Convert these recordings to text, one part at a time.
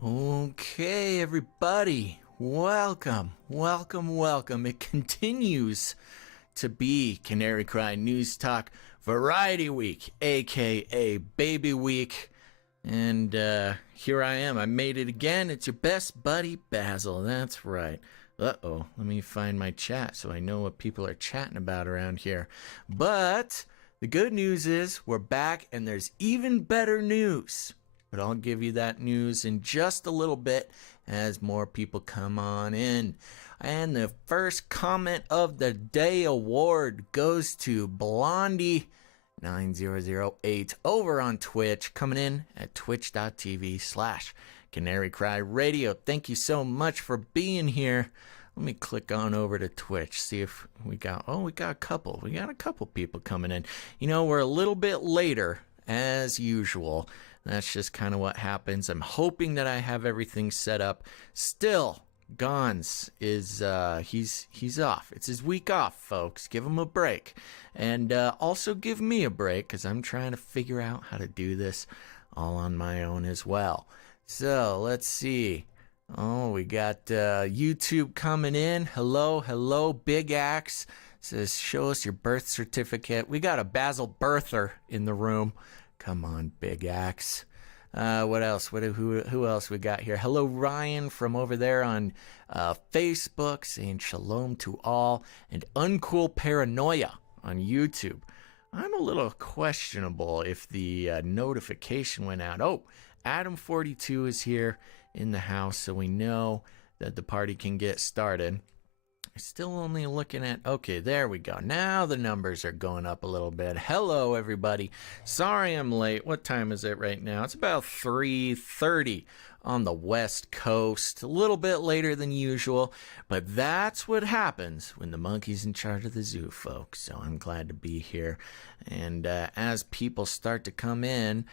Okay, everybody, welcome. It continues to be Canary Cry News Talk Variety Week, aka Baby Week. And here I am. I made it again. It's your best buddy, Basil. That's right. Uh-oh. Let me find my chat so I know what people are chatting about around here. But the good news is we're back, and there's even better news. But I'll give you that news in just a little bit as more people come on in. And the first comment of the day award goes to Blondie9008 over on Twitch, coming in at twitch.tv/Canary Cry Radio. Thank you so much for being here. Let me click on over to Twitch, see if we got a couple. We got a couple people coming in. You know, we're a little bit later as usual. That's just kind of what happens. I'm hoping that I have everything set up. Still, Gonz is he's off. It's his week off, folks. Give him a break. And also give me a break, because I'm trying to figure out how to do this all on my own as well. So let's see. Oh, we got YouTube coming in. Hello, Big Axe says, show us your birth certificate. We got a Basil birther in the room. Come on, Big Axe. What else? Who else we got here? Hello, Ryan from over there on Facebook, saying shalom to all, and Uncool Paranoia on YouTube. I'm a little questionable if the notification went out. Oh, Adam42 is here in the house, so we know that the party can get started. Still only looking at, okay, there we go. Now the numbers are going up a little bit. Hello, everybody. Sorry I'm late. What time is it right now? It's about 3:30 on the West Coast. A little bit later than usual, but that's what happens when the monkey's in charge of the zoo, folks. So I'm glad to be here. And as people start to come in,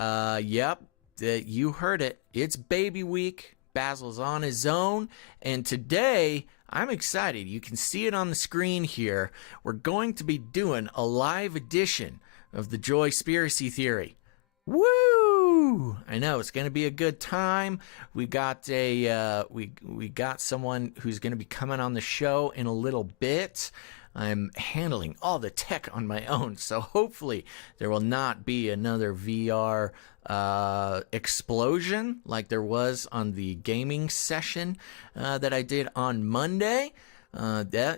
you heard it. It's Baby Week. Basil's on his own, and today I'm excited. You can see it on the screen here. We're going to be doing a live edition of the Joyspiracy Theory. Woo! I know it's going to be a good time. We got we got someone who's going to be coming on the show in a little bit. I'm handling all the tech on my own, so hopefully there will not be another VR explosion like there was on the gaming session that I did on Monday.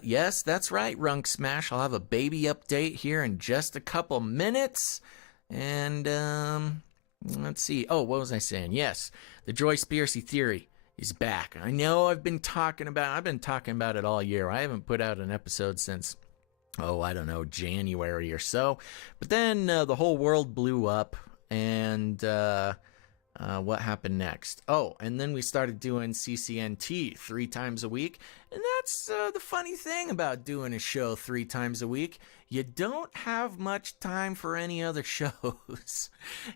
Yes, that's right, Runk Smash. I'll have a baby update here in just a couple minutes. And let's see. Oh, what was I saying? Yes, the Joyspiracy Theory is back. I know I've been talking about it all year. I haven't put out an episode since, I don't know, January or so. But then the whole world blew up, and what happened next? Oh, and then we started doing CCNT 3 times a week. And that's the funny thing about doing a show 3 times a week. You don't have much time for any other shows.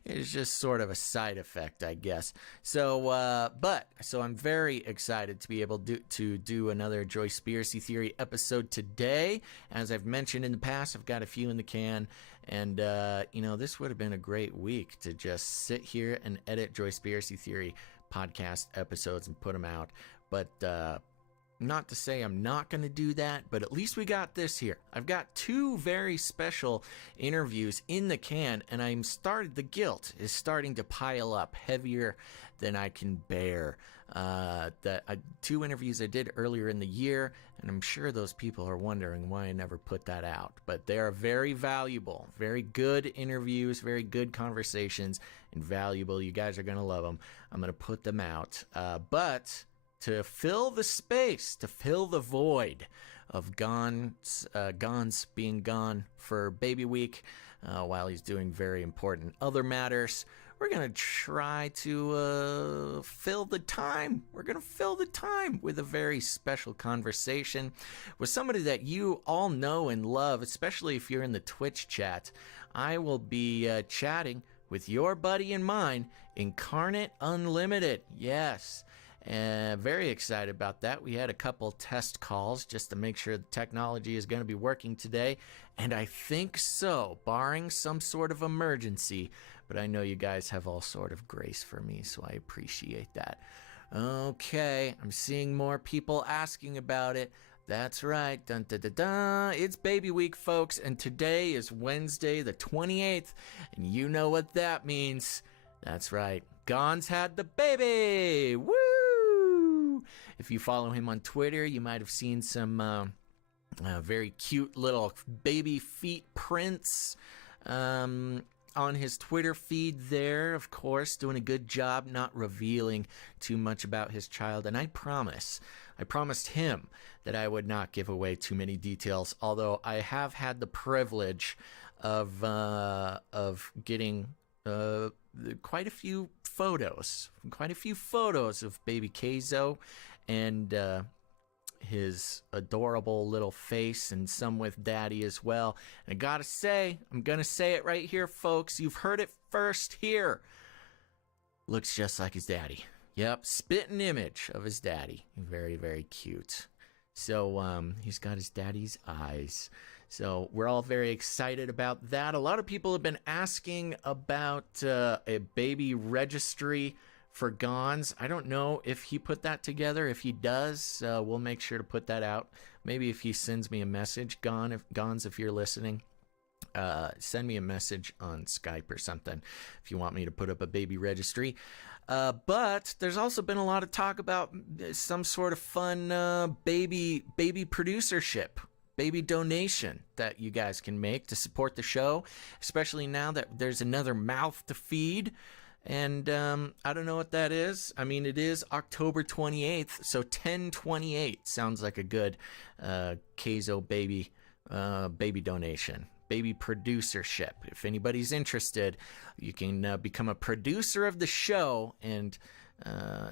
It's just sort of a side effect, I guess. So I'm very excited to be able to do another Joyspiracy Theory episode today. As I've mentioned in the past, I've got a few in the can. And, this would have been a great week to just sit here and edit Joyspiracy Theory podcast episodes and put them out. But not to say I'm not going to do that, but at least we got this here. I've got 2 very special interviews in the can, and the guilt is starting to pile up heavier than I can bear. 2 interviews I did earlier in the year, and I'm sure those people are wondering why I never put that out. But they are very valuable, very good interviews, very good conversations, and valuable. You guys are going to love them. I'm going to put them out. But to fill the space, to fill the void of Gonz being gone for Baby Week while he's doing very important other matters, we're going to try to fill the time. We're going to fill the time with a very special conversation with somebody that you all know and love, especially if you're in the Twitch chat. I will be chatting with your buddy and mine, Incarnate Unlimited. Yes. Very excited about that. We had a couple test calls just to make sure the technology is going to be working today. And I think so, barring some sort of emergency, but I know you guys have all sort of grace for me, so I appreciate that. Okay, I'm seeing more people asking about it. That's right. Dun, dun, dun, dun. It's baby week, folks, and today is Wednesday the 28th, and you know what that means. That's right. Gonz had the baby. Woo! If you follow him on Twitter, you might have seen some very cute little baby feet prints on his Twitter feed there, of course, doing a good job not revealing too much about his child. And I promised him that I would not give away too many details, although I have had the privilege of getting quite a few photos of baby Keizo and his adorable little face, and some with daddy as well. And I gotta say, I'm gonna say it right here, folks. You've heard it first here. Looks just like his daddy. Yep, spitting image of his daddy. Very, very cute. So he's got his daddy's eyes. So we're all very excited about that. A lot of people have been asking about a baby registry for Gonz. I don't know if he put that together. If he does, we'll make sure to put that out. Maybe if he sends me a message, Gonz, if you're listening, send me a message on Skype or something if you want me to put up a baby registry. But there's also been a lot of talk about some sort of fun baby producership, baby donation that you guys can make to support the show, especially now that there's another mouth to feed. And I don't know what that is. I mean, it is October 28th, so 10/28 sounds like a good Keizo baby donation, baby producership. If anybody's interested, you can become a producer of the show and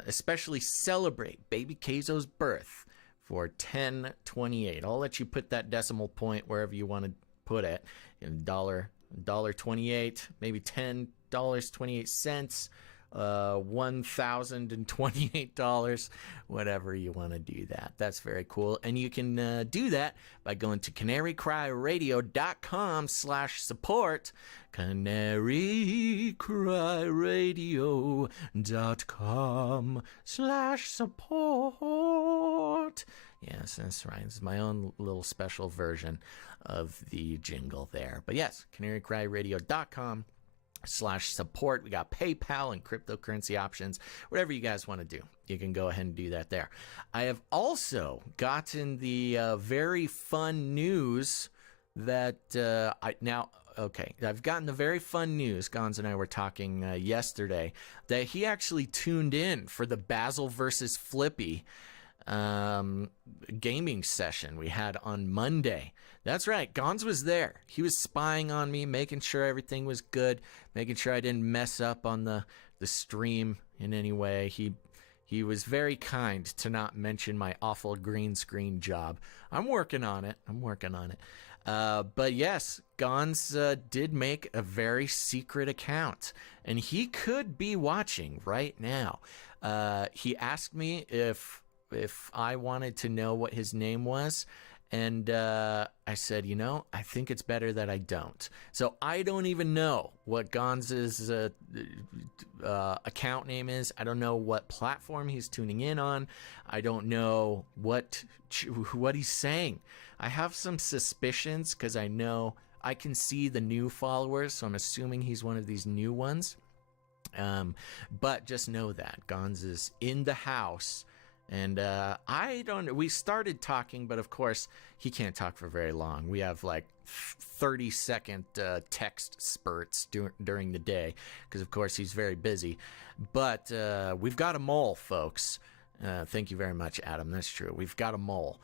especially celebrate baby Keizo's birth for 10/28. I'll let you put that decimal point wherever you want to put it, in $1.28, maybe $10.28, $1,028, whatever you want to do that. That's very cool. And you can do that by going to canarycryradio.com/support. canarycryradio.com/support. Yes, that's right. It's my own little special version of the jingle there. But yes, canarycryradio.com/support. We got PayPal and cryptocurrency options. Whatever you guys want to do, you can go ahead and do that there. I have also gotten the very fun news that I've gotten the very fun news. Gonz and I were talking yesterday that he actually tuned in for the Basil versus FLIPPY gaming session we had on Monday. That's right, Gonz was there. He was spying on me, making sure everything was good, making sure I didn't mess up on the stream in any way. He was very kind to not mention my awful green screen job. I'm working on it. But yes, Gonz did make a very secret account, and he could be watching right now. He asked me if I wanted to know what his name was, and I said, I think it's better that I don't. So I don't even know what Gonz's account name is. I don't know what platform he's tuning in on. I don't know what he's saying. I have some suspicions because I know I can see the new followers, so I'm assuming he's one of these new ones. But just know that Gonz is in the house. And we started talking, but of course he can't talk for very long. We have like 30-second text spurts during the day because of course he's very busy. But we've got a mole, folks. Thank you very much, Adam. That's true. We've got a mole.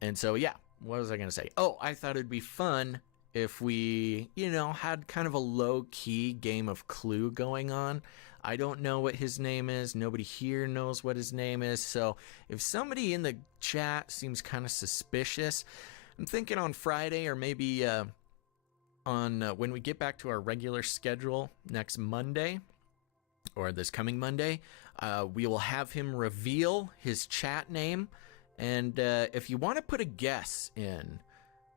And so, yeah, what was I going to say? Oh, I thought it'd be fun if we, had kind of a low-key game of Clue going on. I don't know what his name is. Nobody here knows what his name is. So if somebody in the chat seems kind of suspicious, I'm thinking on Friday or maybe on when we get back to our regular schedule next Monday or this coming Monday, we will have him reveal his chat name. And if you want to put a guess in,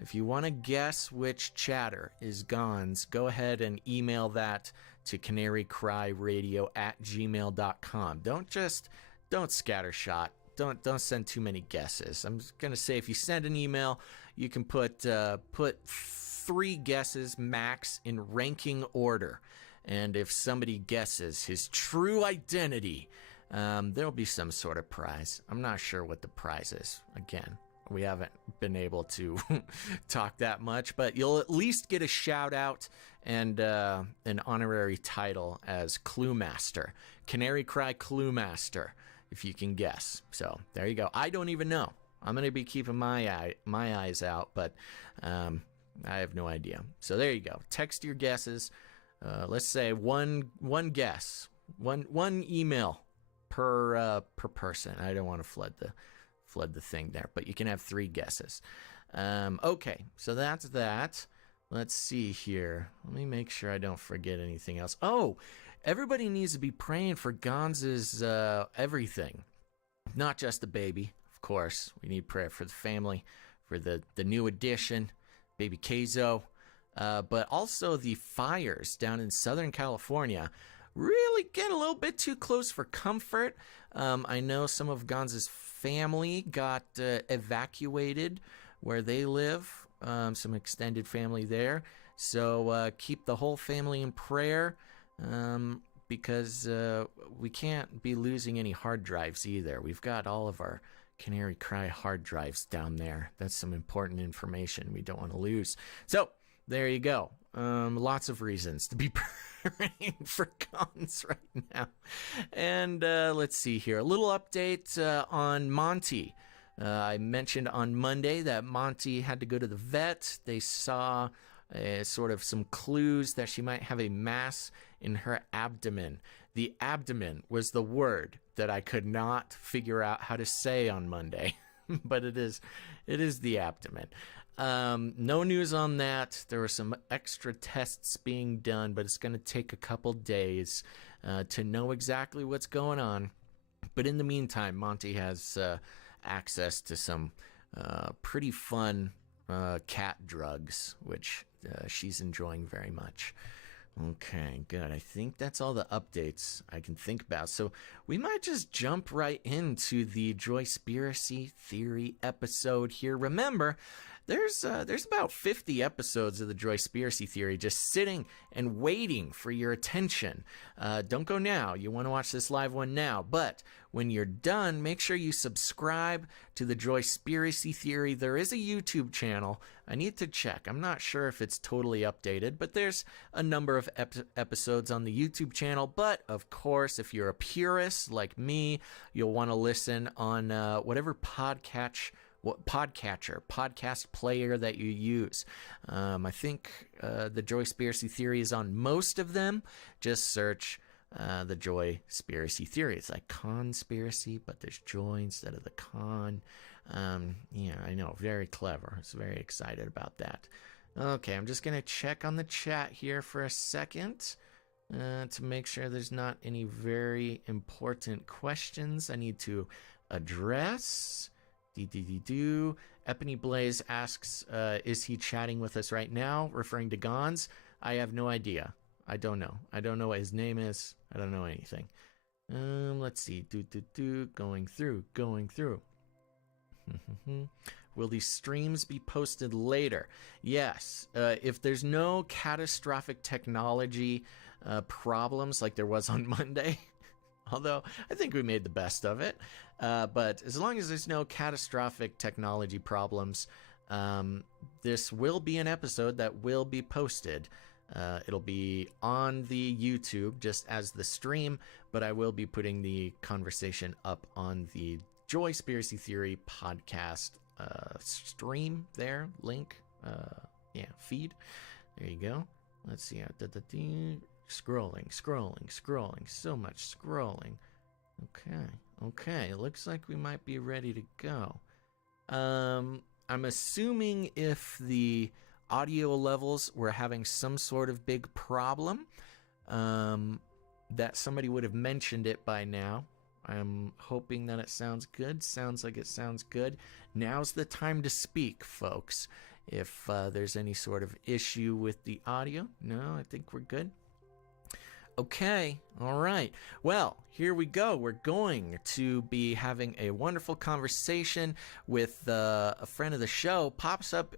If you want to guess which chatter is Gonz, go ahead and email that to canarycryradio@gmail.com. Don't scattershot. Don't send too many guesses. I'm just gonna say if you send an email, you can put 3 guesses max in ranking order, and if somebody guesses his true identity, there'll be some sort of prize. I'm not sure what the prize is. Again, we haven't been able to talk that much, but you'll at least get a shout out and an honorary title as Clue Master, Canary Cry Clue Master, if you can guess. So there you go. I don't even know. I'm going to be keeping my eyes out, but I have no idea. So there you go. Text your guesses. Let's say one guess, one email per person. I don't want to flood the thing there, but you can have 3 guesses. Okay, so that's that. Let's see here. Let me make sure I don't forget anything else. Oh, everybody needs to be praying for Gonz's everything, not just the baby. Of course, we need prayer for the family, for the new addition, baby Keizo, but also the fires down in Southern California. Really getting a little bit too close for comfort. I know some of Gonz's family got evacuated where they live, some extended family there. So keep the whole family in prayer, because we can't be losing any hard drives either. We've got all of our Canary Cry hard drives down there. That's some important information we don't want to lose. So there you go. Lots of reasons to be praying for Gonz right now. And let's see here. A little update on Monty. I mentioned on Monday that Monty had to go to the vet. They saw sort of some clues that she might have a mass in her abdomen. The abdomen was the word that I could not figure out how to say on Monday, but it is the abdomen. No news on that. There were some extra tests being done, but it's going to take a couple days to know exactly what's going on. But in the meantime, Monty has access to some pretty fun cat drugs, which she's enjoying very much. Okay, good. I think that's all the updates I can think about. So we might just jump right into the Joyspiracy Theory episode here. Remember, there's about 50 episodes of the Joyspiracy Theory just sitting and waiting for your attention. Don't go now. You want to watch this live one now. But when you're done, make sure you subscribe to the Joyspiracy Theory. There is a YouTube channel. I need to check. I'm not sure if it's totally updated, but there's a number of episodes on the YouTube channel. But, of course, if you're a purist like me, you'll want to listen on whatever podcast player that you use. I think the Joyspiracy Theory is on most of them. Just search the Joyspiracy Theory. It's like conspiracy, but there's joy instead of the con. Yeah, I know. Very clever. I was very excited about that. Okay, I'm just going to check on the chat here for a second to make sure there's not any very important questions I need to address. Epony Blaze asks, is he chatting with us right now, referring to Gonz? I have no idea. I don't know. I don't know what his name is. I don't know anything. Let's see. Going through. Will these streams be posted later? Yes. If there's no catastrophic technology problems like there was on Monday, although I think we made the best of it. But as long as there's no catastrophic technology problems, this will be an episode that will be posted. It'll be on the YouTube just as the stream, but I will be putting the conversation up on the Joyspiracy Theory podcast stream there, link, feed. There you go. Let's see. Scrolling. So much scrolling. Okay. It looks like we might be ready to go. I'm assuming if the audio levels were having some sort of big problem, that somebody would have mentioned it by now. I'm hoping that it sounds good. Sounds like it sounds good. Now's the time to speak, folks. if there's any sort of issue with the audio. No, I think we're good. Okay, all right. Well, here we go. We're going to be having a wonderful conversation with a friend of the show. Pops up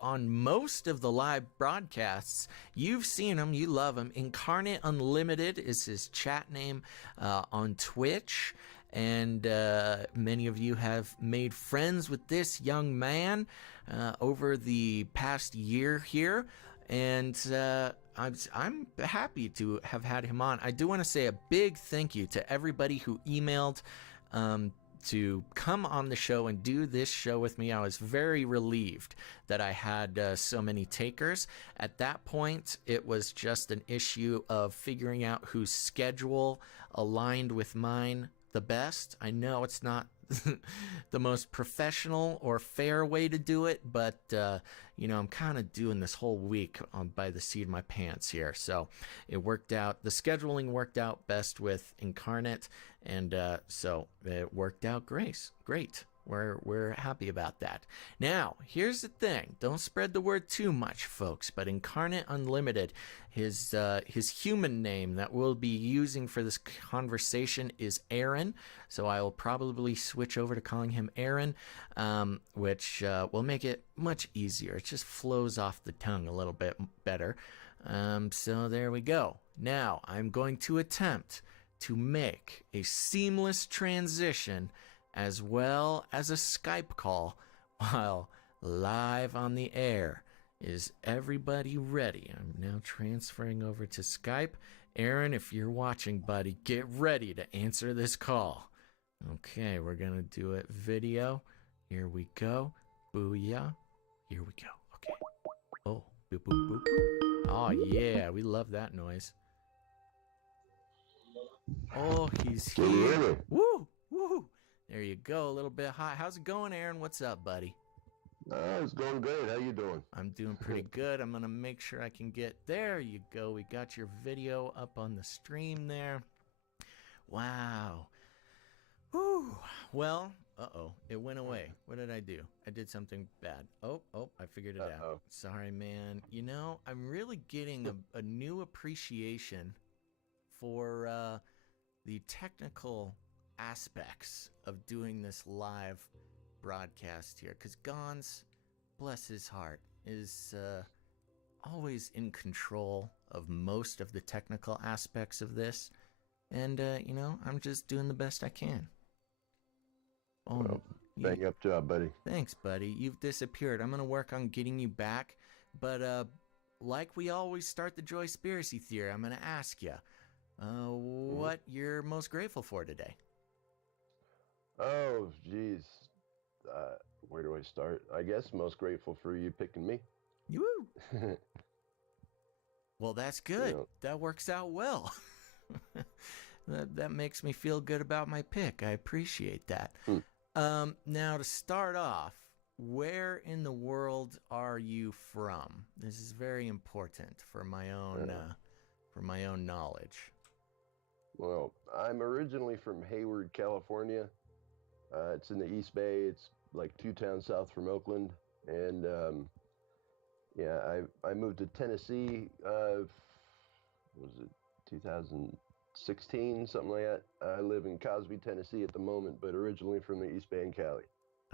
on most of the live broadcasts. You've seen him. You love him. Incarnate Unlimited is his chat name on Twitch. And many of you have made friends with this young man over the past year here. And I'm happy to have had him on. I do want to say a big thank you to everybody who emailed to come on the show and do this show with me. I was very relieved that I had so many takers. At that point, it was just an issue of figuring out whose schedule aligned with mine the best. I know it's not the most professional or fair way to do it, but I'm kind of doing this whole week by the seat of my pants here. So it worked out. The scheduling worked out best with Incarnate, and so it worked out great. We're happy about that. Now, here's the thing. Don't spread the word too much, folks, but Incarnate Unlimited, his human name that we'll be using for this conversation is Aaron, so I will probably switch over to calling him Aaron, which will make it much easier. It just flows off the tongue a little bit better. So there we go. Now, I'm going to attempt to make a seamless transition as well as a Skype call while live on the air. Is everybody ready? I'm now transferring over to Skype. Aaron, if you're watching, buddy, get ready to answer this call. Okay, we're going to do it video. Here we go. Booyah. Here we go. Okay. Oh, boop, boop, boop. Oh, yeah, we love that noise. Oh, he's here. Woo, woo. There you go, a little bit hot. How's it going, Aaron? What's up, buddy? It's going great. How you doing? I'm doing pretty good. I'm going to make sure I can get... There you go. We got your video up on the stream there. Wow. Whew. Well, it went away. What did I do? I did something bad. Oh, I figured it out. Sorry, man. I'm really getting a new appreciation for the technical aspects of doing this live broadcast here, because Gonz, bless his heart, is always in control of most of the technical aspects of this, and I'm just doing the best I can. Oh, bang up job, buddy. Thanks, buddy. You've disappeared. I'm gonna work on getting you back, but like we always start the Joyspiracy theory, I'm gonna ask you what you're most grateful for today. Oh, geez. Where do I start? I guess most grateful for you picking me. Woo! Well, that's good. That works out well. That makes me feel good about my pick. I appreciate that. Now, to start off, where in the world are you from? This is very important for my own knowledge. Well, I'm originally from Hayward, California. It's in the East Bay. It's like 2 towns south from Oakland. And I moved to Tennessee, was it 2016, something like that. I live in Cosby, Tennessee at the moment, but originally from the East Bay and Cali.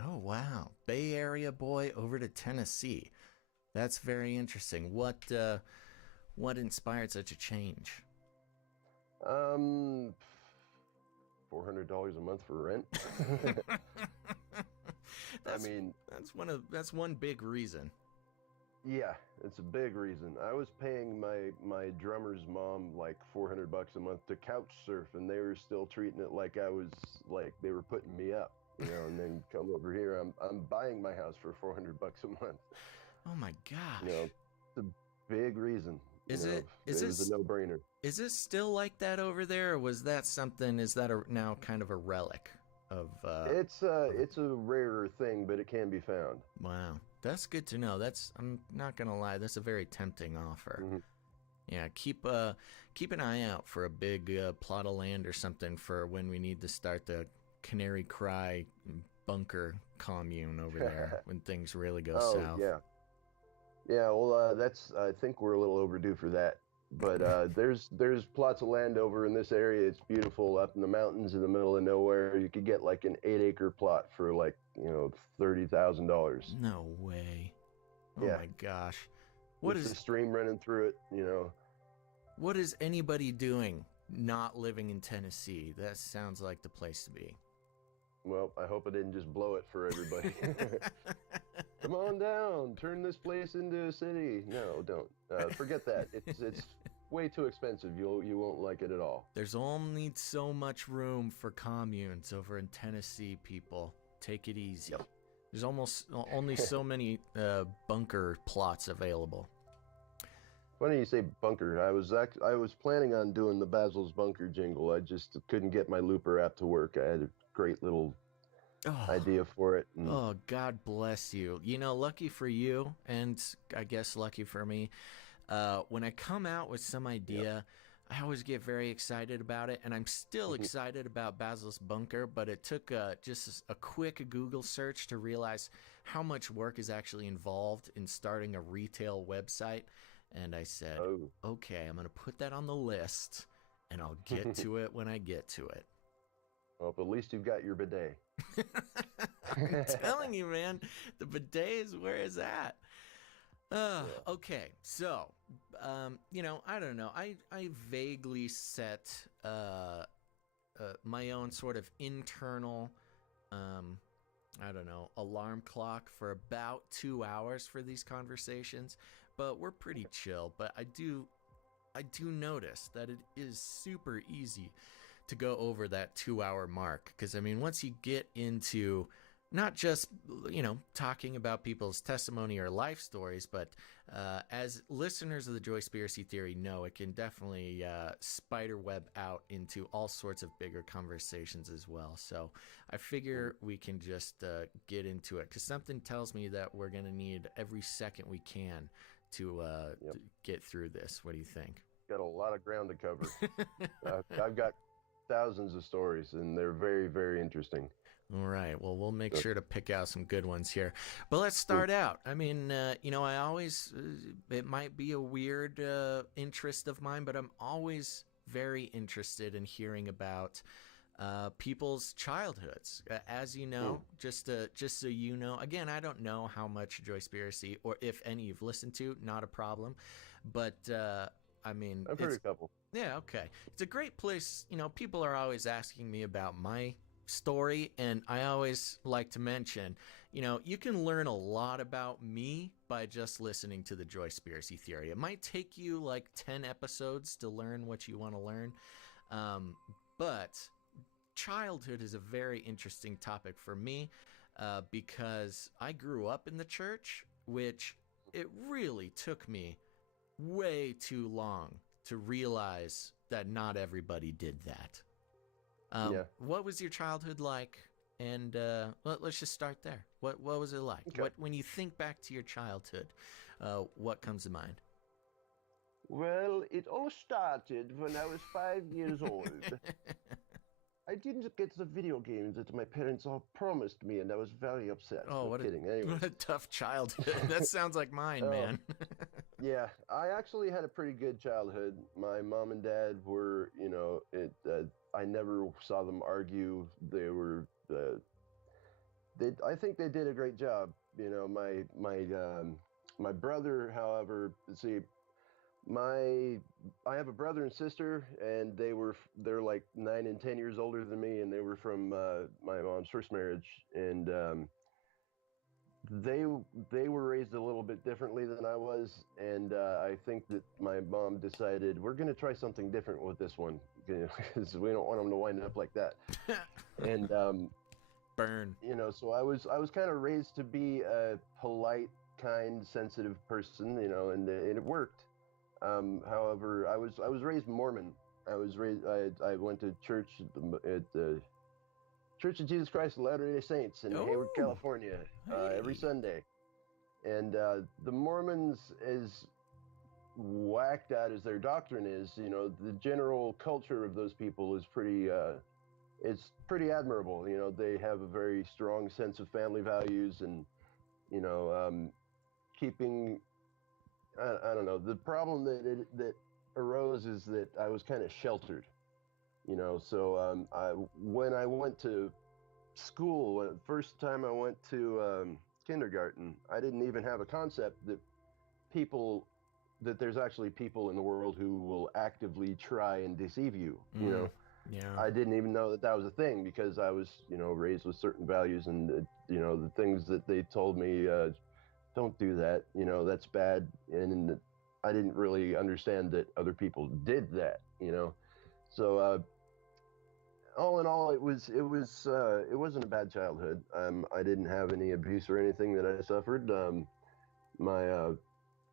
Oh, wow. Bay Area boy over to Tennessee. That's very interesting. What inspired such a change? $400 a month for rent. That's one big reason. Yeah, it's a big reason. I was paying my drummer's mom like $400 a month to couch surf, and they were still treating it like they were putting me up, and then come over here, I'm buying my house for $400 a month. Oh my gosh. It's a big reason. It was a no-brainer. Is it still like that over there, or is that now kind of a relic of it's a rarer thing, but it can be found. Wow. That's good to know. I'm not gonna lie, that's a very tempting offer. Mm-hmm. Yeah, keep an eye out for a big plot of land or something for when we need to start the Canary Cry bunker commune over there when things really go south. Yeah. Yeah, well, that's I think we're a little overdue for that. But there's plots of land over in this area. It's beautiful up in the mountains in the middle of nowhere. You could get like an 8-acre plot for like $30,000. No way. Oh Yeah, my gosh. What with the is stream running through it. what is anybody doing not living in Tennessee? That sounds like the place to be. Well, I hope I didn't just blow it for everybody. Come on down, turn this place into a city. No, don't. Forget that. It's way too expensive. You won't like it at all. There's only so much room for communes over in Tennessee, people. Take it easy. Yep. There's almost only so many bunker plots available. Funny you say bunker. I was planning on doing the Basil's bunker jingle. I just couldn't get my looper app to work. I had a great little idea for it. And Oh, God bless you. You know, lucky for you, and I guess lucky for me, when I come out with some idea, I always get very excited about it, and I'm still excited about Basil's bunker, but it took just a quick Google search to realize how much work is actually involved in starting a retail website. And I said, okay, I'm going to put that on the list, and I'll get to it when I get to it. Well, but at least you've got your bidet. I'm telling you, man, the bidet is where it's at. Okay, so, I don't know. I vaguely set my own sort of internal, I don't know, alarm clock for about 2 hours for these conversations, but we're pretty chill. But I do notice that it is super easy to go over that 2 hour mark. Because, I mean, once you get into not just, talking about people's testimony or life stories, but as listeners of the Joyspiracy Theory know, it can definitely spiderweb out into all sorts of bigger conversations as well. So I figure we can just get into it, because something tells me that we're going to need every second we can to get through this. What do you think? Got a lot of ground to cover. I've got thousands of stories, and they're very, very interesting. All right. Well, we'll make sure to pick out some good ones here. But let's start out. I mean, I always, it might be a weird interest of mine, but I'm always very interested in hearing about people's childhoods. As you know, just so you know, again, I don't know how much Joyspiracy, or if any, you've listened to, not a problem. But, I mean, I've heard a couple. Yeah, okay. It's a great place. People are always asking me about my story, and I always like to mention, you can learn a lot about me by just listening to the Joyspiracy Theory. It might take you like 10 episodes to learn what you want to learn, but childhood is a very interesting topic for me, because I grew up in the church, which it really took me way too long to realize that not everybody did that. What was your childhood like? And let's just start there. What was it like? Okay. When you think back to your childhood, what comes to mind? Well, it all started when I was 5 years old. I didn't get the video games that my parents all promised me, and I was very upset. Oh, what a tough childhood. That sounds like mine, man. Yeah, I actually had a pretty good childhood. My mom and dad were, I never saw them argue. They were, I think they did a great job. My brother, however, I have a brother and sister, and they're like 9 and 10 years older than me, and they were from my mom's first marriage, and they were raised a little bit differently than I was, and I think that my mom decided we're going to try something different with this one, because we don't want them to wind up like that. And burn. So I was kind of raised to be a polite, kind, sensitive person, and it worked. However, I was raised Mormon. I went to church at the Church of Jesus Christ of Latter-day Saints in Hayward, California, every Sunday. And the Mormons, as whacked out as their doctrine is, the general culture of those people is it's pretty admirable. They have a very strong sense of family values, and keeping I don't know. The problem that arose is that I was kind of sheltered, you know. So when I went to school, first time I went to kindergarten, I didn't even have a concept that people that there's actually people in the world who will actively try and deceive you. You know, Yeah. I didn't even know that that was a thing because I was, you know, raised with certain values and you know the things that they told me. Don't do that. You know, that's bad. And I didn't really understand that other people did that. You know, so all in all, it wasn't a bad childhood. I didn't have any abuse or anything that I suffered. My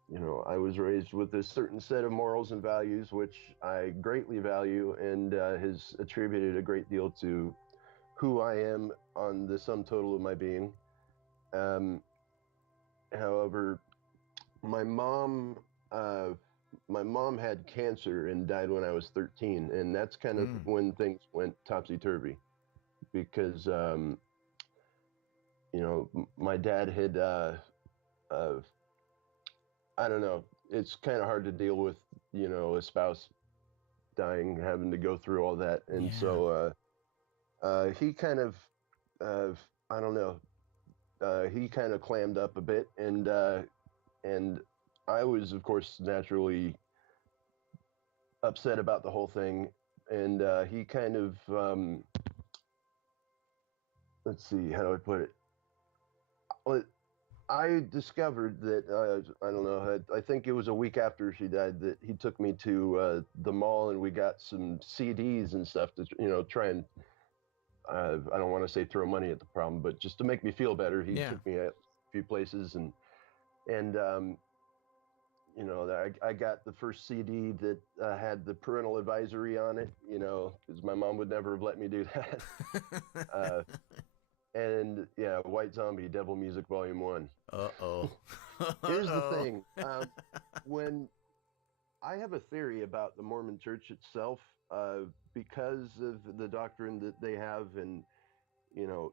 you know, I was raised with a certain set of morals and values, which I greatly value, and has attributed a great deal to who I am on the sum total of my being. Um, However, my mom, uh, my mom had cancer and died when I was 13, and that's kind of when things went topsy turvy because you know my dad had uh, I don't know. It's kind of hard to deal with, you know, a spouse dying, having to go through all that, and Yeah. so he kind of, uh, I don't know, he kind of clammed up a bit, and I was, of course, naturally upset about the whole thing, and he kind of, let's see, how do I put it? Well, I discovered that I don't know. I think it was a week after she died that he took me to the mall and we got some CDs and stuff to you know try and I don't want to say throw money at the problem, but just to make me feel better, he Yeah. took me a few places and you know I got the first CD that had the parental advisory on it. You know, because my mom would never have let me do that. uh, and yeah, White Zombie, Devil Music Volume One. Uh-oh. Here's the Uh-oh. thing. When I have a theory about the Mormon Church itself, because of the doctrine that they have, and you know,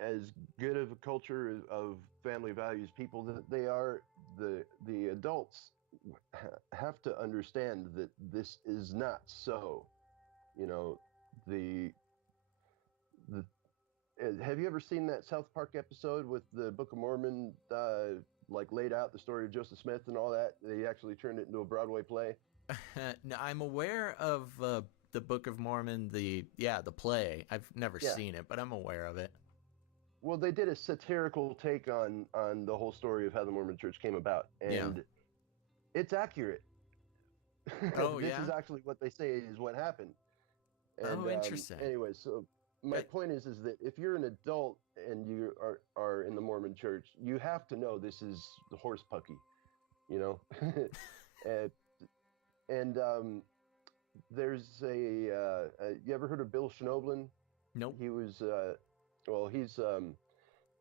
as good of a culture of family values people that they are, the adults have to understand that this is not so. You know, the the have you ever seen that South Park episode with the Book of Mormon, like laid out the story of Joseph Smith and all that? They actually turned it into a Broadway play. No, I'm aware of the Book of Mormon, the play. I've never Yeah. seen it, but I'm aware of it. Well, they did a satirical take on the whole story of how the Mormon Church came about, Yeah. and it's accurate. Oh, This is yeah? actually what they say is what happened. And Oh, interesting. anyway, so my point is that if you're an adult and you are in the Mormon Church, you have to know this is the horse pucky, you know. and and there's you ever heard of Bill Schnoblin? Nope. He was well, he's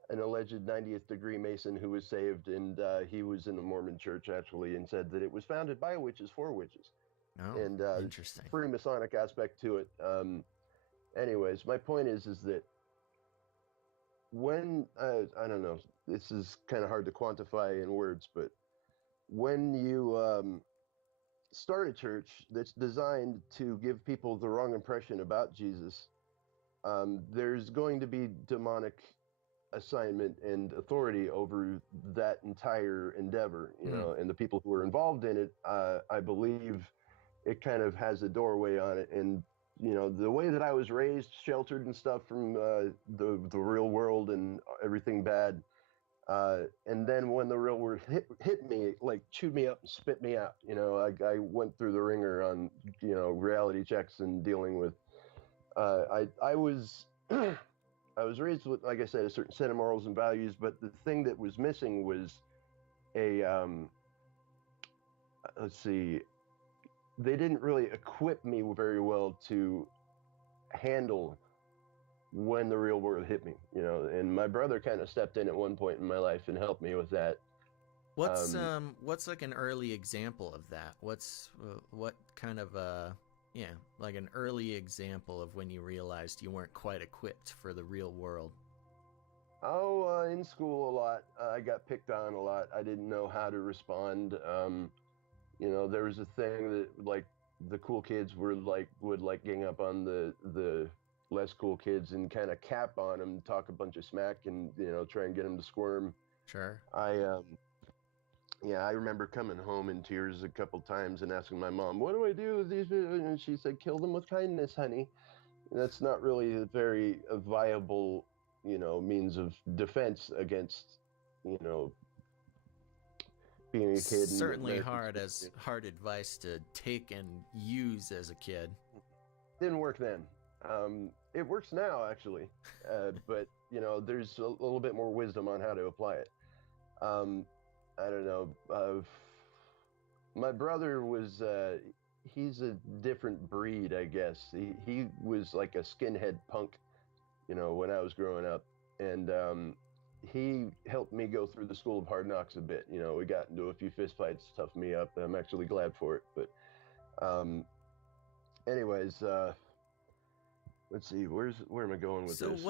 an alleged 90th degree Mason who was saved, and he was in the Mormon Church actually, and said that it was founded by witches for witches, Oh, and interesting. Freemasonic aspect to it. Anyways, my point is that when I don't know, this is kind of hard to quantify in words, but when you start a church that's designed to give people the wrong impression about Jesus, there's going to be demonic assignment and authority over that entire endeavor, you know, and the people who are involved in it, I believe it kind of has a doorway on it. And, you know, the way that I was raised, sheltered and stuff from the real world and everything bad. And then when the real world hit me, it like chewed me up and spit me out. You know, I went through the ringer on, you know, reality checks and dealing with, I was, I was raised with, like I said, a certain set of morals and values, but the thing that was missing was a, let's see, they didn't really equip me very well to handle when the real world hit me, you know, and my brother kind of stepped in at one point in my life and helped me with that. What's like an early example of that? What kind of yeah, like an early example of when you realized you weren't quite equipped for the real world? Oh, in school a lot. I got picked on a lot. I didn't know how to respond. There was a thing that like the cool kids would like gang up on the less cool kids and kind of cap on them, talk a bunch of smack, and try and get them to squirm. Sure. I remember coming home in tears a couple times and asking my mom, "What do I do with these?" And she said, "Kill them with kindness, honey." That's not really a viable, means of defense against, you know, being a kid in Certainly American school. hard advice to take and use as a kid. Didn't work then. It works now, actually, but there's a little bit more wisdom on how to apply it. Um, I don't know. My brother was he's a different breed, I guess. He was like a skinhead punk, when I was growing up, and he helped me go through the school of hard knocks a bit. We got into a few fistfights, toughed me up. I'm actually glad for it. But anyways, let's see, where am I going with So this?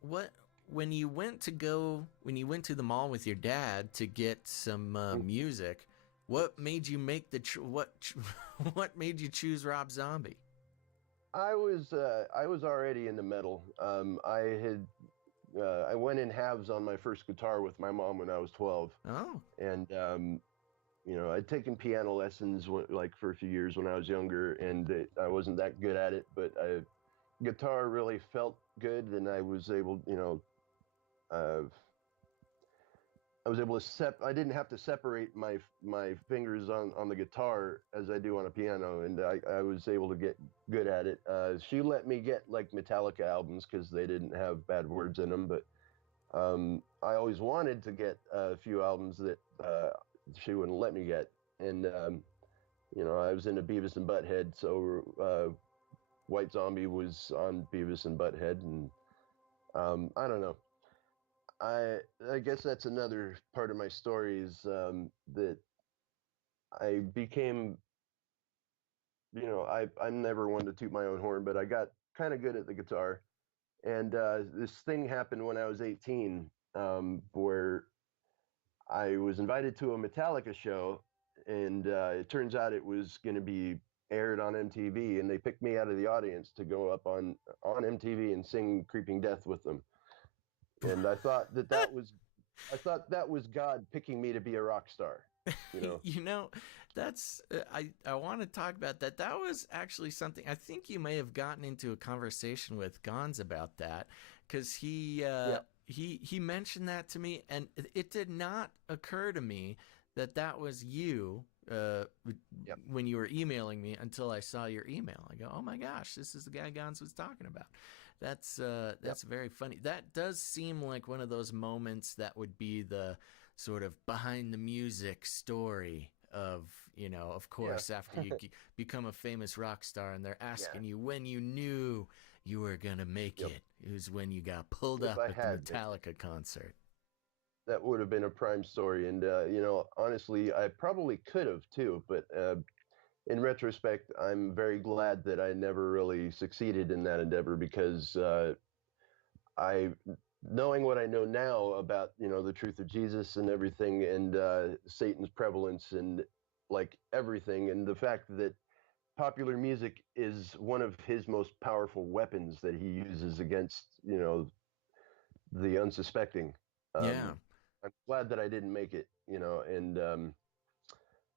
what when you went to the mall with your dad to get some music, what made you make what made you choose Rob Zombie? I was already into metal. I went in halves on my first guitar with my mom when I was 12. Oh. And I'd taken piano lessons like for a few years when I was younger, and I wasn't that good at it, but guitar really felt good, and I was able, I didn't have to separate my fingers on the guitar as I do on a piano, and I was able to get good at it. She let me get like Metallica albums because they didn't have bad words in them, but I always wanted to get a few albums that she wouldn't let me get, and I was into Beavis and Butthead, so White Zombie was on Beavis and Butthead, and I don't know. I guess that's another part of my story is that I became, I'm never one to toot my own horn, but I got kind of good at the guitar. And this thing happened when I was 18, where I was invited to a Metallica show, and it turns out it was going to be aired on MTV, and they picked me out of the audience to go up on MTV and sing "Creeping Death" with them. And I thought that was God picking me to be a rock star. That's I want to talk about that. That was actually something I think you may have gotten into a conversation with Gonz about that, because he mentioned that to me, and it did not occur to me that was you when you were emailing me until I saw your email. I go, oh my gosh, this is the guy Gonz was talking about. That's very funny. That does seem like one of those moments that would be the sort of behind the music story of, of course, after you become a famous rock star and they're asking you when you knew you were going to make it. It was when you got pulled up at the Metallica concert. That would have been a prime story. And, honestly, I probably could have too. But in retrospect, I'm very glad that I never really succeeded in that endeavor, because knowing what I know now about, the truth of Jesus and everything, and Satan's prevalence and like everything, and the fact that popular music is one of his most powerful weapons that he uses against, the unsuspecting. I'm glad that I didn't make it, and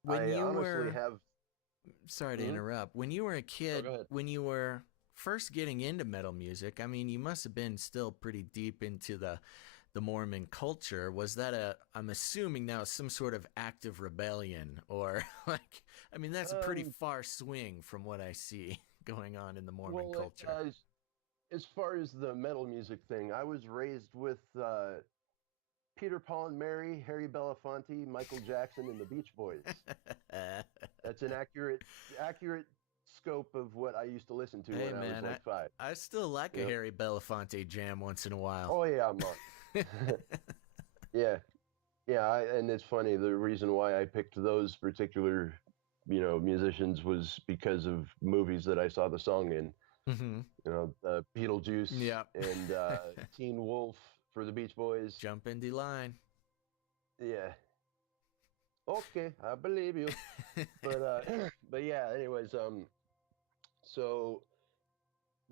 when I honestly have. Sorry to interrupt. When you were a kid, when you were first getting into metal music, I mean, you must have been still pretty deep into the Mormon culture. Was that I'm assuming now some sort of active rebellion, or like, I mean, that's a pretty far swing from what I see going on in the Mormon culture. As far as the metal music thing, I was raised with Peter, Paul and Mary, Harry Belafonte, Michael Jackson, and the Beach Boys. That's an accurate scope of what I used to listen to when I was like 5. I still like a Harry Belafonte jam once in a while. Oh yeah, Mark. Yeah, and it's funny. The reason why I picked those particular, musicians was because of movies that I saw the song in. Mm-hmm. Beetlejuice and Teen Wolf, for the Beach Boys. Jump in the line. Yeah. Okay, I believe you. But yeah. Anyways, so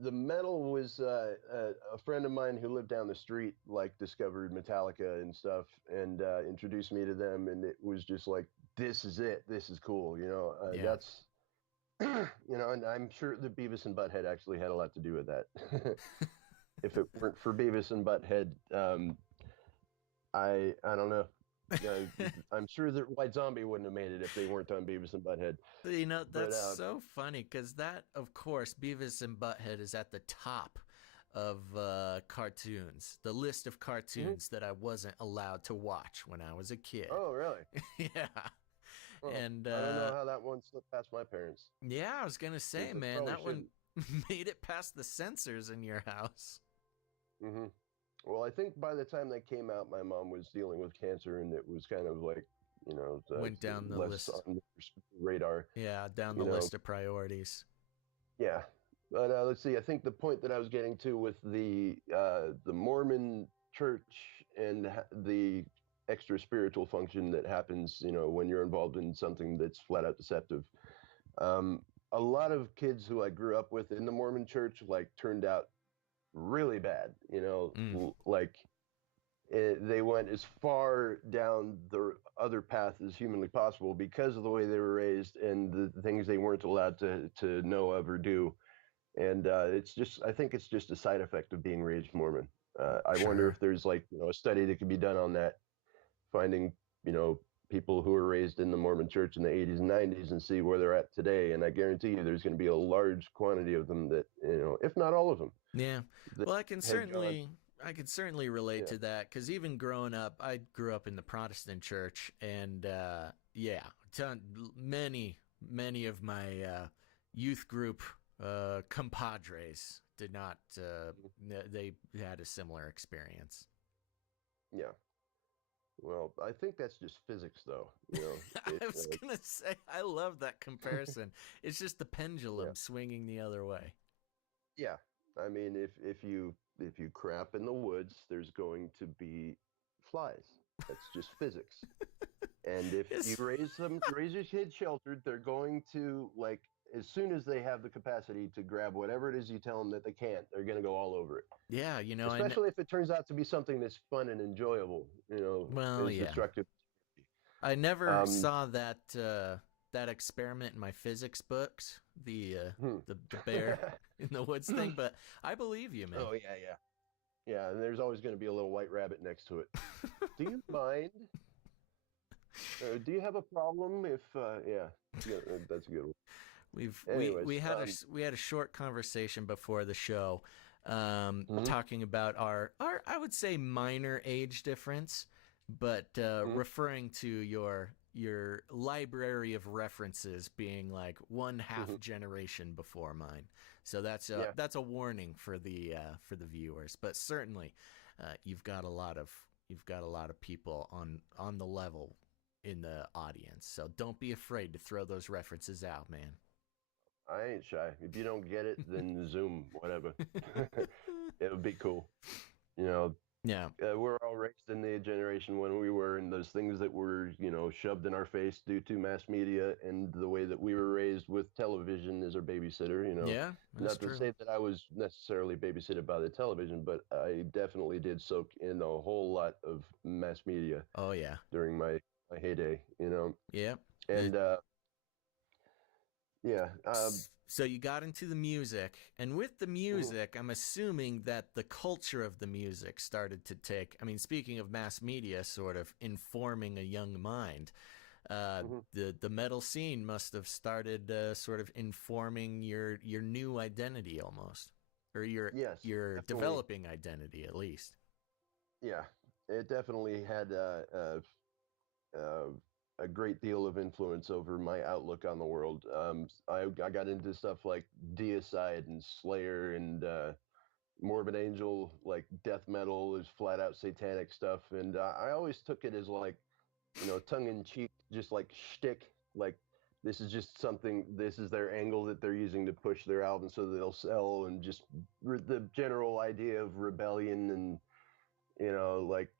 the metal was a friend of mine who lived down the street, like discovered Metallica and stuff, and introduced me to them, and it was just like, this is it. This is cool. Yeah. That's and I'm sure that Beavis and Butthead actually had a lot to do with that. If it weren't for Beavis and Butthead, I don't know. I'm sure that White Zombie wouldn't have made it if they weren't on Beavis and Butthead. That's so funny because that, of course, Beavis and Butthead is at the top of cartoons, the list of cartoons that I wasn't allowed to watch when I was a kid. Oh, really? Yeah. Well, And I don't know how that one slipped past my parents. Yeah, I was gonna say, man, that one made it past the censors in your house. Mm-hmm. Well, I think by the time that came out, my mom was dealing with cancer, and it was kind of like, went down the list on the radar. Yeah, down the list of priorities. Yeah, but let's see. I think the point that I was getting to with the Mormon Church and the extra spiritual function that happens, when you're involved in something that's flat out deceptive. A lot of kids who I grew up with in the Mormon Church turned out really bad, they went as far down the other path as humanly possible because of the way they were raised and the things they weren't allowed to know of or do. And I think it's just a side effect of being raised Mormon. I wonder if there's a study that could be done on that, finding, people who were raised in the Mormon Church in the 80s and 90s and see where they're at today. And I guarantee you there's going to be a large quantity of them that, if not all of them. Yeah. Well, I can certainly relate to that because even growing up, I grew up in the Protestant church, and many of my youth group compadres did not. They had a similar experience. Yeah. Well, I think that's just physics, though. I was gonna say, I love that comparison. It's just the pendulum swinging the other way. Yeah, I mean, if you crap in the woods, there's going to be flies. That's just physics. And if you raise your kids sheltered, they're going to, as soon as they have the capacity to grab whatever it is you tell them that they can't, they're going to go all over it. Yeah, especially if it turns out to be something that's fun and enjoyable. Well, yeah. Destructive. I never saw that that experiment in my physics books, the bear in the woods thing, but I believe you, man. Oh yeah. And there's always going to be a little white rabbit next to it. Do you mind? Do you have a problem if? Yeah, that's a good one. We had a short conversation before the show, talking about our I would say minor age difference, but referring to your library of references being like one half generation before mine. So that's a warning for the viewers. But certainly, you've got a lot of people on the level in the audience. So don't be afraid to throw those references out, man. I ain't shy. If you don't get it, then Zoom, whatever. It'll be cool. Yeah. We're all raised in the generation when we were, and those things that were, shoved in our face due to mass media and the way that we were raised with television as our babysitter, Yeah, that's not to say that I was necessarily babysitted by the television, but I definitely did soak in a whole lot of mass media. Oh, yeah. During my heyday, Yeah. And, yeah. So you got into the music, and with the music, I'm assuming that the culture of the music started to take. I mean, speaking of mass media, sort of informing a young mind, the metal scene must have started sort of informing your new identity almost, or your developing identity at least. Yeah, it definitely had a great deal of influence over my outlook on the world. I got into stuff like Deicide and Slayer and Morbid Angel, like death metal is flat out satanic stuff. And I always took it as tongue in cheek, just like shtick. Like this is just this is their angle that they're using to push their album so that they'll sell, and just the general idea of rebellion Like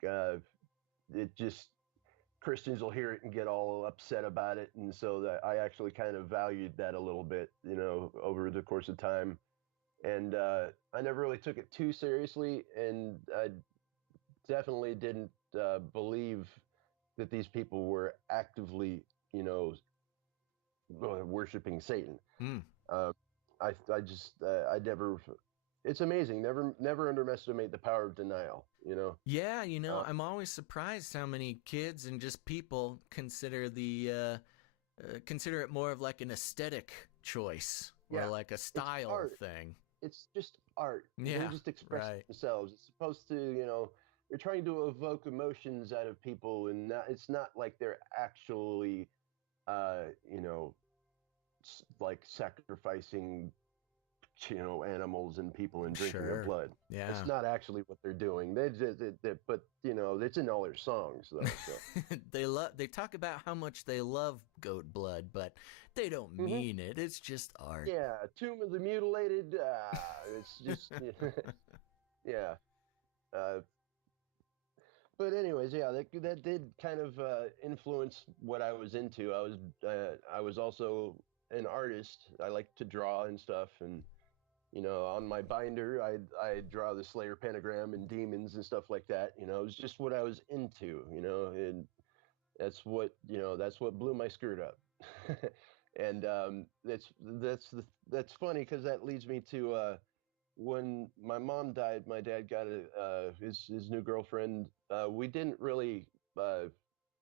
it just Christians will hear it and get all upset about it, and so that I actually kind of valued that a little bit, over the course of time. And I never really took it too seriously, and I definitely didn't believe that these people were actively, worshiping Satan. Mm. Uh, I just I never. It's amazing. Never underestimate the power of denial. Yeah, Uh, I'm always surprised how many kids and just people consider consider it more of like an aesthetic choice or yeah, like a it's style art. thing. It's just art. They're Yeah, just expressing right. themselves. It's supposed to, they're trying to evoke emotions out of people, and it's not like they're actually, uh, you know, like sacrificing, animals and people and drinking their Sure. blood. It's Yeah. not actually what they're doing. But it's in all their songs though. So. They talk about how much they love goat blood, but they don't Hmm. mean it. It's just art. Yeah, Tomb of the Mutilated. It's just, yeah. Uh, but anyways, yeah, that did kind of influence what I was into. I was also an artist. I like to draw and stuff, and on my binder, I draw the Slayer pentagram and demons and stuff like that. It was just what I was into. And that's what blew my skirt up. And that's funny because that leads me to when my mom died. My dad got his new girlfriend. We didn't really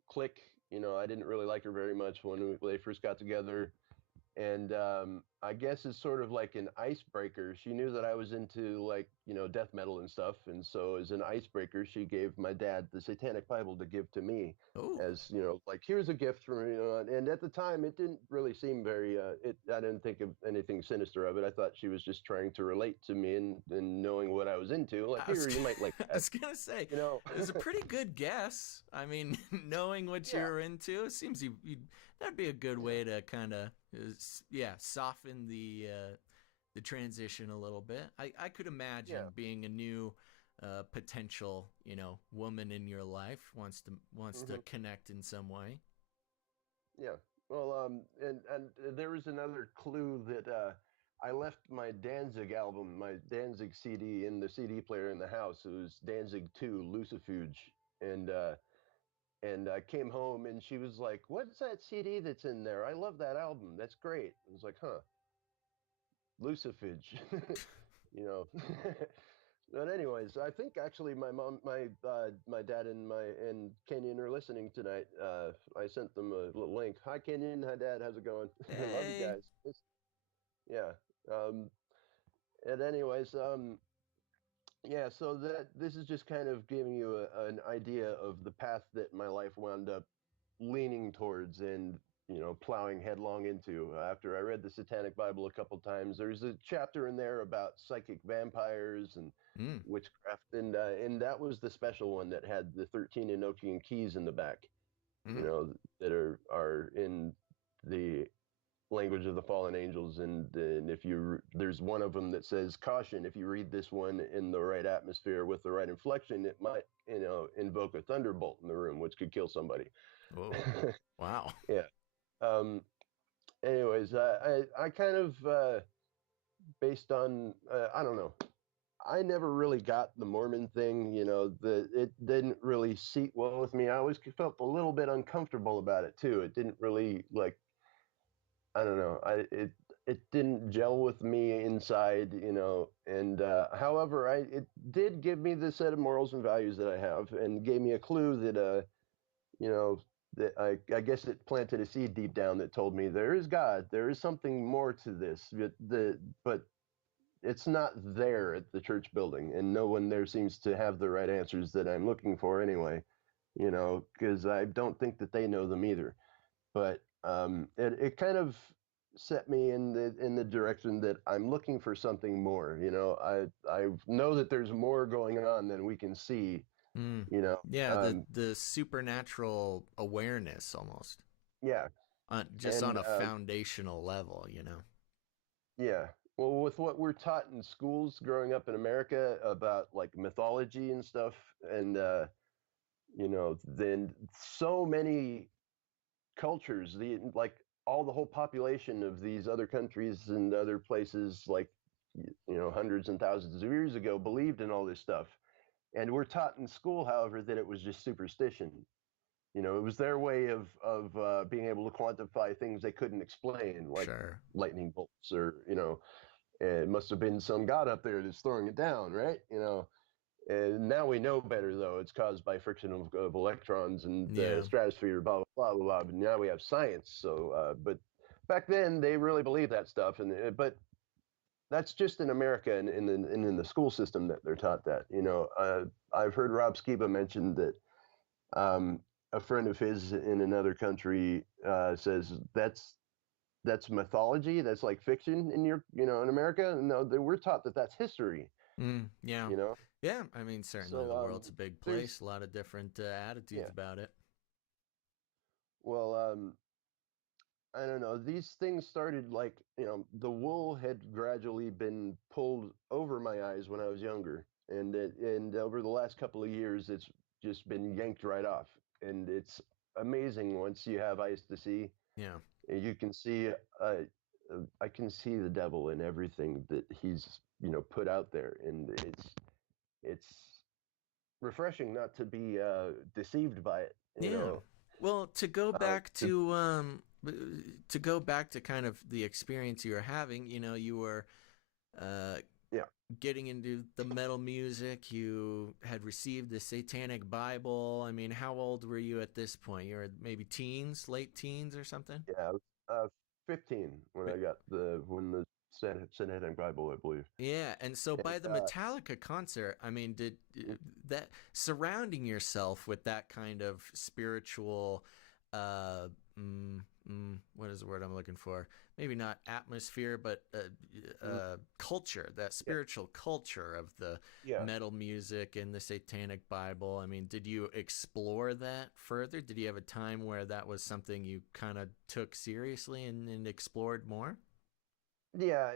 click. I didn't really like her very much when they first got together, and I guess it's sort of like an icebreaker. She knew that I was into, like, death metal and stuff, and so as an icebreaker, she gave my dad the Satanic Bible to give to me, Oh, as like, here's a gift from, and at the time it didn't really seem very I didn't think of anything sinister of it. I thought she was just trying to relate to me, and knowing what I was into, like, I was, here, you might like I that, was gonna say, you know. it was a pretty good guess. I mean, knowing what Yeah, you're into, it seems that'd be a good yeah. way to kind of, yeah, soften the transition a little bit. I could Yeah. imagine being a new potential, woman in your life wants to Hmm. connect in some way. Yeah. Well, and there was another clue that I left my Danzig album, my Danzig CD, in the CD player in the house. It was Danzig 2, Lucifuge, and I came home and she was like, "What's that CD that's in there? I love that album. That's great." I was like, "Huh, Lucifuge," you know. But anyways, I think actually my mom, my dad, and Kenyon are listening tonight. I sent them a little link. Hi Kenyon, hi Dad, how's it going? I love you Hey. guys. Yeah. Um, and anyways, yeah. So this is just kind of giving you an idea of the path that my life wound up leaning towards, and plowing headlong into. After I read the Satanic Bible a couple times, there's a chapter in there about psychic vampires and Mm. witchcraft, and that was the special one that had the 13 Enochian keys in the back, Mm. that are in the language of the fallen angels. And if there's one of them that says, "Caution, if you read this one in the right atmosphere with the right inflection, it might invoke a thunderbolt in the room, which could kill somebody." Whoa. Wow. Yeah. um Anyways, I kind of based on I don't know, I never really got the Mormon thing. It didn't really seat well with me. I always felt a little bit uncomfortable about it too. It didn't really, like, I don't know. It didn't gel with me inside, and however, it did give me the set of morals and values that I have, and gave me a clue that you know that I guess it planted a seed deep down that told me there is God, there is something more to this, but it's not there at the church building, and no one there seems to have the right answers that I'm looking for anyway, because I don't think that they know them either. But it kind of set me in the direction that I'm looking for something more. I know that there's more going on than we can see. Mm. You know, Yeah, the supernatural awareness almost. yeah, Just on and a foundational level. yeah, Well, with what we're taught in schools growing up in America about like mythology and stuff, and then so many cultures, the like all the whole population of these other countries and other places, like hundreds and thousands of years ago, believed in all this stuff. And we're taught in school, however, that it was just superstition. It was their way of being able to quantify things they couldn't explain, like Sure. lightning bolts, or it must have been some god up there that's throwing it down, right? And now we know better, though. It's caused by friction of electrons and the Yeah. stratosphere, blah, blah, blah, blah, blah. But now we have science. So, but back then they really believed that stuff. But that's just in America and in the school system that they're taught that. I've heard Rob Skiba mention that um, a friend of his in another country says that's mythology. That's like fiction in America. No, we're taught that that's history. Yeah. You know, Yeah. I mean, certainly so the world's a big there's place. A lot of different attitudes yeah. about it. Well, I don't know. These things started like, the wool had gradually been pulled over my eyes when I was younger, and over the last couple of years, it's just been yanked right off, and it's amazing once you have eyes to see. Yeah. And you can see, I can see the devil in everything that he's put out there, and it's refreshing not to be deceived by it. Yeah. Well, Uh, the, to go back to kind of the experience you were having, you were uh yeah. getting into the metal music, you had received the Satanic Bible. I mean, how old were you at this point? You were maybe teens, late teens or something? Yeah, I was 15 when I got the Synthetic Bible, I believe. Yeah, and so And by the Metallica concert, I mean, did that surrounding yourself with that kind of spiritual, uh, what is the word I'm looking for? Maybe not atmosphere, but mm, culture, that yeah, spiritual culture of the yeah, metal music and the Satanic Bible. I mean, did you explore that further? Did you have a time where that was something you kind of took seriously and explored more? yeah.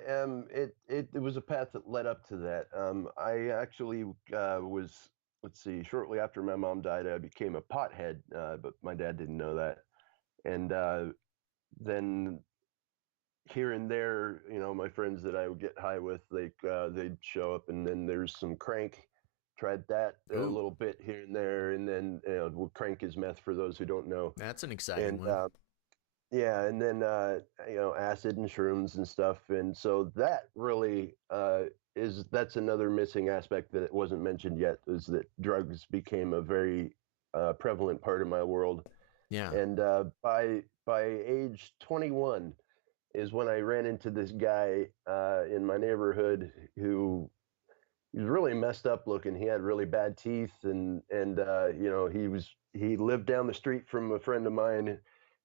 It was a path that led up to that. I actually was, let's see, shortly after my mom died, I became a pothead, but my dad didn't know that. And then here and there, my friends that I would get high with, they'd show up, and then there's some crank. Tried that a Ooh, little bit here and there, and then well, crank is meth for those who don't know. that's an exciting And one. yeah, and then acid and shrooms and stuff, and so that really that's another missing aspect that it wasn't mentioned yet, is that drugs became a very prevalent part of my world. Yeah. And by age 21 is when I ran into this guy in my neighborhood who he was really messed up looking. He had really bad teeth, and he lived down the street from a friend of mine,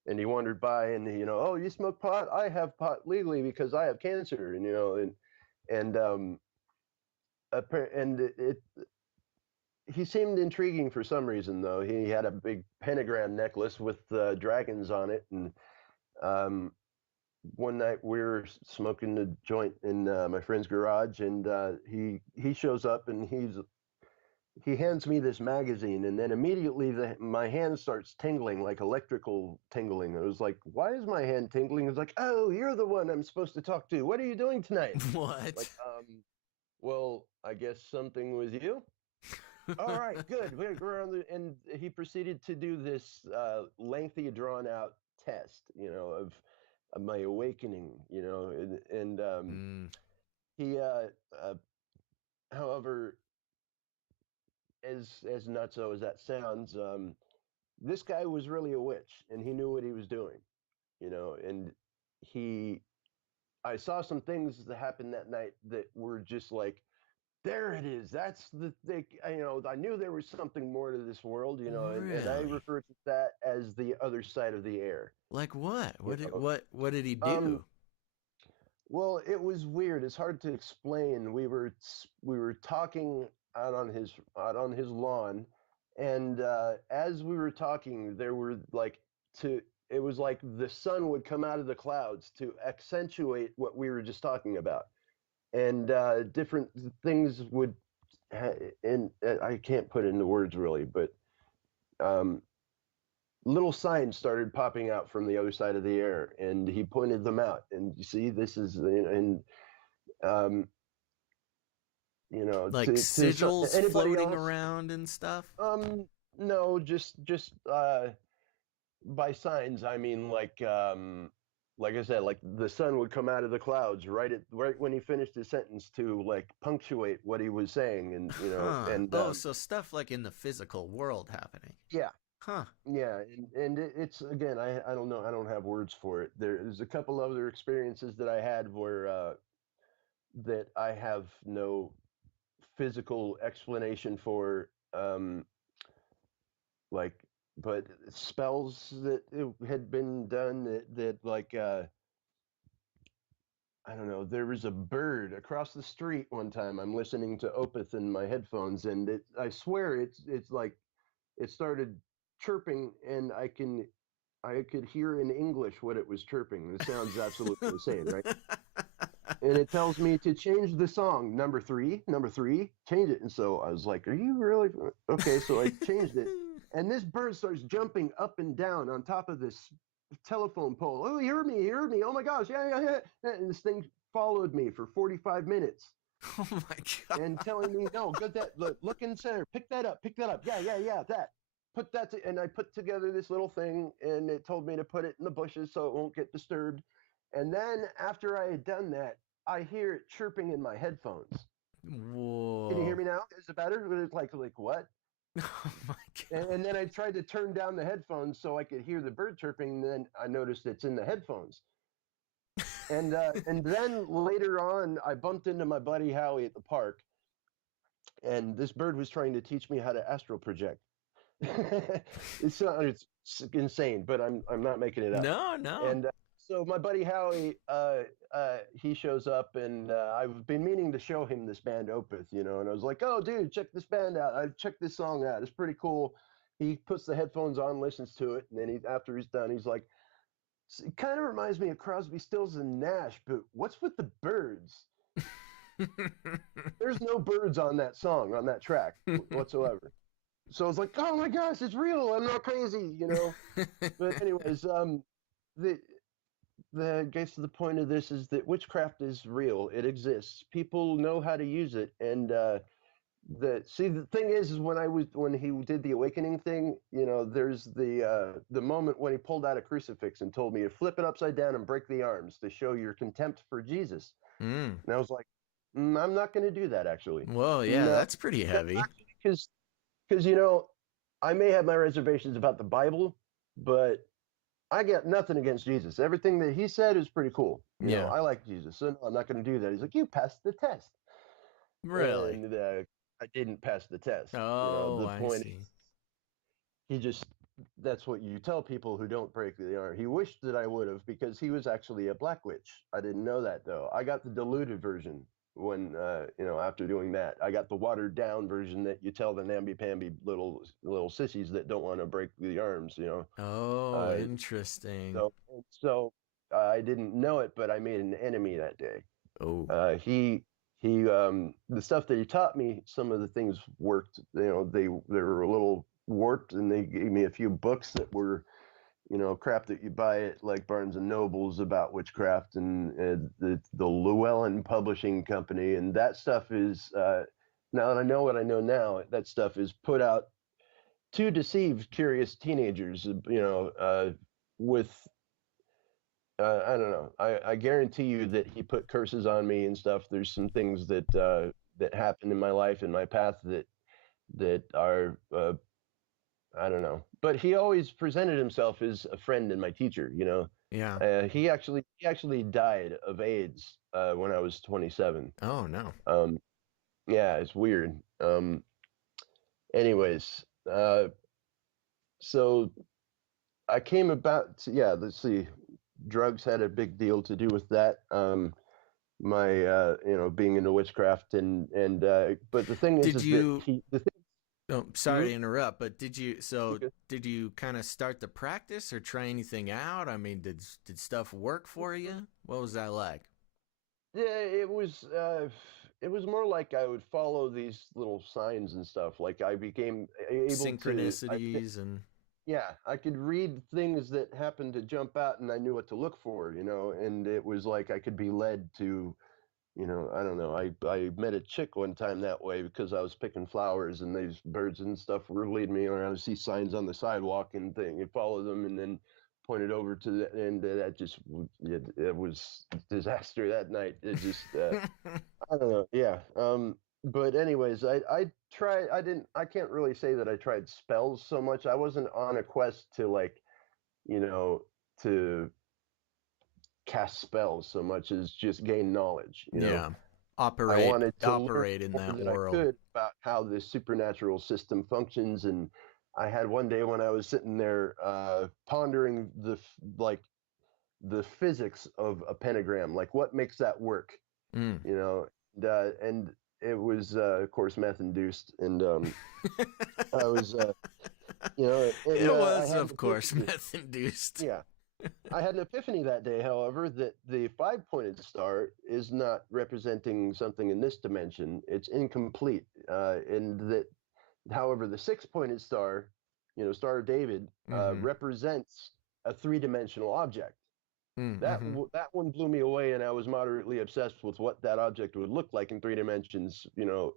and he wandered by, and oh, you smoke pot? I have pot legally because I have cancer, and he seemed intriguing for some reason, though. He had a big pentagram necklace with dragons on it, and um, one night we were smoking a joint in my friend's garage, and he shows up, and he hands me this magazine, and then immediately my hand starts tingling, like electrical tingling. It was like, why is my hand tingling? It's like, oh, you're the one I'm supposed to talk to. What are you doing tonight? Like, What? well, I guess something with you. All right, good. We're on and he proceeded to do this lengthy, drawn out test, of my awakening, and Mm, he, uh, however, as nutso as that sounds, this guy was really a witch, and he knew what he was doing, and he, I saw some things that happened that night that were just like, there it is. That's the thing. I knew there was something more to this world, and I really? refer to that as the other side of the air. Like what? You know, What did he um, do? well, it was weird. It's hard to explain. We were talking out on his lawn, and as we were talking, there were like to it was like the sun would come out of the clouds to accentuate what we were just talking about. and different things would, and I can't put it into words really, but um, little signs started popping out from the other side of the air, and he pointed them out. And you see, this is, and um, Like to sigils anybody floating else, around and stuff? no, just by signs, I mean like I said, like the sun would come out of the clouds right when he finished his sentence to like punctuate what he was saying, and Huh. and Oh, so stuff like in the physical world happening. yeah, Huh. yeah, and it's again, I don't know, I don't have words for it. There's a couple other experiences that I had where that I have no physical explanation for, like, but spells that had been done that like I don't know. There was a bird across the street one time. I'm listening to Opeth in my headphones, and I swear it's like it started chirping, and I could hear in English what it was chirping. It sounds absolutely insane, right? And it tells me to change the song, number three, change it. And so I was like, "Are you really okay?" So I changed it, and this bird starts jumping up and down on top of this telephone pole. Oh, he heard me. Oh my gosh, yeah, yeah, yeah. And this thing followed me for 45 minutes Oh my god. and telling me, no, get that, look in center, pick that up, yeah, yeah, yeah, that. Put that to, and I put together this little thing, and it told me to put it in the bushes so it won't get disturbed. And then after I had done that, I hear it chirping in my headphones. Can you hear Whoa. me now? Is it better? It's like what? Oh my And then I tried to turn down the headphones so I could hear the bird chirping. And then I noticed it's in the headphones. And then later on, I bumped into my buddy Howie at the park, and this bird was trying to teach me how to astral project. It's insane, but I'm not making it up. No, no. And so my buddy Howie, he shows up, and I've been meaning to show him this band Opeth, and I was like, "Oh, dude, check this band out! I checked this song out. It's pretty cool." He puts the headphones on, listens to it, and then after he's done, he's like, "It kind of reminds me of Crosby, Stills, and Nash, but what's with the birds? There's no birds on that song, on that track whatsoever." So I was like, "Oh my gosh, it's real! I'm not crazy." But anyways, the I guess the point of this is that witchcraft is real. It exists. People know how to use it, and the thing is when he did the awakening thing, there's the moment when he pulled out a crucifix and told me to flip it upside down and break the arms to show your contempt for Jesus. Mm. And I was like, I'm not going to do that actually. Well, yeah, No, that's pretty heavy. because I may have my reservations about the Bible, but I got nothing against Jesus. Everything that he said is pretty cool. Yeah. I like Jesus, so no, I'm not going to do that. He's like, you passed the test, Really? and I didn't pass the test. Oh, The I point see. is, he just that's what you tell people who don't break the arm. He wished that I would have because he was actually a black witch. I didn't know that though. I got the diluted version when after doing that. I got the watered down version that you tell the namby-pamby little sissies that don't want to break the arms. Oh, Uh, interesting. so I didn't know it, but I made an enemy that day. Oh. He the stuff that he taught me, some of the things worked. They were a little warped, and they gave me a few books that were crap that you buy at like Barnes and Nobles about witchcraft, and the Llewellyn Publishing Company, and that stuff is now that I know what I know now, that stuff is put out to deceive curious teenagers, with I don't know. I guarantee you that he put curses on me and stuff. There's some things that happened in my life, in my path, that are I don't know. But he always presented himself as a friend and my teacher. Yeah. He actually died of AIDS when I was 27. Oh, no. Yeah, it's weird. Anyways, so I came about. Yeah, let's see. Drugs had a big deal to do with that. My being into witchcraft, but the thing is Did that you the thing. Oh, sorry Mhm, to interrupt, but okay. did you kind of start the practice or try anything out? I mean, did stuff work for you? What was that like? Yeah, it was more like I would follow these little signs and stuff. Like I became able to, Synchronicities and yeah, I could read things that happened to jump out and I knew what to look for, you know, and it was like I could be led to, you know, I don't know. I met a chick one time that way because I was picking flowers and these birds and stuff were leading me around to see signs on the sidewalk and thing and follow them and then pointed over to the and that just it was disaster that night. It just I don't know. Yeah. But anyways, I try. I can't really say that I tried spells so much. I wasn't on a quest to like, you know, to cast spells so much as just gain knowledge. You know, yeah, I wanted to learn operate in more that that I world. could about how this supernatural system functions. And I had one day when I was sitting there pondering like the physics of a pentagram, like what makes that work, Mm. you know, and it was of course meth induced, and I was you know, and It I was, had an of course, epiphany. meth induced. Yeah, I had an epiphany that day, however, that the five-pointed star is not representing something in this dimension. It's incomplete, and that, however, the six-pointed star, you know, Star of David, Mm-hmm. represents a three-dimensional object. Mm-hmm. That one blew me away, and I was moderately obsessed with what that object would look like in three dimensions. You know,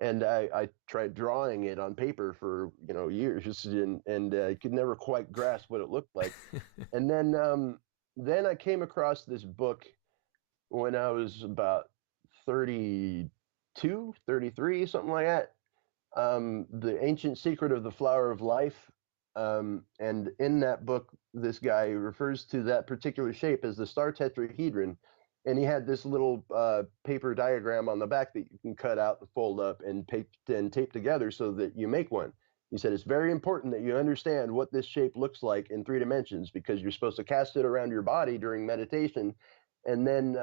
and I tried drawing it on paper for, you know, years, and I could never quite grasp what it looked like. And then I came across this book when I was about 32, 33, something like that. The Ancient Secret of the Flower of Life. And in that book, this guy refers to that particular shape as the star tetrahedron. And he had this little paper diagram on the back that you can cut out and fold up and tape together so that you make one. He said it's very important that you understand what this shape looks like in three dimensions because you're supposed to cast it around your body during meditation and then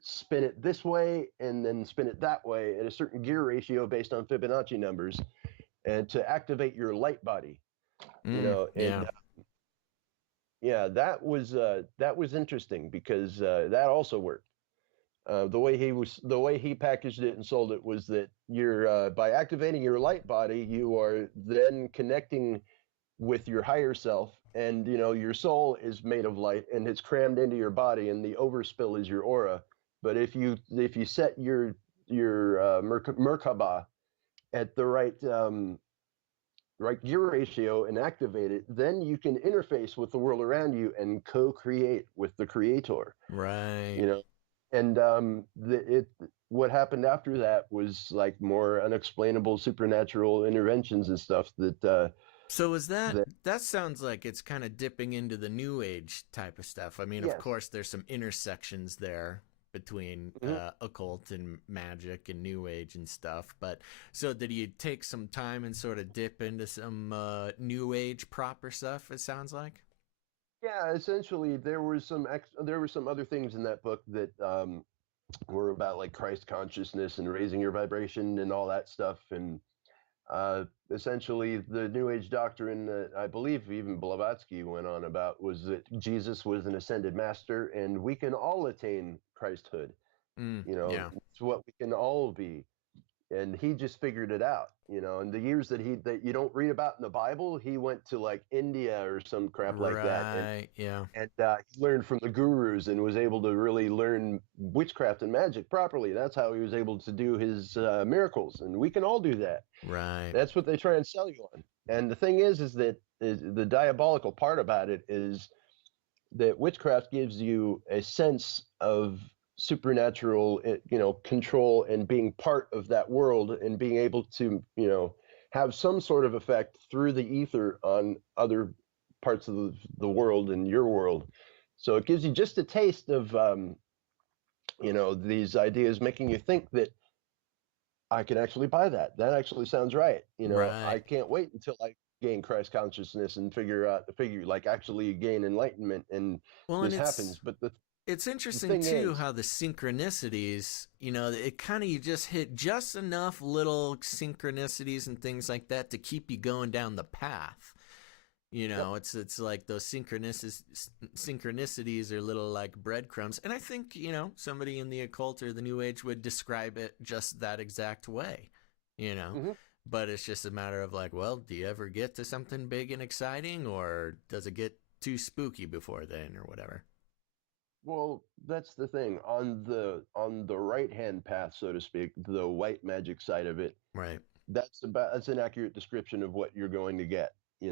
spin it this way and then spin it that way at a certain gear ratio based on Fibonacci numbers, and to activate your light body, you Mm, know. And yeah. yeah, that was interesting because that also worked. The way he packaged it and sold it was that you're by activating your light body, you are then connecting with your higher self, and you know your soul is made of light and it's crammed into your body, and the overspill is your aura. But if you set your Merkaba at the right gear ratio and activate it, then you can interface with the world around you and co-create with the creator, Right. you know. And what happened after that was like more unexplainable supernatural interventions and stuff So is that that that sounds like it's kind of dipping into the new age type of stuff. I mean, of yes. course, there's some intersections there between Mhm. occult and magic and new age and stuff. But so did you take some time and sort of dip into some new age proper stuff? It sounds like. Yeah, essentially there were some other things in that book that were about like Christ consciousness and raising your vibration and all that stuff. And essentially the New Age doctrine that I believe even Blavatsky went on about was that Jesus was an ascended master and we can all attain Christhood. Mm, You know, yeah. it's what we can all be, and he just figured it out, you know. And the years that you don't read about in the Bible, he went to like India or some crap like that, Right. Yeah. and he learned from the gurus and was able to really learn witchcraft and magic properly. That's how he was able to do his miracles, and we can all do that. Right. That's what they try and sell you on. And the thing is that the diabolical part about it is that witchcraft gives you a sense of supernatural, you know, control and being part of that world and being able to, you know, have some sort of effect through the ether on other parts of the world and your world. So it gives you just a taste of, you know, these ideas, making you think that I can actually buy that. That actually sounds right. You know, I Right. can't wait until I gain Christ consciousness and figure like actually gain enlightenment and Well, and this happens. But it's the interesting thing too is, how the synchronicities, it kind of you just hit just enough little synchronicities and things like that to keep you going down the path. Yep. It's like those synchronicities are little like breadcrumbs. And I think, somebody in the occult or the New Age would describe it just that exact way, you know. Hmm. But it's just a matter of like, well, do you ever get to something big and exciting, or does it get too spooky before then, or whatever? Well, that's the thing. On the right hand path, so to speak, the white magic side of it, Right. that's an accurate description of what you're going to get. You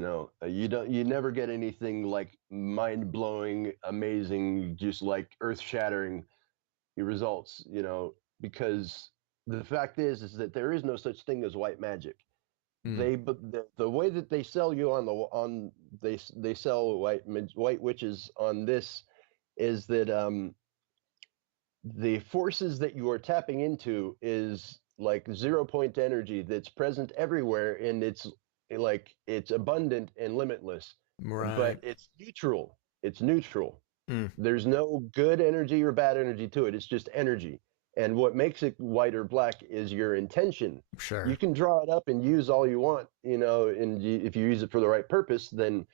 never get anything like mind blowing, amazing, just like earth shattering results. Because the fact is that there is no such thing as white magic. Mm. But the way that they sell you they sell white witches on this is that the forces that you are tapping into is like 0 point energy that's present everywhere, and it's abundant and limitless, but Right. it's neutral. Mm. There's no good energy or bad energy to it. It's just energy. And what makes it white or black is your intention. You Sure. can draw it up and use all you want, and if you use it for the right purpose, then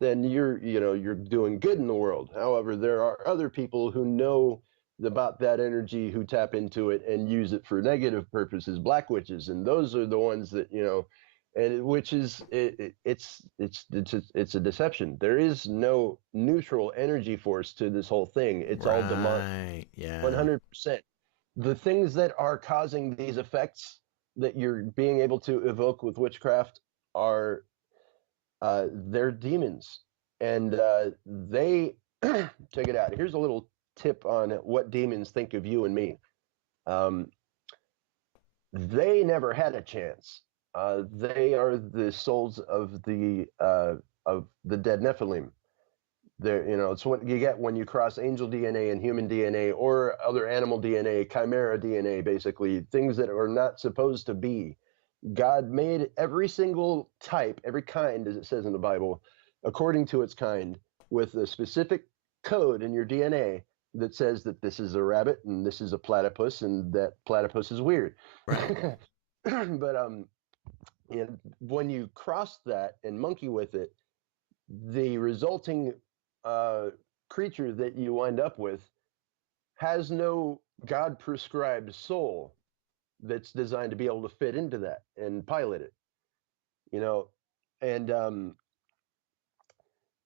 you're doing good in the world. However, there are other people who know about that energy, who tap into it and use it for negative purposes, black witches, and those are the ones that, and which is it's a deception. There is no neutral energy force to this whole thing. It's all demonic, Right. Yeah. 100%. The things that are causing these effects that you're being able to evoke with witchcraft are they're demons, and they check it out. Here's a little tip on what demons think of you and me. Um, they never had a chance. They are the souls of the dead Nephilim. It's what you get when you cross angel DNA and human DNA or other animal DNA, chimera DNA, basically things that are not supposed to be. God made every single type, every kind, as it says in the Bible, according to its kind, with a specific code in your DNA that says that this is a rabbit and this is a platypus and that platypus is weird. Right. But when you cross that and monkey with it, the resulting uh, creature that you wind up with has no God prescribed soul that's designed to be able to fit into that and pilot it, you know, and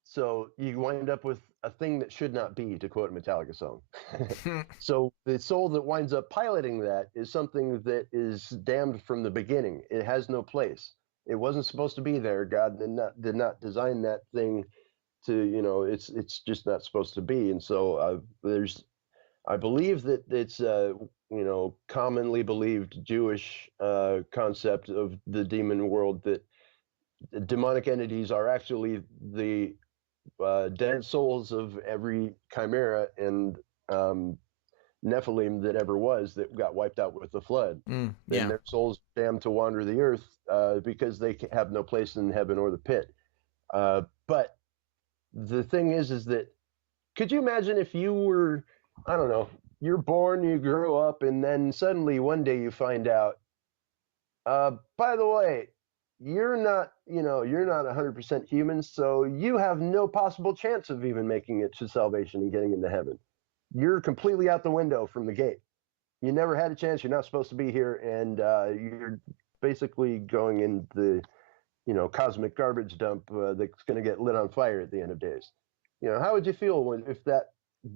so you wind up with a thing that should not be, to quote a Metallica song. So the soul that winds up piloting that is something that is damned from the beginning. It has no place. It wasn't supposed to be there. God did not design that thing to, it's just not supposed to be. And so I believe that it's commonly believed Jewish concept of the demon world, that demonic entities are actually the dead souls of every chimera and Nephilim that ever was, that got wiped out with the flood. Then Yeah. their souls damned to wander the earth because they have no place in heaven or the pit. But the thing is that, could you imagine if you were, I don't know, you're born, you grow up, and then suddenly one day you find out, by the way, you're not 100% human, so you have no possible chance of even making it to salvation and getting into heaven. You're completely out the window from the gate. You never had a chance. You're not supposed to be here, and you're basically going in the, cosmic garbage dump that's going to get lit on fire at the end of days. How would you feel if that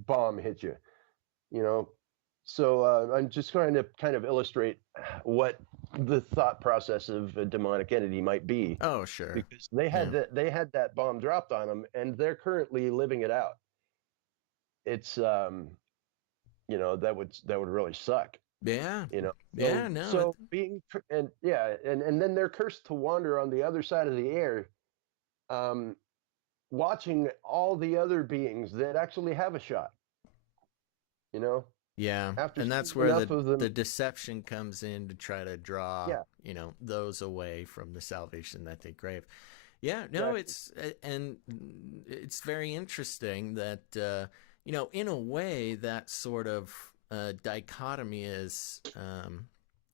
bomb hit you? You know, so I'm just trying to kind of illustrate what the thought process of a demonic entity might be, Oh, sure. because they had Yeah. that bomb dropped on them, and they're currently living it out. It's that would really suck. Yeah. So Yeah. No. being, and yeah, and then they're cursed to wander on the other side of the air, um, watching all the other beings that actually have a shot. You know, Yeah. after And that's seeing where enough of the them, deception comes in to try to draw, yeah, those away from the salvation that they crave. Yeah, no, exactly. and it's very interesting that, in a way, that sort of dichotomy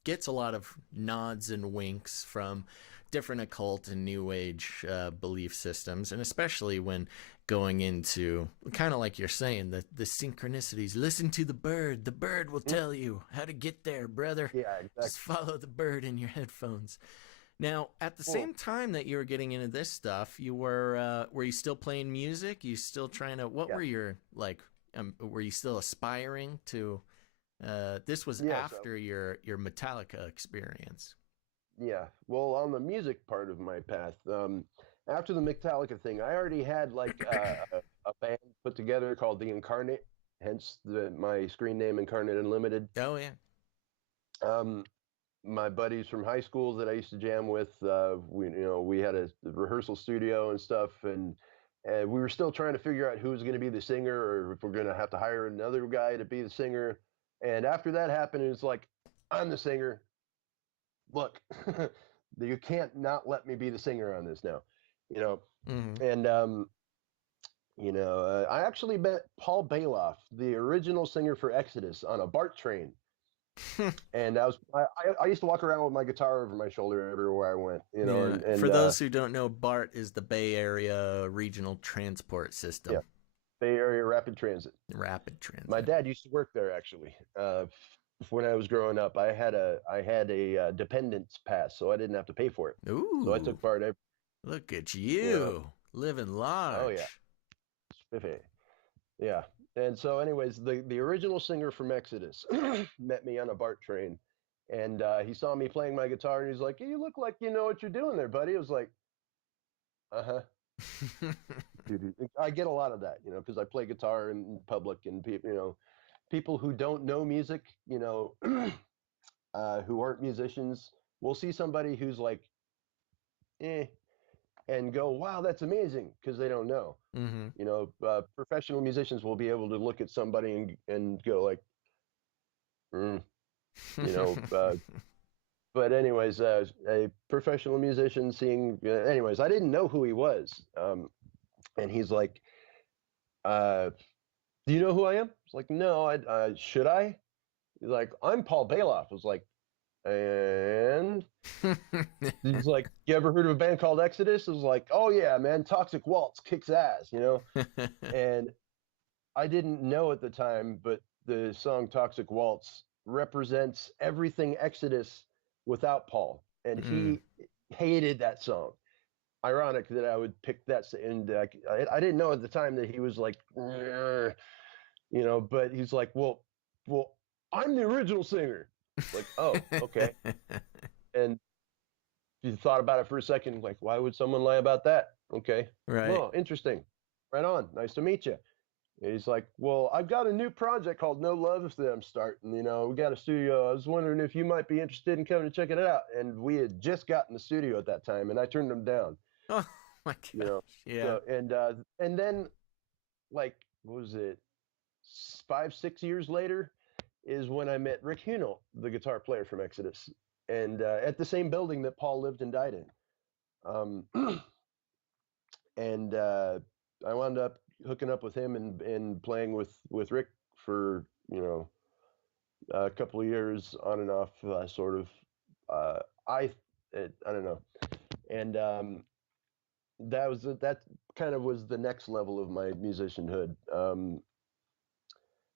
gets a lot of nods and winks from different occult and new age belief systems, and especially when going into kind of like you're saying the synchronicities. Listen to the bird. The bird will tell you how to get there, brother. Yeah, Just exactly. follow the bird in your headphones. Now, at the Well, same time that you were getting into this stuff, you were you still playing music? You still trying to? What yeah, were your like? Were you still aspiring to? This was yeah. So after your Metallica experience. yeah. Well, on the music part of my path, after the Metallica thing, I already had like a band put together called The Incarnate, hence my screen name Incarnate Unlimited. Oh yeah. Um, my buddies from high school that I used to jam with, we had a rehearsal studio and stuff, and we were still trying to figure out who was going to be the singer, or if we're going to have to hire another guy to be the singer. And after that happened, it's like, I'm the singer. Look, you can't not let me be the singer on this now, you know. Mm-hmm. And I actually met Paul Bailoff, the original singer for Exodus, on a BART train. And I used to walk around with my guitar over my shoulder everywhere I went, Yeah. and For those who don't know, BART is the Bay Area Regional Transport yeah, System. Bay Area Rapid Transit. Rapid My transit. dad used to work there actually. When I was growing up, I had a dependence pass, so I didn't have to pay for it. So I Ooh, took part every, look at you know, you living oh yeah, large. spiffy. Yeah. And so, anyways, the original singer from Exodus met me on a BART train, and he saw me playing my guitar, and he's like, "Hey, you look like you know what you're doing there, buddy." I was like, "Uh huh." Dude, I get a lot of that, because I play guitar in public, and people who don't know music, who aren't musicians, will see somebody who's like, eh, and go, "Wow, that's amazing," because they don't know. Mm-hmm. Professional musicians will be able to look at somebody and go like, mm, you know. But anyways, a professional musician seeing. Anyways, I didn't know who he was, and he's like, "Do you know who I am?" It's like, "No, should I?" He's like, "I'm Paul Bailoff." I was like, "And?" He's like, "You ever heard of a band called Exodus?" I was like, "Oh yeah, man, Toxic Waltz kicks ass." And I didn't know at the time, but the song Toxic Waltz represents everything Exodus without Paul. And Mm. he hated that song. Ironic that I would pick that. And I didn't know at the time that he was like, but he's like, well, I'm the original singer. It's like, oh, okay. And you thought about it for a second, like, why would someone lie about that? Okay. Right. Well, interesting. Right on. Nice to meet you. And he's like, "Well, I've got a new project called No Love that I'm starting. We got a studio. I was wondering if you might be interested in coming to check it out." And we had just gotten the studio at that time, and I turned him down. Oh my You gosh. know, Yeah. so and then like what was it, 5 6 years later, is when I met Rick Hunolt, the guitar player from Exodus, and at the same building that Paul lived and died in. And I wound up hooking up with him and playing with Rick for a couple of years on and off, sort of. Uh, I I don't know, and that kind of was the next level of my musicianhood,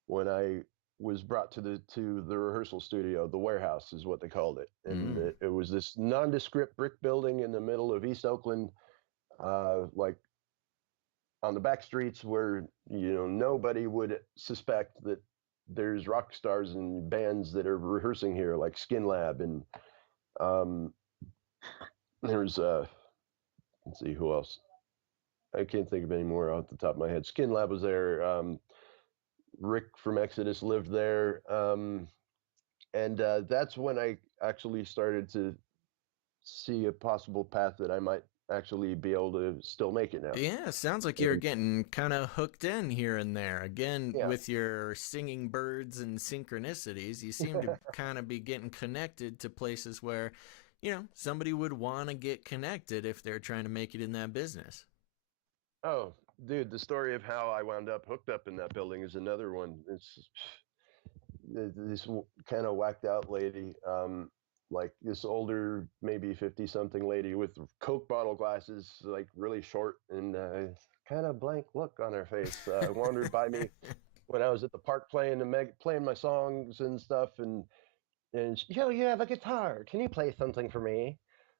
when I was brought to the rehearsal studio. The warehouse is what they called it, and Mm. it was this nondescript brick building in the middle of East Oakland, like on the back streets where nobody would suspect that there's rock stars and bands that are rehearsing here, like Skin Lab, and um, there's let's see who else. I can't think of any more off the top of my head. Skin Lab was there. Rick from Exodus lived there, and that's when I actually started to see a possible path that I might actually be able to still make it now. Yeah, sounds like you're And getting kind of hooked in here and there. Again, yeah, with your singing birds and synchronicities, you seem to kind of be getting connected to places where, somebody would want to get connected if they're trying to make it in that business. oh, dude, the story of how I wound up hooked up in that building is another one. It's this kind of whacked out lady. like this older, maybe 50 something lady with Coke bottle glasses, like really short and kind of blank look on her face. Wandered by me when I was at the park playing playing my songs and stuff, and she, yo, you have a guitar. Can you play something for me?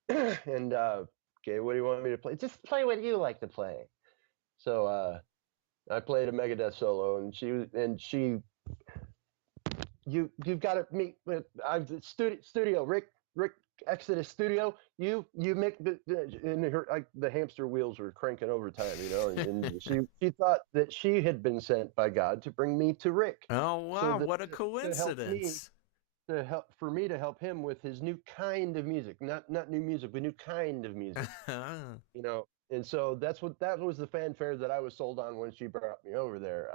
And okay, what do you want me to play? Just play what you like to play. So I played a Megadeth solo, and she you've got to meet with I'm the studio Rick Exodus studio. You make and the hamster wheels were cranking overtime, you know, and she thought that she had been sent by God to bring me to Rick, Oh, so wow. that What a to help me coincidence. to help for me to help him with his new kind of music, not new music, but new kind of music, you know. And so that was the fanfare that I was sold on when she brought me over there.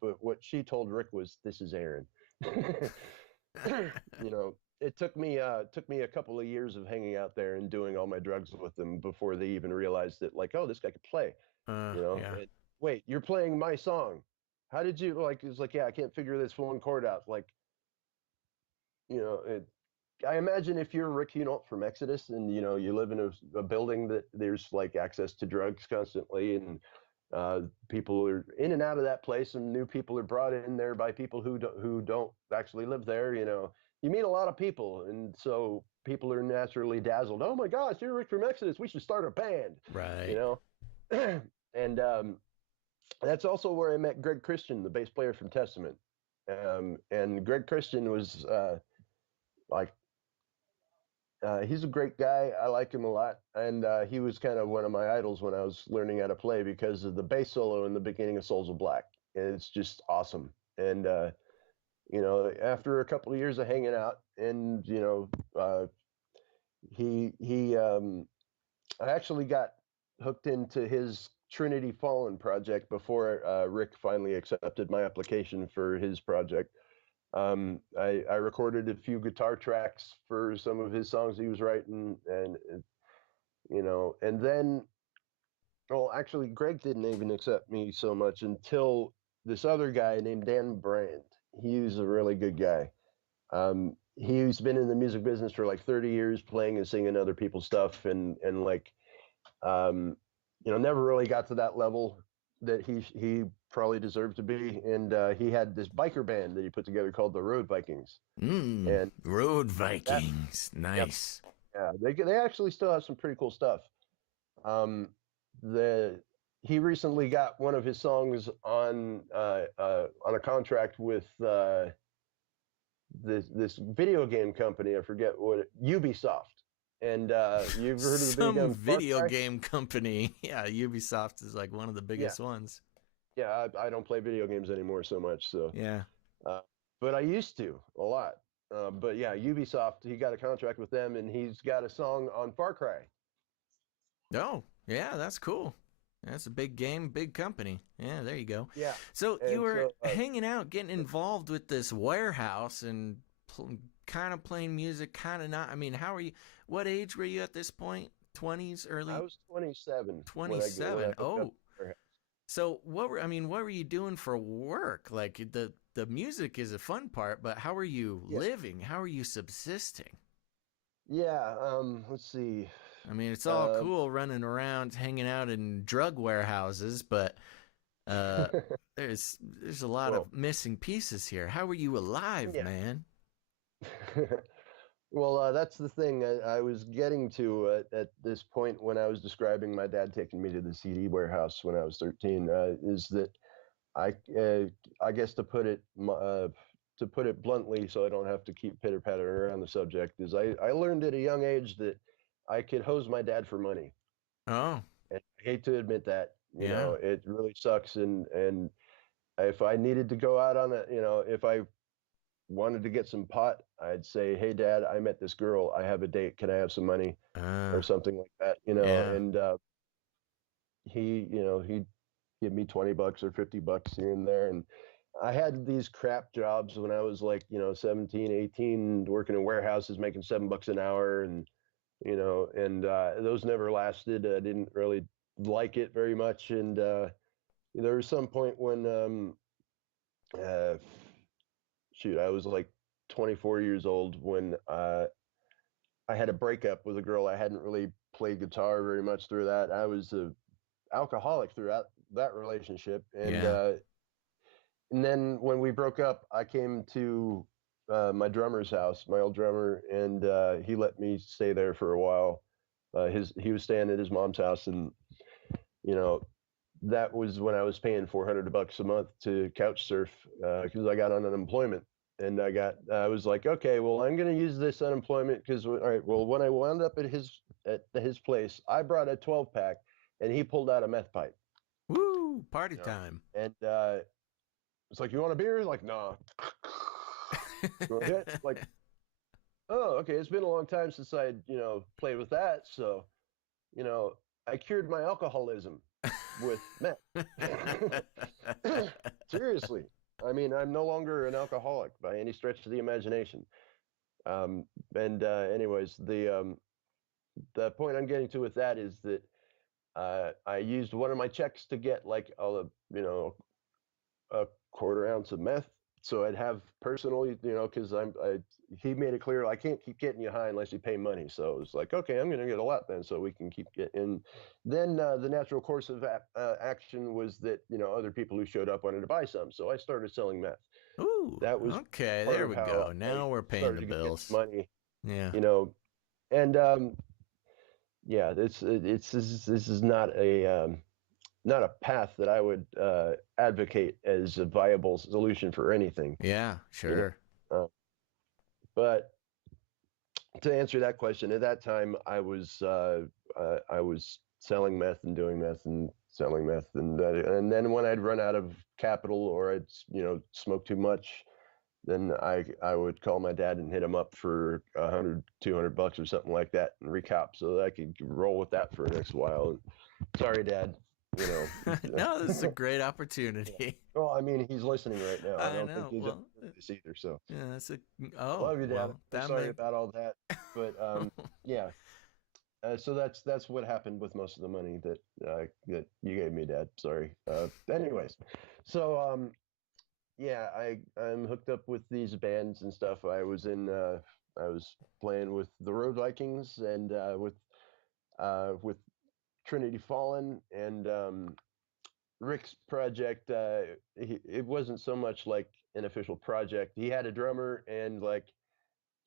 But what she told Rick was, "This is Aaron." You know, it took me a couple of years of hanging out there and doing all my drugs with them before they even realized that, like, oh, this guy could play. You know, Yeah. wait, you're playing my song. How did you like? It's like, yeah, I can't figure this one chord out. Like, you know, I imagine if you're Rick Hunolt from Exodus and you know you live in a building that there's like access to drugs constantly and people are in and out of that place and new people are brought in there by people who don't actually live there. You know, you meet a lot of people, and so people are naturally dazzled. Oh my gosh, you're Rick from Exodus. We should start a band. Right. You know, and that's also where I met Greg Christian, the bass player from Testament. And Greg Christian was like he's a great guy. I like him a lot, and he was kind of one of my idols when I was learning how to play because of the bass solo in the beginning of Souls of Black. And it's just awesome. And you know, after a couple of years of hanging out, and you know, I actually got hooked into his Trinity Fallen project before Rick finally accepted my application for his project. I recorded a few guitar tracks for some of his songs he was writing, and you know, and then, well, actually, Greg didn't even accept me so much until this other guy named Dan Brand. He's a really good guy. He's been in the music business for like 30 years, playing and singing other people's stuff, and like, um, you know, never really got to that level that he probably deserved to be. And he had this biker band that he put together called the Road Vikings, and Road that, Vikings. yep, Nice. yeah, they actually still have some pretty cool stuff. Um, the he recently got one of his songs on a contract with this video game company. I forget what Ubisoft. And you've heard of the video Some game Far video Cry? game company. Yeah, Ubisoft is like one of the Yeah, biggest ones. yeah. I don't play video games anymore so much. So, Yeah. uh, but I used to a lot. But yeah, Ubisoft. He got a contract with them, and he's got a song on Far Cry. Oh, yeah, that's cool. That's a big game, big company. Yeah, there you go. Yeah, So you and were so hanging out, getting involved with this warehouse and kind of playing music, kind of not. I mean, how are you? What age were you at this point? 20s, I early was 27 when I 27. hooked up Oh, with her. so what were you doing for work? Like the music is a fun part, but how are you Yeah, living? How are you subsisting? yeah. Let's see. I mean, it's all Um, cool running around, hanging out in drug warehouses, but uh, there's a lot well, of missing pieces here. How are you alive, yeah. man? Well, that's the thing I was getting to at this point when I was describing my dad taking me to the CD warehouse when I was 13. Is that I uh, I guess to put it bluntly, so I don't have to keep pitter pattering around the subject, is I learned at a young age that I could hose my dad for money, Oh, and I hate to admit that. You yeah. know, it really sucks, and if I needed to go out on a, you know, if I wanted to get some pot, I'd say, "Hey, Dad, I met this girl. I have a date. Can I have some money?" Uh, or something like that. You know, yeah. and he'd give me 20 bucks or 50 bucks here and there, and I had these crap jobs when I was like, you know, 17, 18, working in warehouses, making $7 an hour, and you know, and those never lasted. I didn't really like it very much, and there was some point when uh, shoot, I was like 24 years old when I had a breakup with a girl. I hadn't really played guitar very much through that. I was a alcoholic throughout that relationship, Yeah. and then when we broke up, I came to my drummer's house, my old drummer, and he let me stay there for a while. He was staying at his mom's house, and you know that was when I was paying $400 a month to couch surf because I got on unemployment, and I was like, okay, well, I'm gonna use this unemployment because all right, well, when I wound up at his place, I brought a 12 pack, and he pulled out a meth pipe, Woo! Party you know, time. and it's like, you want a beer? He's like, nah. You want a hit? Like, oh, okay. It's been a long time since I, played with that. So, you know, I cured my alcoholism with meth. Seriously. I mean, I'm no longer an alcoholic by any stretch of the imagination. Um, and anyways, the point I'm getting to with that is that I used one of my checks to get like a quarter ounce of meth. So I'd have personally, because he made it clear I can't keep getting you high unless you pay money. So it's like, okay, I'm going to get a lot then, so we can keep getting. Then the natural course of action was that other people who showed up wanted to buy some, so I started selling meth. Ooh, That was okay, part there of we how go. I Now we're paying started the to get bills. money, Yeah. and yeah, this is not a path that I would advocate as a viable solution for anything. Yeah, You know, sure. but to answer that question, at that time I was selling meth and doing meth and selling meth, and then when I'd run out of capital or I'd smoke too much, then I would call my dad and hit him up for 100, $200 or something like that and recap so that I could roll with that for the next while. And sorry, Dad. No, this is a great Yeah. opportunity. Well, I mean, he's listening right now. I I don't think know. he's ever Well, heard this either. So yeah, that's a. I Oh, love you, Dad. well, I'm that sorry make. about all that, but yeah. So that's what happened with most of the money that you gave me, Dad. Sorry. Anyways, so yeah, I'm hooked up with these bands and stuff. I was playing with the Road Vikings and with Trinity Fallen and Rick's project. It wasn't so much like an official project. He had a drummer and like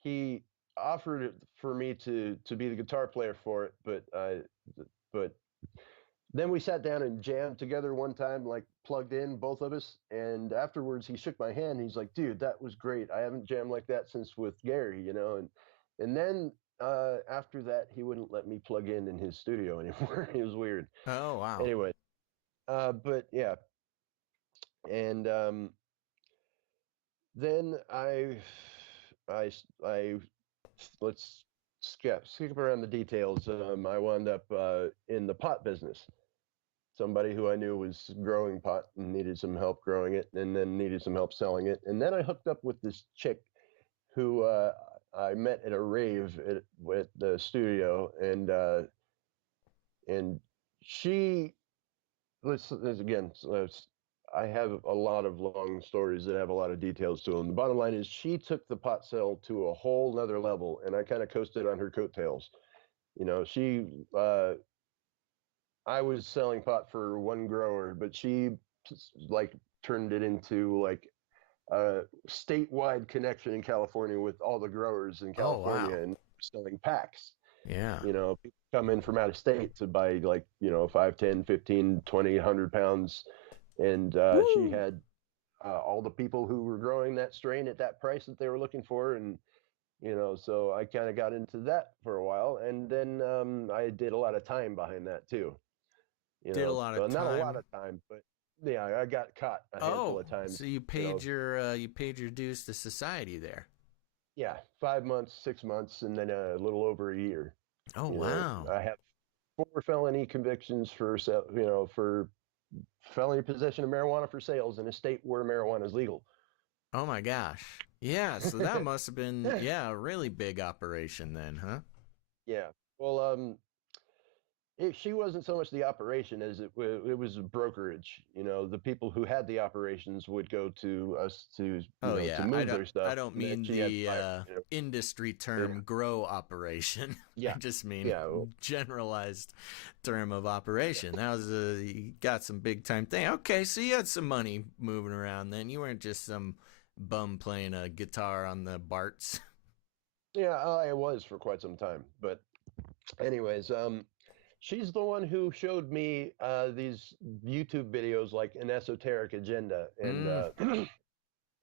he offered it for me to be the guitar player for it, but then we sat down and jammed together one time, like plugged in, both of us. And afterwards, he shook my hand. He's like, "Dude, that was great. I haven't jammed like that since with Gary, you know." And then after that, he wouldn't let me plug in his studio anymore. It was weird. Oh, wow. Anyway, but yeah, and then I let's skip around the details. I wound up in the pot business. Somebody who I knew was growing pot and needed some help growing it, and then needed some help selling it. And then I hooked up with this chick who I met at a rave at the studio, and she let's again. I have a lot of long stories that have a lot of details to them. The bottom line is she took the pot sale to a whole nother level, and I kind of coasted on her coattails. She I was selling pot for one grower, but she like turned it into like a statewide connection in California with all the growers in Oh, California wow. and selling packs. Yeah. People come in from out of state to buy like, 5, 10, 15, 20, 100 pounds. And she Woo! had all the people who were growing that strain at that price that they were looking for. And, so I kind of got into that for a while. And then I did a lot of time behind that too. Did a lot of Not a lot time. of time, but yeah, I got caught a handful Oh, of times. so you paid your dues to society there. Yeah, 5 months, 6 months, and then a little over a year. Oh, wow. I have 4 felony convictions for for felony possession of marijuana for sales in a state where marijuana is legal. Oh my gosh. Yeah, so that must have been a really big operation then, huh? Yeah. Well, she wasn't so much the operation as it was a brokerage. You know, the people who had the operations would go to us to, Oh to yeah, move their I stuff, don't and then mean she had to the fire. industry Yeah, term grow operation. I yeah, just mean yeah, well, generalized term of operation. That was you got some big time thing. Okay, so you had some money moving around then. You weren't just some bum playing a guitar on the Barts. yeah. I was for quite some time, but anyways, she's the one who showed me these YouTube videos like an esoteric agenda, and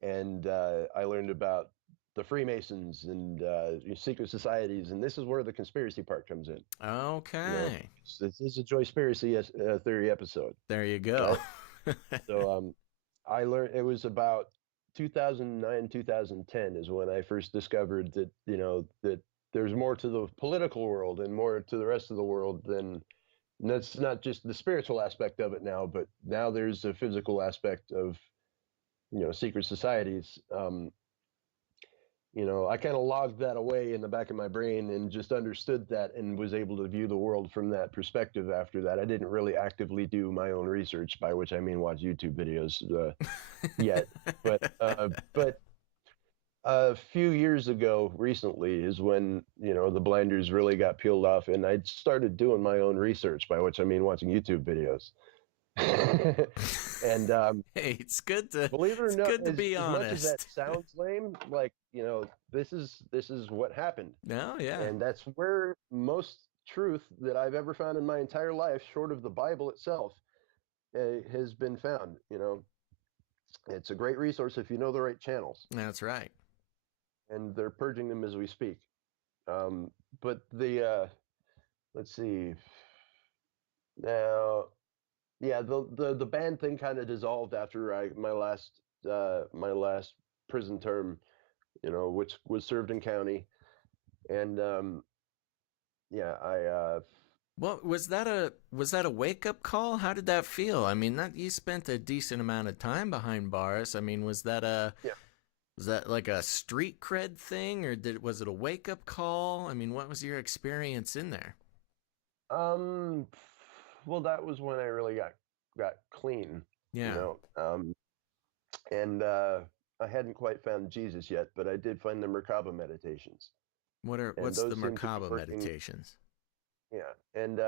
Mm, I learned about the Freemasons and secret societies, and this is where the conspiracy part comes in. You know, okay. this is a Joyspiracy theory episode, There you go. right? So I learned it was about 2009, 2010 is when I first discovered that that there's more to the political world and more to the rest of the world than. And that's not just the spiritual aspect of it now, but now there's a physical aspect of secret societies. I kind of logged that away in the back of my brain and just understood that and was able to view the world from that perspective after that. I didn't really actively do my own research, by which I mean watch YouTube videos yet. But a few years ago, recently, is when, the blinders really got peeled off and I started doing my own research, by which I mean watching YouTube videos. And Hey, believe it or it's not, good to be as much as that honest. sounds lame, like, this is what happened. No, yeah. And that's where most truth that I've ever found in my entire life, short of the Bible itself, has been found. It's a great resource if you know the right channels, That's right. and they're purging them as we speak. But let's see, now, yeah, the band thing kind of dissolved after my last prison term, which was served in county, and yeah, Well, was that a wake up call? How did that feel? I mean, that you spent a decent amount of time behind bars. I mean, yeah. was that like a street cred thing, or was it a wake up call? I mean, what was your experience in there? Um, well, that was when I really got clean, you Yeah. know. And I hadn't quite found Jesus yet, but I did find the Merkaba meditations, and What's the those seem to be Merkaba working. meditations? Yeah, and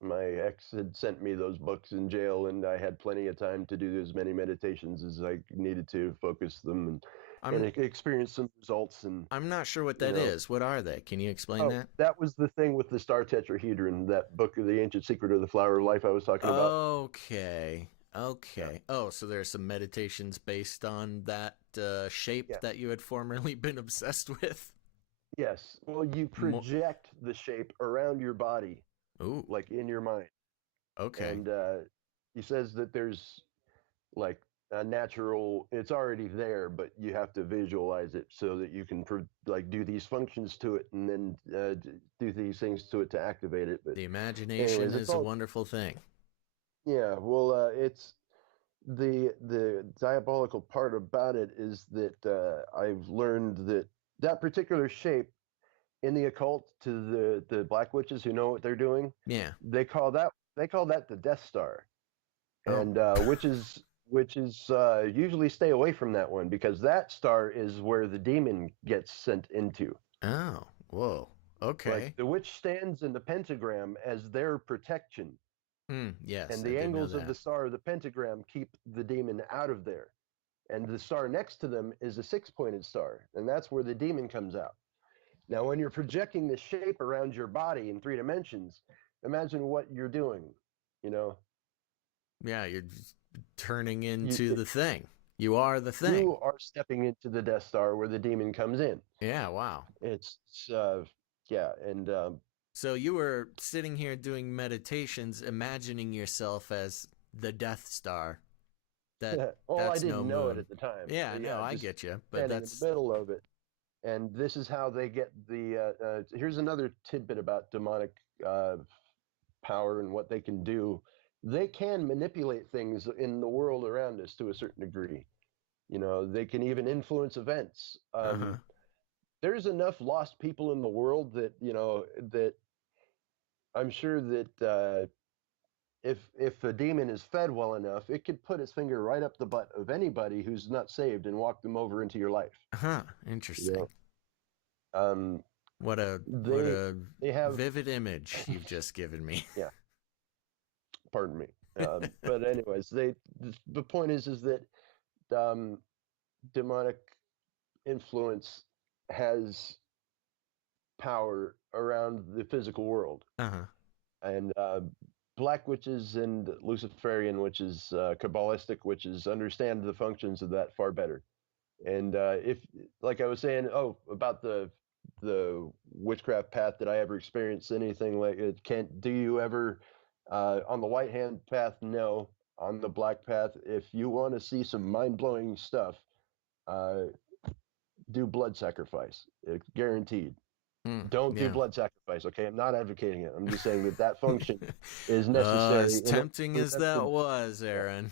my ex had sent me those books in jail, and I had plenty of time to do as many meditations as I needed to focus them and I'm experience some results, and I'm not sure what you that know. is. What are they? Can you explain Oh, that? that was the thing with the star tetrahedron, that book of the ancient secret of the flower of life I was talking about. Okay. Yeah, Okay. Oh, so there's some meditations based on that shape yeah. that you had formerly been obsessed with. Yes. Well, you Mo- project the shape around your body, Ooh. like in your mind. Okay. And he says that there's like a natural, it's already there, but you have to visualize it so that you can like do these functions to it and then do these things to it to activate it. But The imagination anyways, it's is a all, wonderful thing. yeah, well, it's the diabolical part about it is that I've learned that that particular shape in the occult, to the black witches who know what they're doing, Yeah. they call that the Death Star, Oh. and witches usually stay away from that one because that star is where the demon gets sent into. Oh. Whoa. Like Okay. the witch stands in the pentagram as their protection, Yes, and I the did know angles of the that. star of the pentagram keep the demon out of there. And the star next to them is a six-pointed star, and that's where the demon comes out. Now, when you're projecting this shape around your body in 3 dimensions, imagine what you're doing. You know, Yeah, you're just turning you into the thing. You are the thing. you are stepping into the Death Star where the demon comes in. Yeah, wow. It's yeah, and So you were sitting here doing meditations, imagining yourself as the Death Star. That well, I that's no didn't know it moon. at the time. Yeah, no, Yeah, I just get you, but standing in that's the middle of it, and this is how they get the. Here's another tidbit about demonic uh, power and what they can do. They can manipulate things in the world around us to a certain degree. They can even influence events. uh-huh. There's enough lost people in the world that I'm sure that if a demon is fed well enough, it could put its finger right up the butt of anybody who's not saved and walk them over into your life. Huh. You Interesting. know, um, What they a they have vivid image you've just given me. yeah. Pardon me. But anyways, the point is that um, demonic influence has power around the physical world, Uh-huh. and black witches and Luciferian witches, Kabbalistic witches understand the functions of that far better. And if, like I was saying, about the witchcraft path, that I ever experienced anything like it? Can't do you ever on the white hand path? No. On the black path, if you want to see some mind blowing stuff, uh, do blood sacrifice. It's guaranteed. Don't do Yeah. blood sacrifice. Okay, I'm not advocating it. I'm just saying that that function is necessary As in order tempting for as them that to. was, Aaron,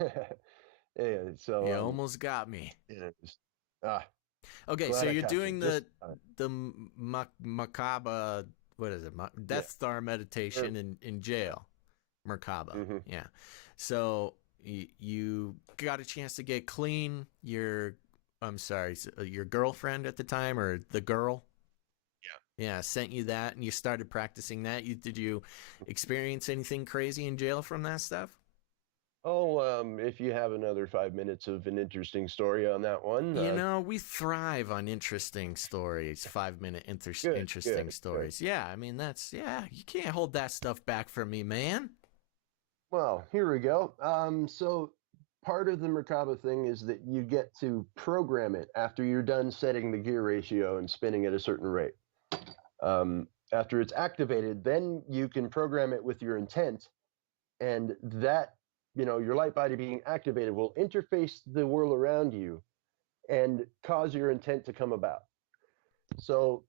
Yeah. Yeah. So you almost got me. yeah, ah, Okay, so glad I you're caught you. doing Just the macabre, what is it? yeah. Death Star Er, meditation in jail. Merkaba. mhm. Yeah. So you got a chance to get clean. I'm sorry, your girlfriend at the time, or the girl? Yeah, sent you that, and you started practicing that. Did you experience anything crazy in jail from that stuff? Oh, if you have another 5 minutes of an interesting story on that one, You know, we thrive on interesting stories, 5 minute good, interesting good, good. stories. Yeah, I mean, you can't hold that stuff back from me, man. Well, here we go. So part of the Merkaba thing is that you get to program it after you're done setting the gear ratio and spinning at a certain rate. After it's activated, then you can program it with your intent, and that, your light body being activated will interface the world around you and cause your intent to come about. So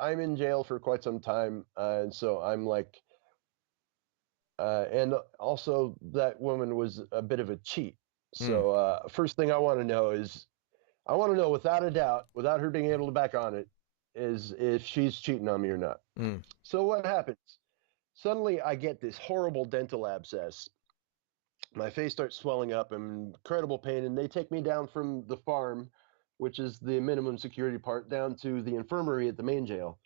I'm in jail for quite some time, and so I'm like, and also that woman was a bit of a cheat. Mm, So first thing I want to know is, I want to know without a doubt, without her being able to back on it, is if she's cheating on me or not. mm. So what happens? Suddenly I get this horrible dental abscess. My face starts swelling up. I'm in incredible pain, and they take me down from the farm, which is the minimum security part, down to the infirmary at the main jail.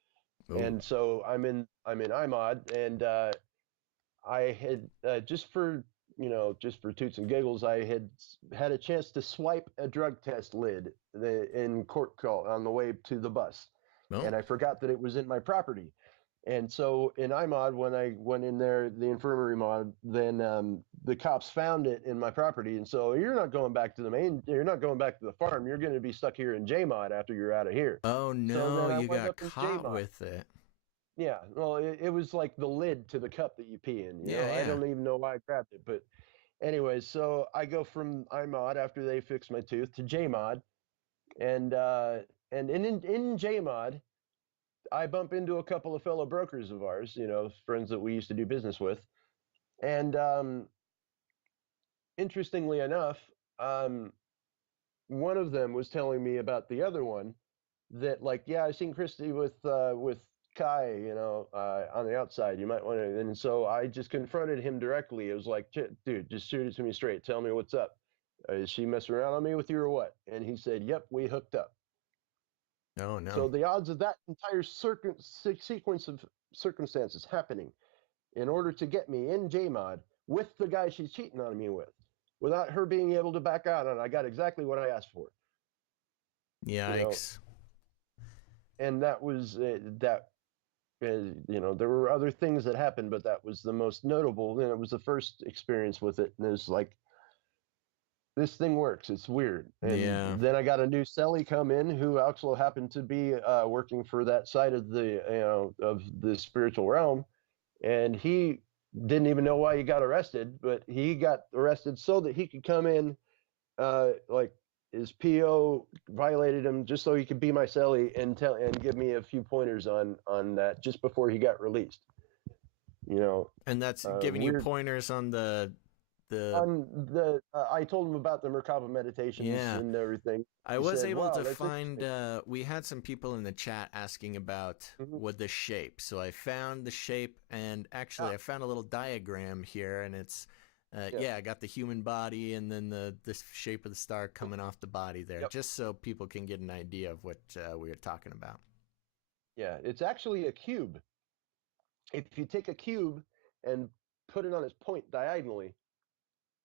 Ooh. And so I'm in IMOD, and I had just for toots and giggles, I had a chance to swipe a drug test lid in court call on the way to the bus, Oh. and I forgot that it was in my property. And so in IMOD, when I went in there, the infirmary mod, then the cops found it in my property. And so you're not going back to the farm. You're going to be stuck here in JMOD after you're out of here. Oh So no, then I you wound got up in caught JMOD. with it. Yeah, well, it was like the lid to the cup that you pee in. Yeah, I yeah. don't even know why I grabbed it. But anyways, so I go from IMOD after they fix my tooth to JMOD. And in JMOD, I bump into a couple of fellow brokers of ours, friends that we used to do business with. And interestingly enough, um, one of them was telling me about the other one, that, like, yeah, I seen Christy with Kai, on the outside. You might want to. And so I just confronted him directly. It was like, dude, just shoot it to me straight. Tell me what's up. Is she messing around on me with you or what? And he said, yep, we hooked up. Oh So no. the odds of that entire sequence of circumstances happening in order to get me in JMOD with the guy she's cheating on me with, without her being able to back out on it, I got exactly what I asked for. You know, Yikes. and that was that. There were other things that happened, but that was the most notable. And it was the first experience with it, and it was like, this thing works. It's weird. And Yeah. then I got a new cellie come in who also happened to be working for that side of the spiritual realm, and he didn't even know why he got arrested, but he got arrested so that he could come in, like his PO violated him just so he could be my cellie and give me a few pointers on that just before he got released. And that's giving you Weird. pointers on the the I told him about the Merkaba meditations yeah. and everything. I He was said, able "Wow, to that's find, interesting." we had some people in the chat asking about Hmm. what the shape. So I found the shape, and actually Ah, I found a little diagram here, and it's, yeah. yeah, I got the human body and then the shape of the star coming off the body there, Yep. just so people can get an idea of what we were talking about. Yeah. It's actually a cube. If you take a cube and put it on its point diagonally,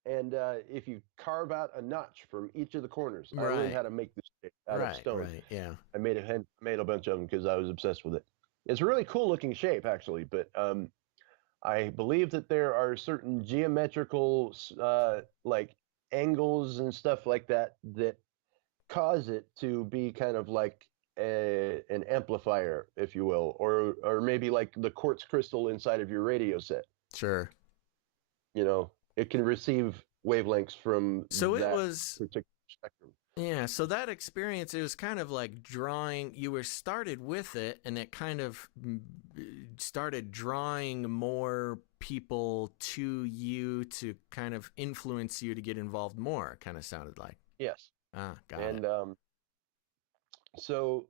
and if you carve out a notch from each of the corners, I learned Right, how to make this shape out of right, stone. right, yeah. I made a bunch of them because I was obsessed with it. It's a really cool looking shape, actually, but I believe that there are certain geometrical like angles and stuff like that that cause it to be kind of like an amplifier, if you will, or maybe like the quartz crystal inside of your radio set. Sure. You know, it can receive wavelengths from So it that was, particular spectrum. yeah, so that experience, it was kind of like drawing, you were started with it, and it kind of started drawing more people to you to kind of influence you to get involved more, kind of sounded like. Yes, Ah, got it. and so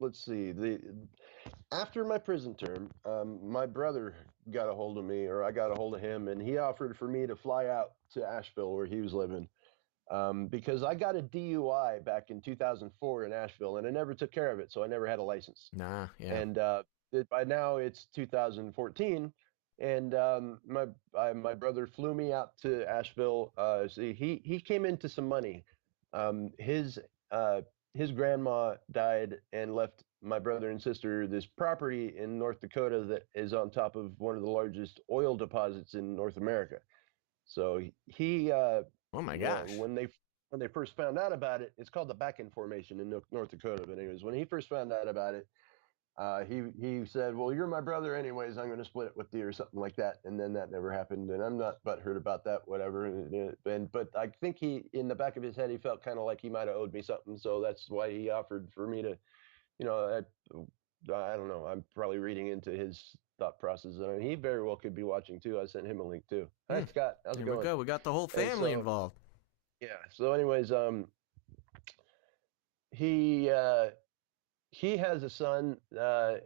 let's see. The After my prison term, my brother got a hold of me, or I got a hold of him, and he offered for me to fly out to Asheville where he was living, because I got a DUI back in 2004 in Asheville, and I never took care of it, so I never had a license. Nah, yeah. And by now it's 2014, and my brother flew me out to Asheville. See, he came into some money. Um, his uh, his grandma died and left my brother and sister this property in North Dakota that is on top of one of the largest oil deposits in North America. So he Oh my well, gosh. when they first found out about it, it's called the Bakken Formation in North Dakota. But anyways, when he first found out about it, he said, "Well, you're my brother, anyways. I'm going to split it with you," or something like that. And then that never happened. And I'm not butthurt about that, whatever. But I think he, in the back of his head, he felt kind of like he might have owed me something. So that's why he offered for me to, you know, I don't know. I'm probably reading into his thought process. He very well could be watching too. I sent him a link too. Hmm. Hi, Scott. How's it Here we going? go. We got the whole And family so, involved. yeah. So, anyways, he he has a son,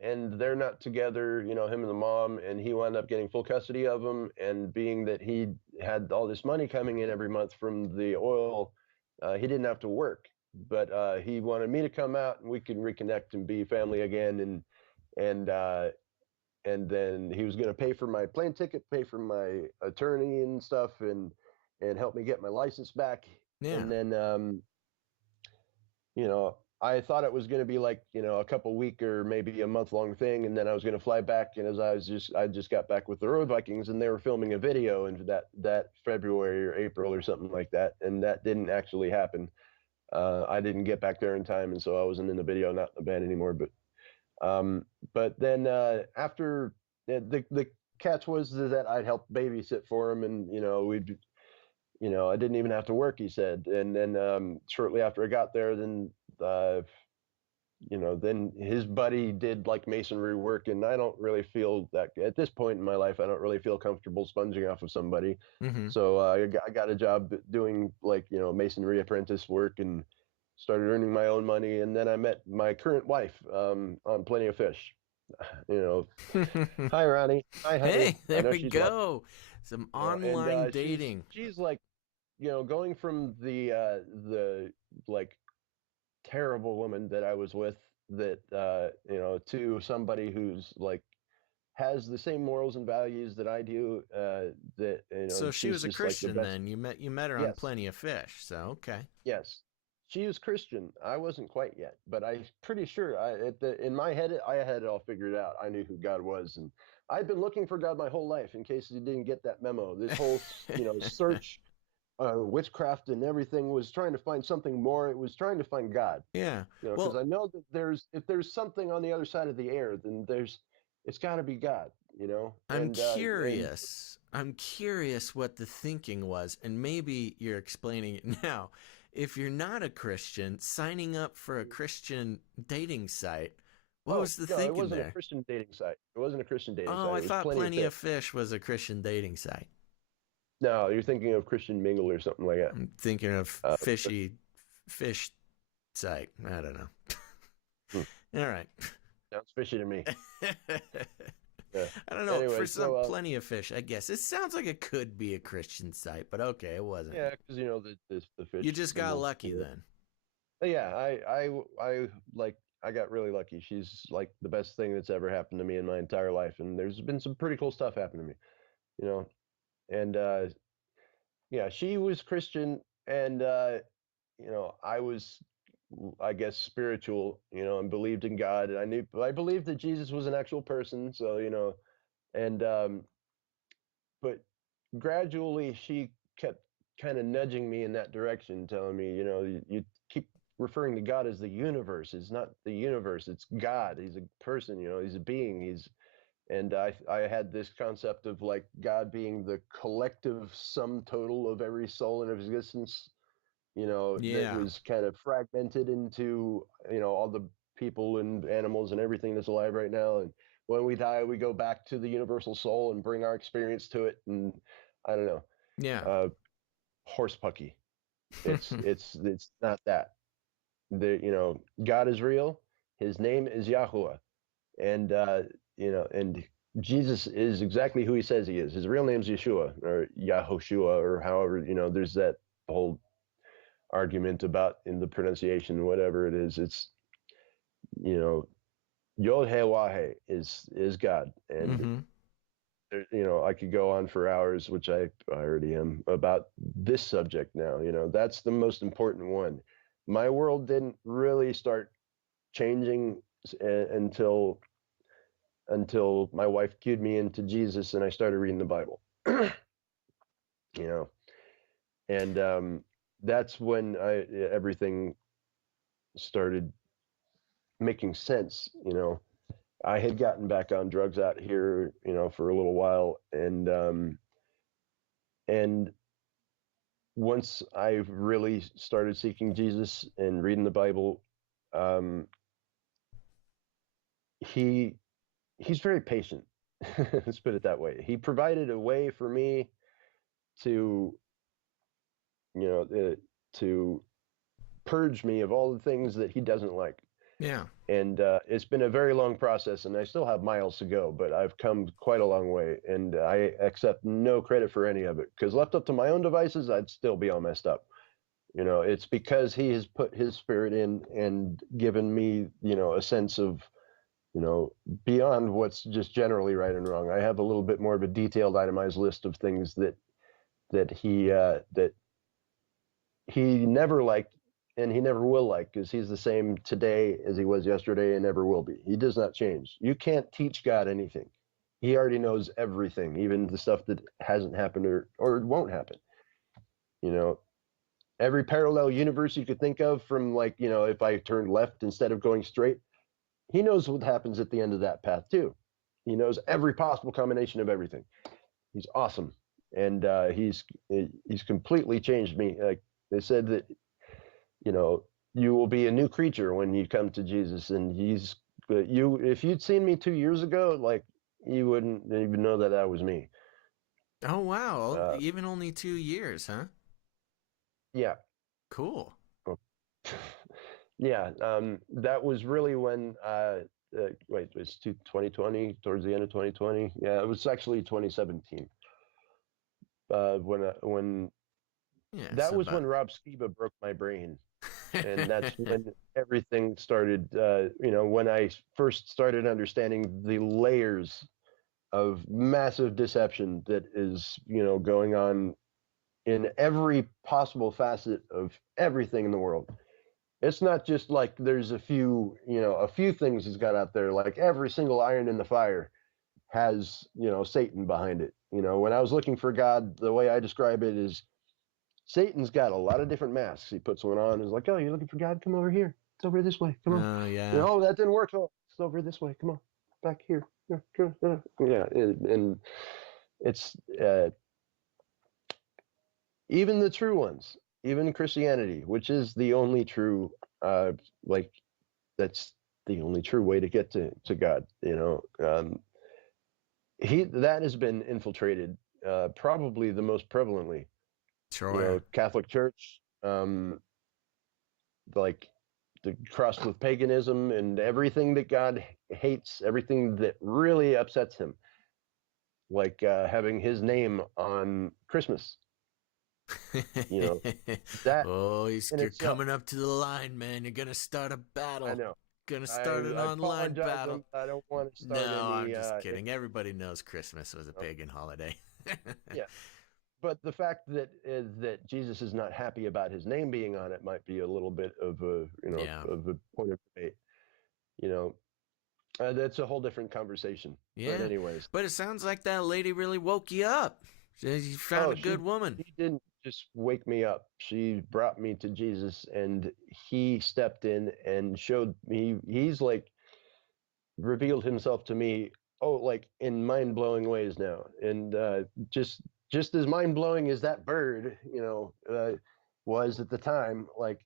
and they're not together, you know, him and the mom, and he wound up getting full custody of him. And being that he had all this money coming in every month from the oil, he didn't have to work. But he wanted me to come out and we can reconnect and be family again. And and then he was going to pay for my plane ticket, pay for my attorney and stuff, and help me get my license back. Yeah. And then you know, I thought it was going to be like, you know, a couple week or maybe a month long thing, and then I was going to fly back. And as I just got back with the Road Vikings, and they were filming a video in that February or April or something like that, and that didn't actually happen. I didn't get back there in time, and so I wasn't in the video, not in the band anymore. But then after the catch was that I'd help babysit for him, and you know we'd you know, I didn't even have to work, he said. And then shortly after I got there, then, you know, then his buddy did like masonry work. And I don't really feel that at this point in my life, I don't really feel comfortable sponging off of somebody. Mm-hmm. So I got a job doing like, you know, masonry apprentice work and started earning my own money. And then I met my current wife on Plenty of Fish. You know, hi, Ronnie. Hi, honey. Hey, I there know we she's watching. go. Some You know, and online dating. she's like, you know, going from the like terrible woman that I was with that you know to somebody who's like has the same morals and values that I do, that you know, So and she she's was a just like the Christian best. then. You met her on Yes, Plenty of Fish. So okay. yes. She was Christian. I wasn't quite yet, but I'm pretty sure in my head I had it all figured out. I knew who God was, and I'd been looking for God my whole life. In case you didn't get that memo, this whole you know search, witchcraft and everything was trying to find something more. It was trying to find God, Yeah. you know, because Well, I know that if there's something on the other side of the air, then it's got to be God, you know, I'm and curious. I'm curious what the thinking was, and maybe you're explaining it now. If you're not a Christian, signing up for a Christian dating site, what oh was the no, it thinking wasn't a there? Christian dating site. It wasn't a Christian dating Oh, site. I It was thought Plenty of Plenty Fish. of Fish was a Christian dating site. No, you're thinking of Christian Mingle or something like that. I'm thinking of But, fishy fish site. I don't know. hmm, All right. sounds fishy to me. Yeah. I don't know. Anyway, For some, so plenty of fish, I guess. It sounds like it could be a Christian site, but okay, it wasn't. yeah, because the fish You just got symbols. lucky then. Yeah, like I got really lucky. She's like the best thing that's ever happened to me in my entire life, and there's been some pretty cool stuff happen to me, you know. And yeah, she was Christian, and I was, I guess, spiritual, and believed in God, and I believed that Jesus was an actual person. So and but gradually she kept kind of nudging me in that direction, telling me, you keep referring to God as the universe. It's not the universe, it's God. He's a person, he's a being. And I had this concept of like God being the collective sum total of every soul in existence, that Yeah. was kind of fragmented into, all the people and animals and everything that's alive right now. And when we die, we go back to the universal soul and bring our experience to it. And I don't know, Yeah. uh, horse pucky. It's not that. God is real. His name is Yahuwah, and and Jesus is exactly who he says he is. His real name's Yeshua or Yahoshua or however, there's that whole argument about in the pronunciation, whatever it is. It's, you know, Yod He Wahe is God, and Mm-hmm. I could go on for hours, which I already am, about this subject now. That's the most important one. My world didn't really start changing until my wife cued me into Jesus and I started reading the Bible. you know, and that's when everything started making sense. I had gotten back on drugs out here, for a little while, and once I really started seeking Jesus and reading the Bible, um, he he's very patient. Let's put it that way. He provided a way for me to, you know, to purge me of all the things that he doesn't like. Yeah. And it's been a very long process, and I still have miles to go, but I've come quite a long way, and I accept no credit for any of it, because left up to my own devices, I'd still be all messed up. It's because he has put his spirit in and given me, a sense of, you know, beyond what's just generally right and wrong. I have a little bit more of a detailed, itemized list of things that he never liked and he never will like, because he's the same today as he was yesterday and never will be. He does not change. You can't teach God anything. He already knows everything, even the stuff that hasn't happened or won't happen. You know, every parallel universe you could think of, from like, if I turned left instead of going straight, he knows what happens at the end of that path too. He knows every possible combination of everything. He's awesome. And he's completely changed me. Like they said that, you know, you will be a new creature when you come to Jesus. And if you'd seen me 2 years ago, like, you wouldn't even know that was me. Oh wow. Uh, Even only 2 years, huh? yeah. Cool. Yeah. That was really when, wait, it was 2020, towards the end of 2020. Yeah, it was actually 2017. When Yeah. that So was about. when Rob Skiba broke my brain. And that's when everything started. When I first started understanding the layers of massive deception that is, going on in every possible facet of everything in the world. It's not just like there's a few things he's got out there. Like every single iron in the fire has, Satan behind it. When I was looking for God, the way I describe it is Satan's got a lot of different masks. He puts one on and is like, "Oh, you're looking for God? Come over here. It's over this way. Come on." Oh yeah. Oh, that didn't work. Oh, it's over this way. Come on, back here. Yeah, and it's even the true ones, even Christianity, which is the only true, like that's the only true way to get to God. That has been infiltrated probably the most prevalently. Sure. Catholic Church, like the crossed with paganism and everything that God hates, everything that really upsets him, like having his name on Christmas. You know, that Oh, in you're itself. coming up to the line, man. You're gonna start a I battle. know. Gonna start I an I online apologize. battle. I don't want to start No, I'm any. just kidding. Everybody knows Christmas was a pagan holiday. Yeah, but the fact that is that Jesus is not happy about his name being on it might be a little bit of a Yeah. of a point of debate. You know, that's a whole different conversation. But Yeah. anyways, But it sounds like that lady really woke you up. You found oh, a good woman. she didn't just wake me up. She brought me to Jesus, and he stepped in and showed me. He's like revealed himself to me. Oh, like in mind blowing ways now, and just as mind blowing as that bird, was at the time. Like,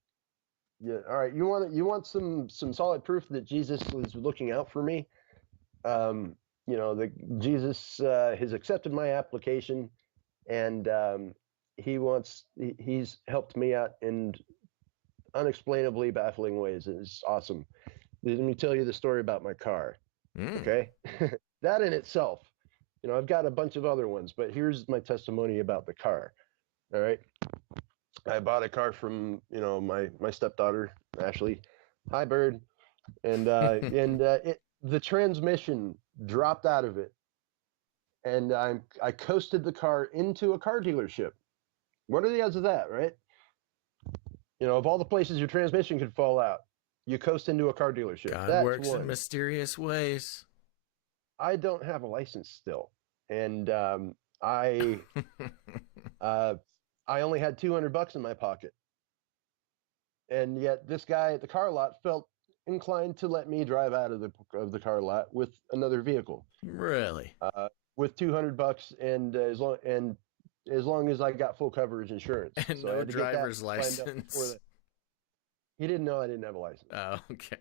yeah, all right, you want some solid proof that Jesus was looking out for me. Um, the Jesus has accepted my application, and he's helped me out in unexplainably baffling ways. It's awesome. Let me tell you the story about my car. Mm. Okay, that in itself, I've got a bunch of other ones, but here's my testimony about the car. All right, I bought a car from my stepdaughter Ashley. Hi, Bird. And the transmission dropped out of it, and I coasted the car into a car dealership. What are the odds of that, right? Of all the places your transmission could fall out, you coast into a car dealership. God That's works in one. mysterious ways. I don't have a license still, and I uh, I only had $200 in my pocket, and yet this guy at the car lot felt inclined to let me drive out of the car lot with another vehicle, Really? uh, with $200, and as long as I got full coverage insurance. And So I no had to get that driver's lined up before license. that. He didn't know I didn't have a license, Oh, okay.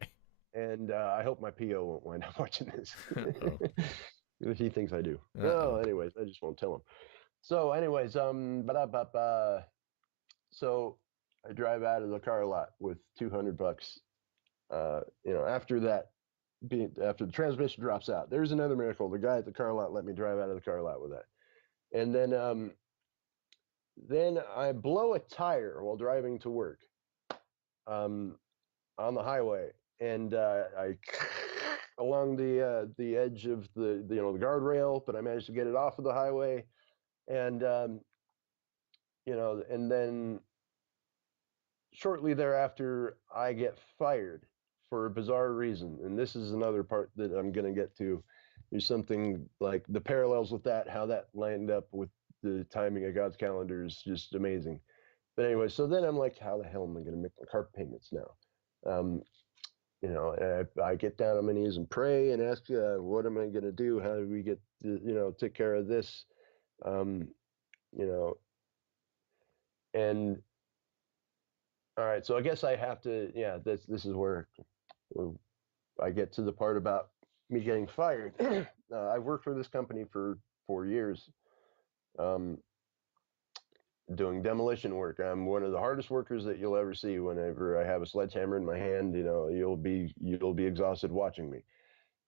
and I hope my PO won't wind up watching this. Uh-oh. He thinks I do. Well, Uh-oh. anyways, I just won't tell him. So, anyways, so I drive out of the car lot with $200. After that, after the transmission drops out, there's another miracle. The guy at the car lot let me drive out of the car lot with that, and then I blow a tire while driving to work, um, on the highway, and I along the edge of the guardrail, but I managed to get it off of the highway, and and then shortly thereafter, I get fired for a bizarre reason. And this is another part that I'm going to get to. There's something like the parallels with that, how that lined up with the timing of God's calendar is just amazing. But anyway, so then I'm like, how the hell am I going to make my car payments now? I get down on my knees and pray and ask, what am I going to do? How do we get, take care of this? Um, you know, and all right, so I guess I have to, yeah, this is where I get to the part about me getting fired. I've worked for this company for 4 years, um, doing demolition work. I'm one of the hardest workers that you'll ever see. Whenever I have a sledgehammer in my hand, you'll be exhausted watching me.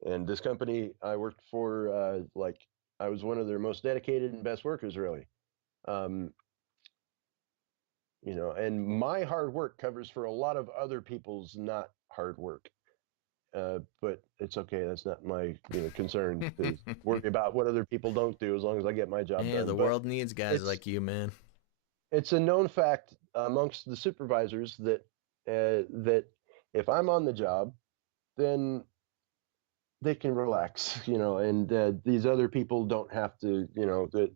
And this company I worked for, like I was one of their most dedicated and best workers, really. Um, and my hard work covers for a lot of other people's not hard work. But it's okay. That's not my concern to worry about what other people don't do as long as I get my job Yeah, done. the But world needs guys it's like you, man. it's a known fact amongst the supervisors that if I'm on the job, then they can relax, and these other people don't have to, that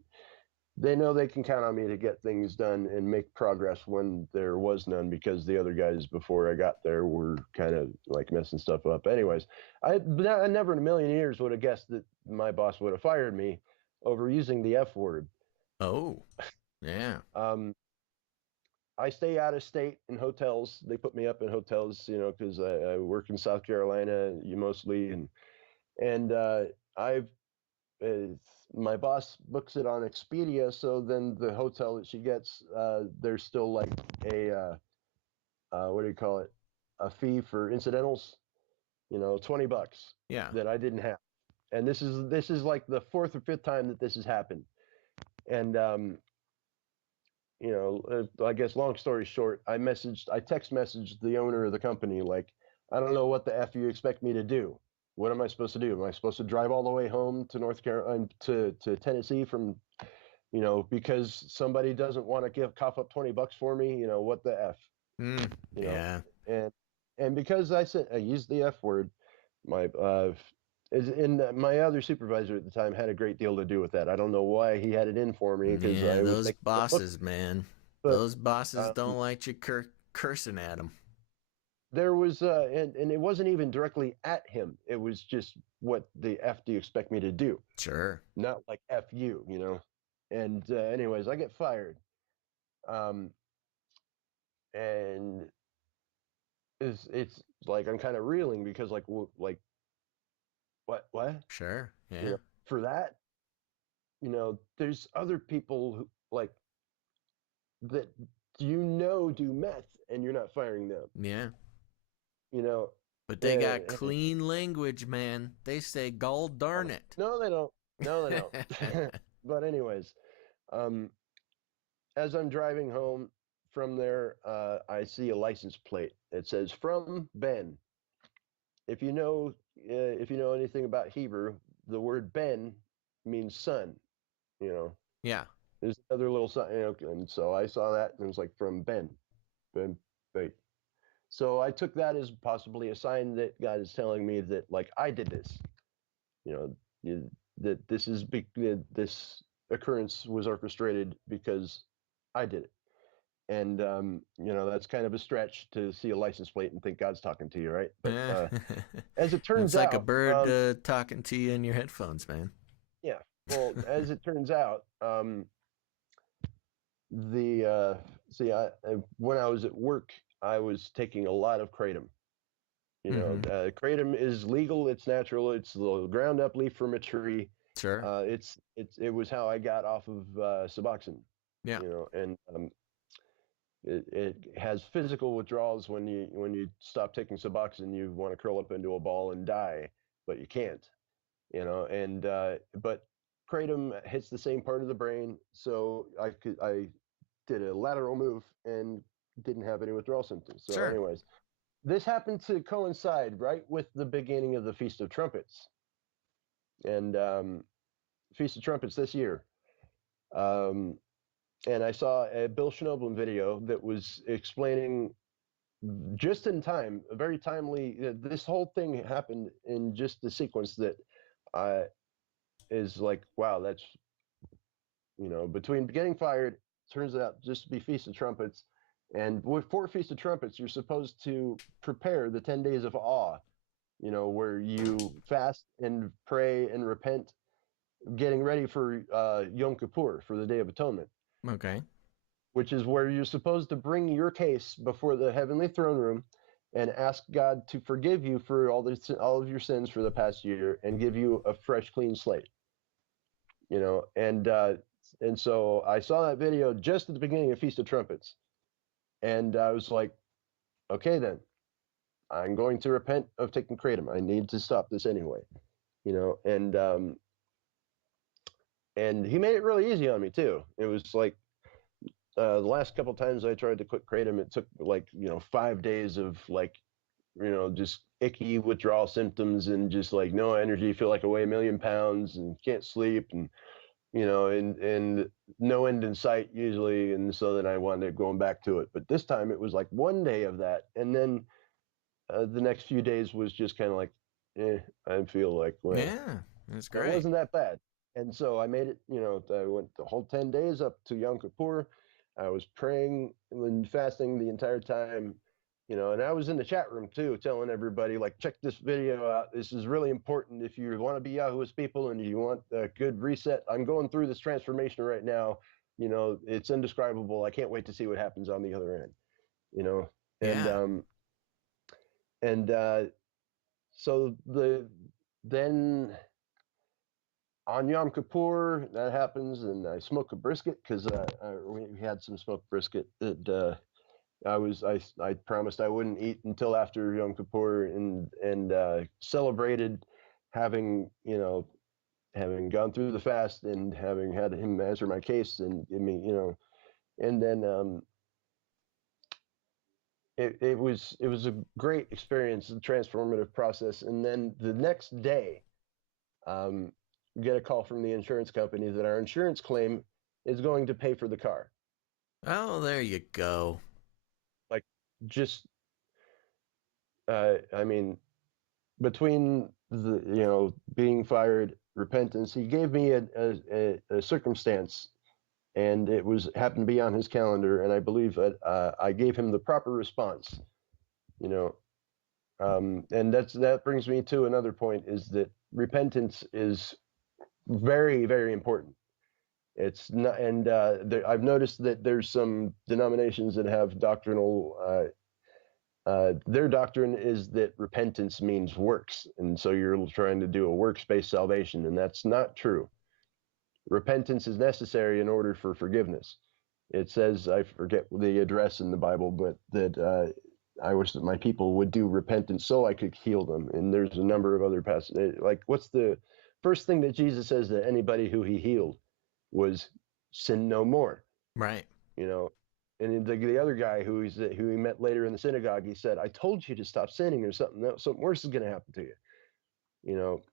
they know they can count on me to get things done and make progress when there was none because the other guys before I got there were kind of like messing stuff up. Anyways, I never in a million years would have guessed that my boss would have fired me over using the F word. Oh, yeah. Um, I stay out of state in hotels. They put me up in hotels, because I work in South Carolina, you mostly, and I've my boss books it on Expedia, so then the hotel that she gets, there's still like a what do you call it? A fee for incidentals, $20 Yeah. that I didn't have. And this is like the fourth or fifth time that this has happened. And I guess long story short, I text messaged the owner of the company like, I don't know what the f you expect me to do. What am I supposed to do? Am I supposed to drive all the way home to North Carolina to Tennessee from because somebody doesn't want to cough up $20 for me? What the f? You know, Yeah. and because I used the f word, my my other supervisor at the time had a great deal to do with that. I don't know why he had it in for me because Yeah, I was those making the book, bosses, man. but Those bosses um, don't like you cursing at them. there was and it wasn't even directly at him. It was just, what the f do you expect me to do? Sure. Not like f you. And anyways, I get fired, um, and it's like I'm kind of reeling because like what Sure. you Yeah. know for that, there's other people who like that do meth and you're not firing them, Yeah. you know But they got and clean language, man. They say, "Gol darn it." no they don't, no they don't. But anyways, um as I'm driving home from there, I see a license plate. It says from Ben. If you know anything about Hebrew, the word Ben means son. You know, Yeah. there's another little son. And so I saw that and it was like, from Ben, Ben, wait. So I took that as possibly a sign that God is telling me that like I did this. You know, that this occurrence was orchestrated because I did it. And that's kind of a stretch to see a license plate and think God's talking to you, right? But Yeah. as it turns It's like a out, bird talking to you in your headphones, man. yeah. Well, as it turns out, the see, when I was at work, I was taking a lot of kratom. Mm-hmm. Kratom is legal. It's natural. It's the ground up leaf from a tree. Sure. It was how I got off of Suboxone. Yeah. And it has physical withdrawals when you stop taking Suboxone. You want to curl up into a ball and die, but you can't. And but kratom hits the same part of the brain, so I did a lateral move and didn't have any withdrawal symptoms. So, Sure. anyways, this happened to coincide right with the beginning of the Feast of Trumpets, and Feast of Trumpets this year. Um, and I saw a Bill Schnoblin video that was explaining just in time, very timely. This whole thing happened in just the sequence that uh, is like, wow, that's between getting fired, turns out just to be Feast of Trumpets. And for Feast of Trumpets, you're supposed to prepare the 10 days of awe, where you fast and pray and repent, getting ready for Yom Kippur, for the Day of Atonement, Okay. which is where you're supposed to bring your case before the heavenly throne room and ask God to forgive you for all of your sins for the past year and give you a fresh, clean slate. And so I saw that video just at the beginning of Feast of Trumpets, and I was like, okay, then I'm going to repent of taking kratom. I need to stop this anyway, and he made it really easy on me too. It was like the last couple times I tried to quit kratom, it took like 5 days of like just icky withdrawal symptoms and just like no energy, feel like I weigh 1,000,000 pounds and can't sleep, and and no end in sight usually. And so then I wound up going back to it. But this time it was like one day of that. And then the next few days was just kind of like, I feel like, well, Yeah. That's it great. wasn't that bad. And so I made it, I went the whole 10 days up to Yom Kippur. I was praying and fasting the entire time, and I was in the chat room too, telling everybody, like, check this video out. This is really important if you want to be Yahoo's people and you want a good reset. I'm going through this transformation right now. It's indescribable. I can't wait to see what happens on the other end, you know, and, Yeah. um, and, so then on Yom Kippur, that happens, and I smoke a brisket because we had some smoked brisket that I promised I wouldn't eat until after Yom Kippur, and celebrated having having gone through the fast and having had him answer my case, and I mean and then it was a great experience, a transformative process, and then the next day, um, get a call from the insurance company that our insurance claim is going to pay for the car. Oh, there you go. Like, just I mean, between the being fired, repentance, he gave me a circumstance, and it was happened to be on his calendar, and I believe that I gave him the proper response. You know, and that brings me to another point: is that repentance is very, very important. It's not, and I've noticed that there's some denominations that have doctrinal. Their doctrine is that repentance means works, and so you're trying to do a works-based salvation, and that's not true. Repentance is necessary in order for forgiveness. It says, I forget the address in the Bible, but that I wish that my people would do repentance so I could heal them. And there's a number of other passages. Like, what's the first thing that Jesus says to anybody who he healed was, sin no more. Right. You know, and the other guy who he met later in the synagogue, he said, I told you to stop sinning, or something worse is going to happen to you. You know,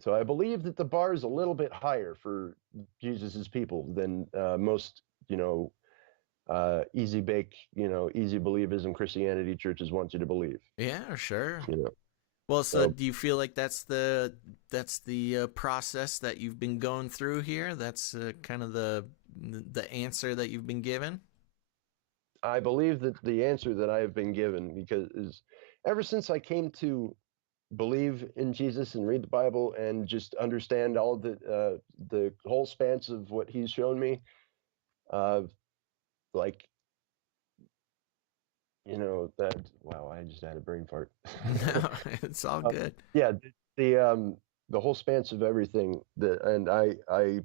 so I believe that the bar is a little bit higher for Jesus's people than most, easy bake, easy believism Christianity churches want you to believe. Yeah, sure. You know, Well, so so do you feel like that's the process that you've been going through here? That's kind of the answer that you've been given? I believe that the answer that I have been given, because is ever since I came to believe in Jesus and read the Bible and just understand all the whole spans of what He's shown me, uh, like that. Wow, I just had a brain fart. No, it's all good. Yeah, the whole spans of everything. And I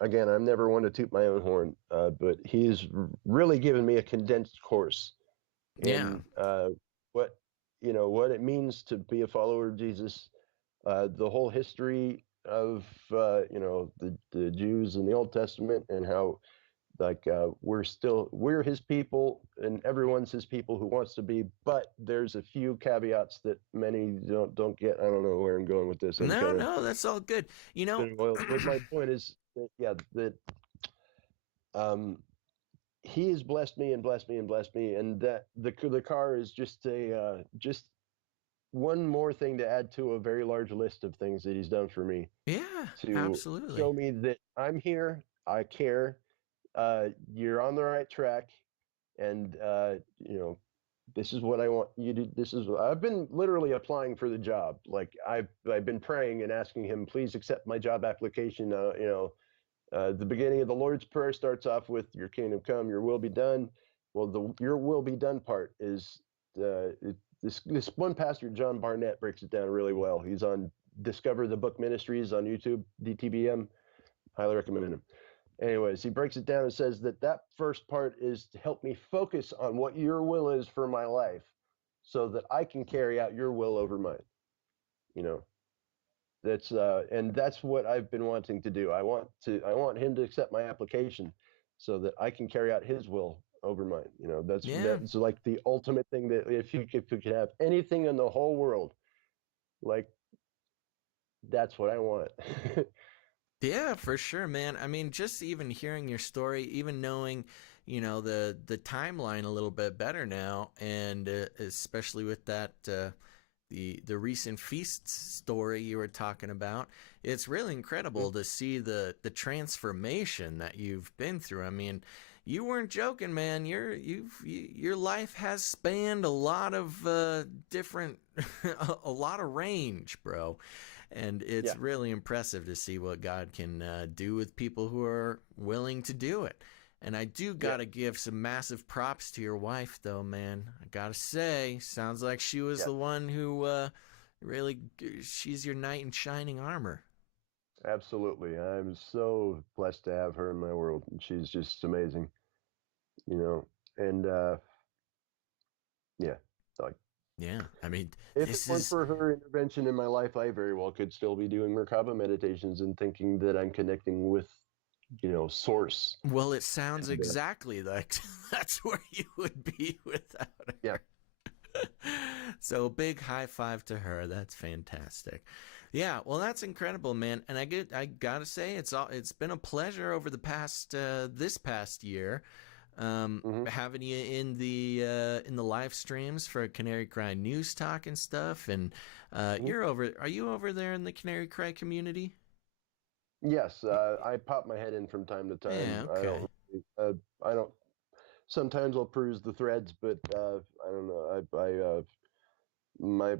again, I'm never one to toot my own horn, but He's really given me a condensed course Yeah. in what what it means to be a follower of Jesus, the whole history of the Jews in the Old Testament, and how like we're His people and everyone's His people who wants to be, but there's a few caveats that many don't get. I don't know where I'm going with this. I'm No, kind of no, that's all good. You know, spinning oil, but my point is that, yeah, that um, He has blessed me and blessed me and blessed me, and that the car is just one more thing to add to a very large list of things that He's done for me, yeah, to absolutely. show me that I'm here, I care, you're on the right track, and this is what I want you to. This is I've been literally applying for the job. Like, I've been praying and asking Him, please accept my job application. The beginning of the Lord's Prayer starts off with, "Your kingdom come, Your will be done." Well, the "Your will be done" part is this one pastor, John Barnett, breaks it down really well. He's on Discover the Book Ministries on YouTube, DTBM. Highly recommend him. Anyways, he breaks it down and says that first part is to help me focus on what Your will is for my life, so that I can carry out Your will over mine. You know, and that's what I've been wanting to do. I want Him to accept my application, so that I can carry out His will over mine. Yeah. That's like the ultimate thing, that if you could have anything in the whole world, like, that's what I want. Yeah, for sure, man. I mean, just even hearing your story, even knowing, the timeline a little bit better now, and especially with that the recent feast story you were talking about, it's really incredible to see the transformation that you've been through. I mean, you weren't joking, man. Your life has spanned a lot of different, a lot of range, bro. And Yeah, it's really impressive to see what God can do with people who are willing to do it. And I do yeah, gotta give some massive props to your wife, though, man. I gotta say, sounds like she was yeah. the one who really, she's your knight in shining armor. Absolutely. I'm so blessed to have her in my world. She's just amazing, you know. And yeah, like Yeah, I mean, if it this weren't is for her intervention in my life, I very well could still be doing Merkaba meditations and thinking that I'm connecting with, source. well, it sounds And exactly like that's where you would be without yeah, her. So big high five to her. That's fantastic. Yeah, well, that's incredible, man. And I gotta say, it's been a pleasure over the past this past year, hmm having you in the live streams for Canary Cry News Talk and stuff. And hmm are you over there in the Canary Cry community? yes, I pop my head in from time to time. Yeah, okay. I don't. Sometimes I'll peruse the threads, but I don't know. My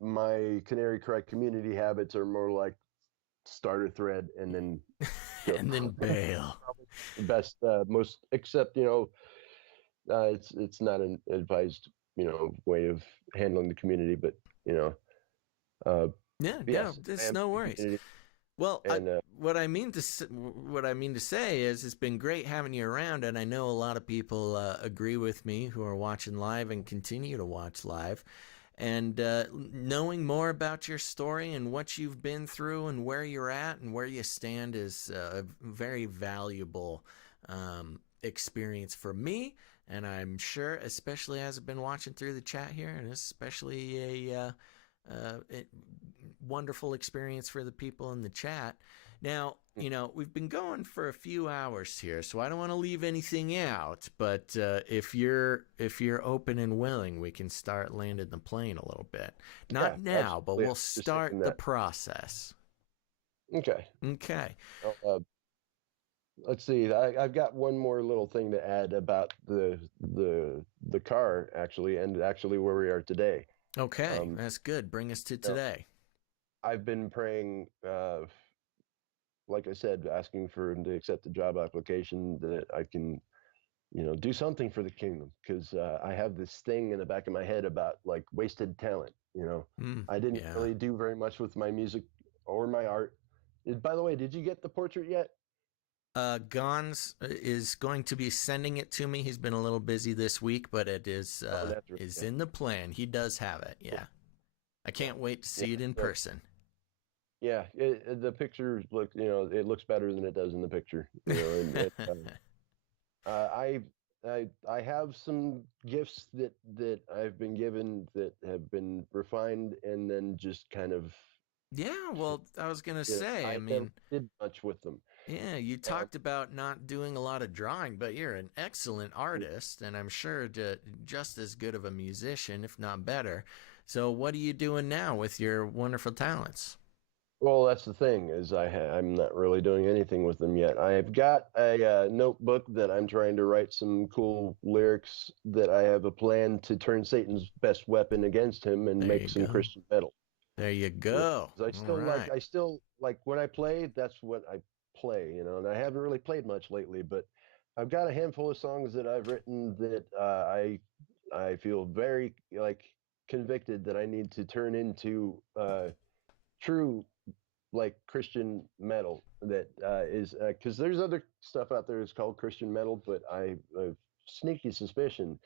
my Canary Cry community habits are more like start a thread and then go. And then bail. Probably the best, most, except it's not an advised way of handling the community, but you know, uh, Yeah, no, yes, I there's am no in the worries. community, Well, and what I mean to say is it's been great having you around, and I know a lot of people agree with me who are watching live and continue to watch live. And knowing more about your story and what you've been through and where you're at and where you stand is a very valuable experience for me. And I'm sure, especially as I've been watching through the chat here, and especially a wonderful experience for the people in the chat. Now, we've been going for a few hours here, so I don't want to leave anything out. But if you're open and willing, we can start landing the plane a little bit. yeah, Not now, but absolutely. I we'll was just thinking start the that. process. Okay, Okay. well, let's see. I've got one more little thing to add about the car actually, and actually where we are today. Okay, Um, that's good. Bring us to you know, today. I've been praying, like I said, asking for him to accept the job application that I can, do something for the kingdom because I have this thing in the back of my head about like wasted talent. I didn't Yeah. really do very much with my music or my art. By the way, did you get the portrait yet? Gonz is going to be sending it to me. He's been a little busy this week, but it Oh, that's right. is Yeah. in the plan. He does have it. Cool. Yeah. I Yeah. can't wait to Yeah. see it in So, person. yeah, the picture it looks better than it does in the picture. Uh, I I have some gifts that I've been given that have been refined and then just kind of Yeah, well, I was going to say, I I never mean, did much with them. yeah, you Um, talked about not doing a lot of drawing, but you're an excellent artist, and I'm sure just as good of a musician, if not better. So, what are you doing now with your wonderful talents? well, that's the thing is I'm not really doing anything with them yet. I've got a notebook that I'm trying to write some cool lyrics that I have a plan to turn Satan's best weapon against him and There you make some go. Christian metal. There you You know, go. 'cause All right. I still like when I play, that's what I play, and I haven't really played much lately, but I've got a handful of songs that I've written that I feel very like convicted that I need to turn into true like Christian metal that is because there's other stuff out there that's called Christian metal, but I have sneaky suspicion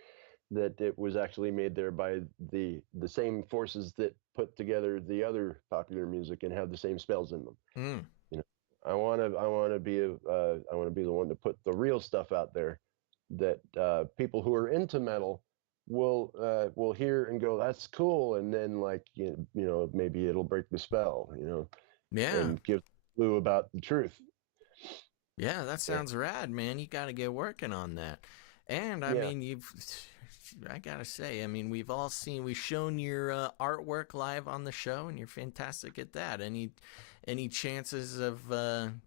that it was actually made there by the same forces that put together the other popular music and have the same spells in them. Mm. You know, I want to be I want to be the one to put the real stuff out there that people who are into metal will hear and go, that's cool, and then like maybe it'll break the spell, Yeah. and give a clue about the truth. Yeah, that Yeah, sounds rad, man. You got to get working on that. And I yeah. mean, I gotta say, I mean, we've shown your artwork live on the show, and you're fantastic at that. Any chances of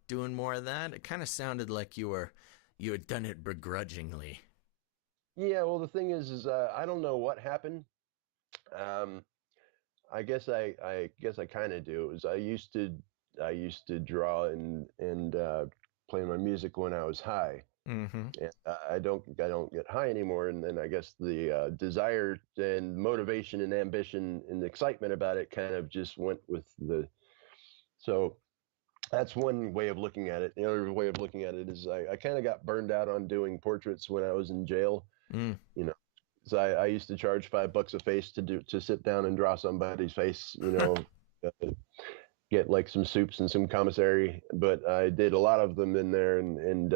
doing more of that? It kind of sounded like you had done it begrudgingly. Yeah, well, the thing is I don't know what happened. Um, I guess I kind of do. Is I used to draw and play my music when I was high. Mm-hmm. And I don't get high anymore. And then I guess the desire and motivation and ambition and excitement about it kind of just went with the so. That's one way of looking at it. The other way of looking at it is I kind of got burned out on doing portraits when I was in jail. Mm. You know, so I used to charge $5 a face to sit down and draw somebody's face. Get like some soups and some commissary. But I did a lot of them in there, and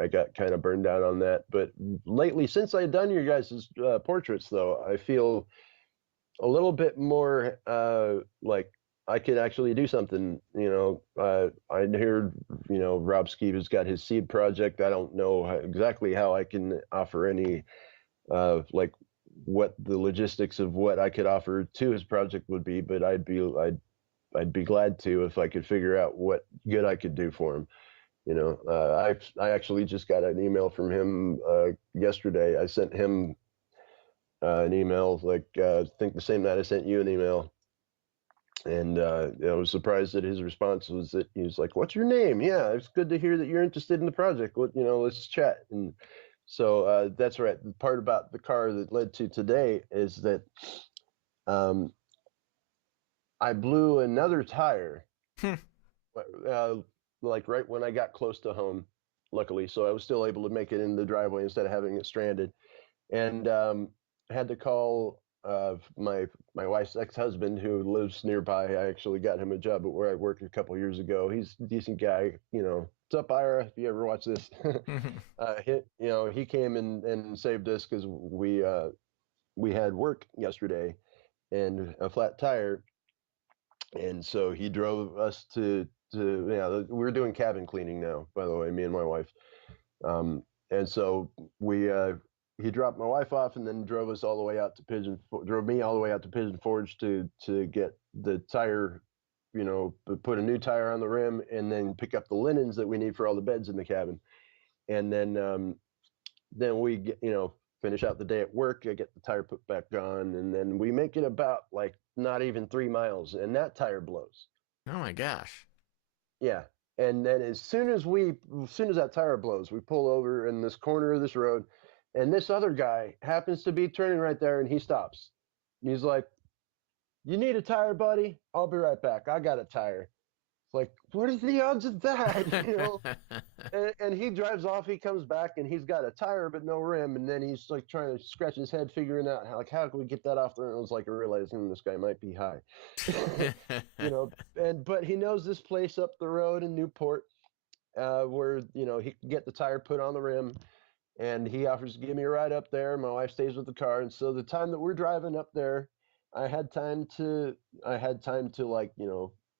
I got kind of burned out on that. But lately, since I've done your guys' portraits, though, I feel a little bit more like I could actually do something. I heard, Rob Skiba's got his seed project. I don't know exactly how I can offer any, like what the logistics of what I could offer to his project would be, but I'd be glad to if I could figure out what good I could do for him. I actually just got an email from him yesterday. I sent him an email, like I think the same night I sent you an email, and I was surprised that his response was that he was like, "What's your name? Yeah, it's good to hear that you're interested in the project. Let's chat." And so that's right. The part about the car that led to today is that um, I blew another tire, uh, like right when I got close to home. Luckily, so I was still able to make it in the driveway instead of having it stranded. And had to call my wife's ex-husband who lives nearby. I actually got him a job at where I worked a couple years ago. He's a decent guy. What's up, Ira? If you ever watch this, he came and saved us because we had work yesterday and a flat tire, and so he drove us to we were doing cabin cleaning now. By the way, me and my wife. And so we he dropped my wife off and then drove us all the way out to drove me all the way out to Pigeon Forge to get the tire, put a new tire on the rim and then pick up the linens that we need for all the beds in the cabin. And then we get, finish out the day at work. I get the tire put back on, and then we make it about like not even 3 miles, and that tire blows. Oh my gosh. Yeah. And then as soon as that tire blows, we pull over in this corner of this road, and this other guy happens to be turning right there, and he stops. He's like, "You need a tire, buddy? I'll be right back. I got a tire." It's like, what are the odds of that? And he drives off. He comes back, and he's got a tire but no rim. And then he's like trying to scratch his head, figuring out how can we get that off the rim. I was like, realizing this guy might be high, but he knows this place up the road in Newport, where he can get the tire put on the rim, and he offers to give me a ride up there. My wife stays with the car, and so the time that we're driving up there, I had time to like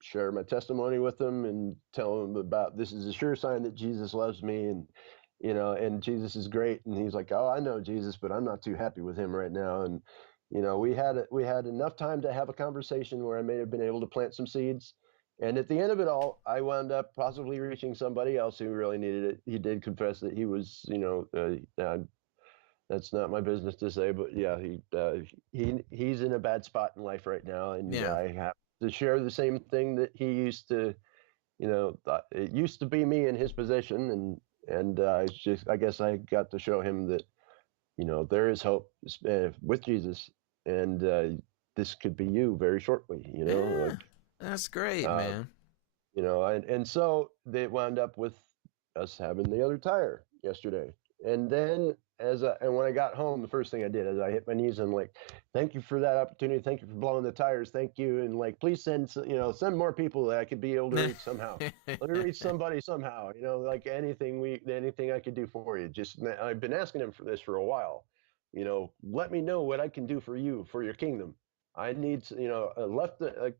share my testimony with him and tell him about this is a sure sign that Jesus loves me, and Jesus is great. And he's like, "Oh, I know Jesus, but I'm not too happy with him right now." And we had enough time to have a conversation where I may have been able to plant some seeds. And at the end of it all, I wound up possibly reaching somebody else who really needed it. He did confess that he was, that's not my business to say, but yeah, he's in a bad spot in life right now, and Yeah. I have to share the same thing that he used to, it used to be me in his position, and I guess I got to show him that, there is hope with Jesus, and this could be you very shortly, Yeah. That's great, uh, man. and so they wound up with us having the other tire yesterday. And then and when I got home, the first thing I did is I hit my knees and like, "Thank you for that opportunity. Thank you for blowing the tires. Thank you. And like, please send more people that I could be able to reach somehow. Let me reach somebody somehow, like anything I could do for you. Just, I've been asking him for this for a while. Let me know what I can do for you, for your kingdom. I need to,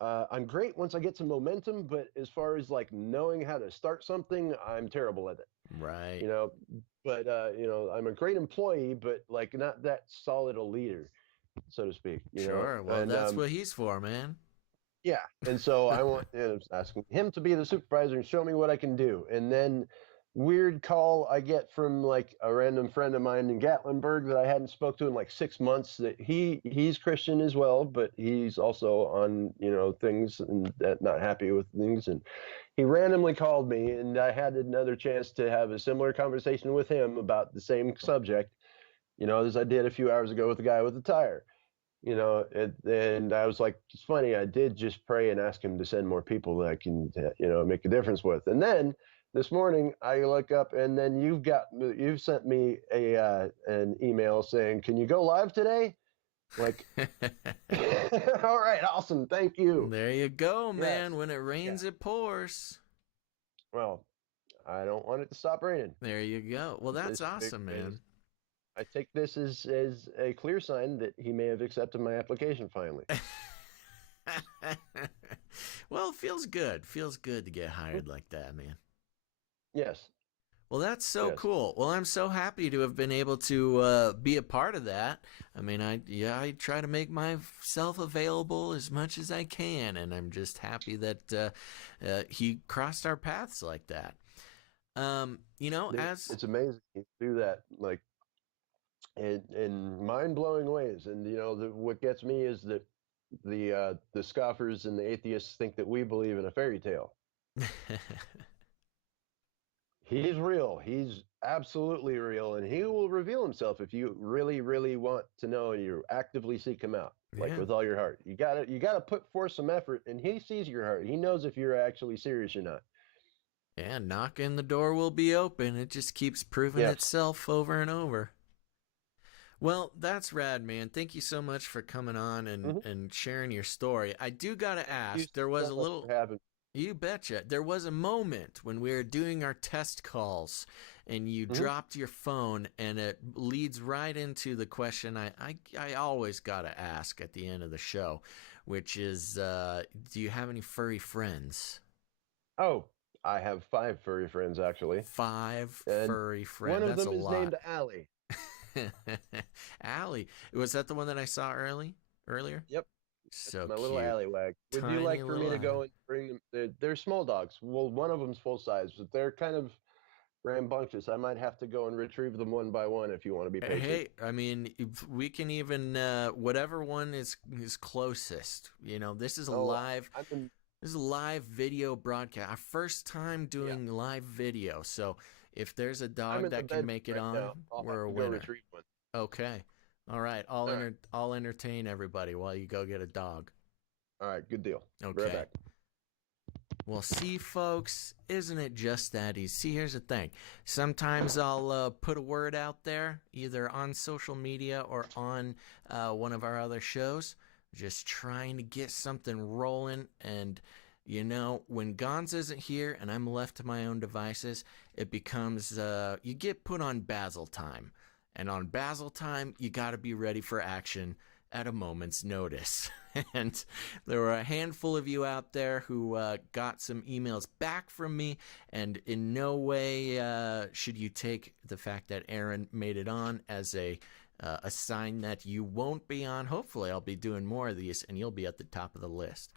I'm great once I get some momentum, but as far as like knowing how to start something, I'm terrible at it. Right. You know, but I'm a great employee, but like not that solid a leader, so to speak. Sure. Well, And that's what he's for, man. yeah, and so I want asking him to be the supervisor and show me what I can do. And then weird call I get from like a random friend of mine in Gatlinburg that I hadn't spoke to in like 6 months, that he's Christian as well, but he's also on things and that not happy with things. And he randomly called me, and I had another chance to have a similar conversation with him about the same subject, as I did a few hours ago with the guy with the tire. And I was like, it's funny. I did just pray and ask him to send more people that I can, make a difference with. And then this morning I look up, and then you've sent me an email saying, "Can you go live today?" Like, all right, awesome, thank you. There you go, Yes, man. When it yeah. rains, it pours. Well, I don't want it to stop raining. There you go. Well, that's This awesome, man. I take this as a clear sign that he may have accepted my application finally. Well, it feels good. Feels good to get hired like that, man. Yes, Well, that's so yes. cool. Well, I'm so happy to have been able to be a part of that. I mean, I try to make myself available as much as I can, and I'm just happy that he crossed our paths like that. As It's amazing you do that, like in mind-blowing ways. And what gets me is that the scoffers and the atheists think that we believe in a fairy tale. He's real. He's absolutely real, and he will reveal himself if you really, really want to know and you actively seek him out, like yeah, with all your heart. You gotta put forth some effort, and he sees your heart. He knows if you're actually serious or not. yeah, knocking the door will be open. It just keeps proving Yes. itself over and over. Well, that's rad, man. Thank you so much for coming on and, Hmm. and sharing your story. I do got to You ask, there was so a much for little, having. you betcha, there was a moment when we were doing our test calls and you Hmm. dropped your phone, and it leads right into the question I always got to ask at the end of the show, which is do you have any furry friends? Oh, I have 5 furry friends actually, Five and furry one friends. of That's a them is named lot. Allie. Allie, was that the one that I saw earlier? Yep. That's So my little cute. allywag. Would you Tiny like for me little to go Allie. and bring them? They're small dogs. Well, one of them's full size, but they're kind of rambunctious. I might have to go and retrieve them one by one if you want to be patient. Hey, I mean, if we can even whatever one is closest. This is a Oh, live I'm in. this is a live video broadcast. Our first time Yeah, doing live video. So if there's a I'm dog in the that can bedroom make it right now. on, I'll have we're a to go winner. retrieve one. Okay. All right. All right. I'll entertain everybody while you go get a dog. All right. Good deal. Be right Okay. back. Well, see, folks, isn't it just that easy? See, here's the thing. Sometimes I'll put a word out there, either on social media or on one of our other shows, just trying to get something rolling. And, when Gonz isn't here and I'm left to my own devices, it becomes, you get put on Basil time. And on Basil time, you got to be ready for action at a moment's notice. And there were a handful of you out there who got some emails back from me, and in no way should you take the fact that Aaron made it on as a sign that you won't be on. Hopefully, I'll be doing more of these, and you'll be at the top of the list.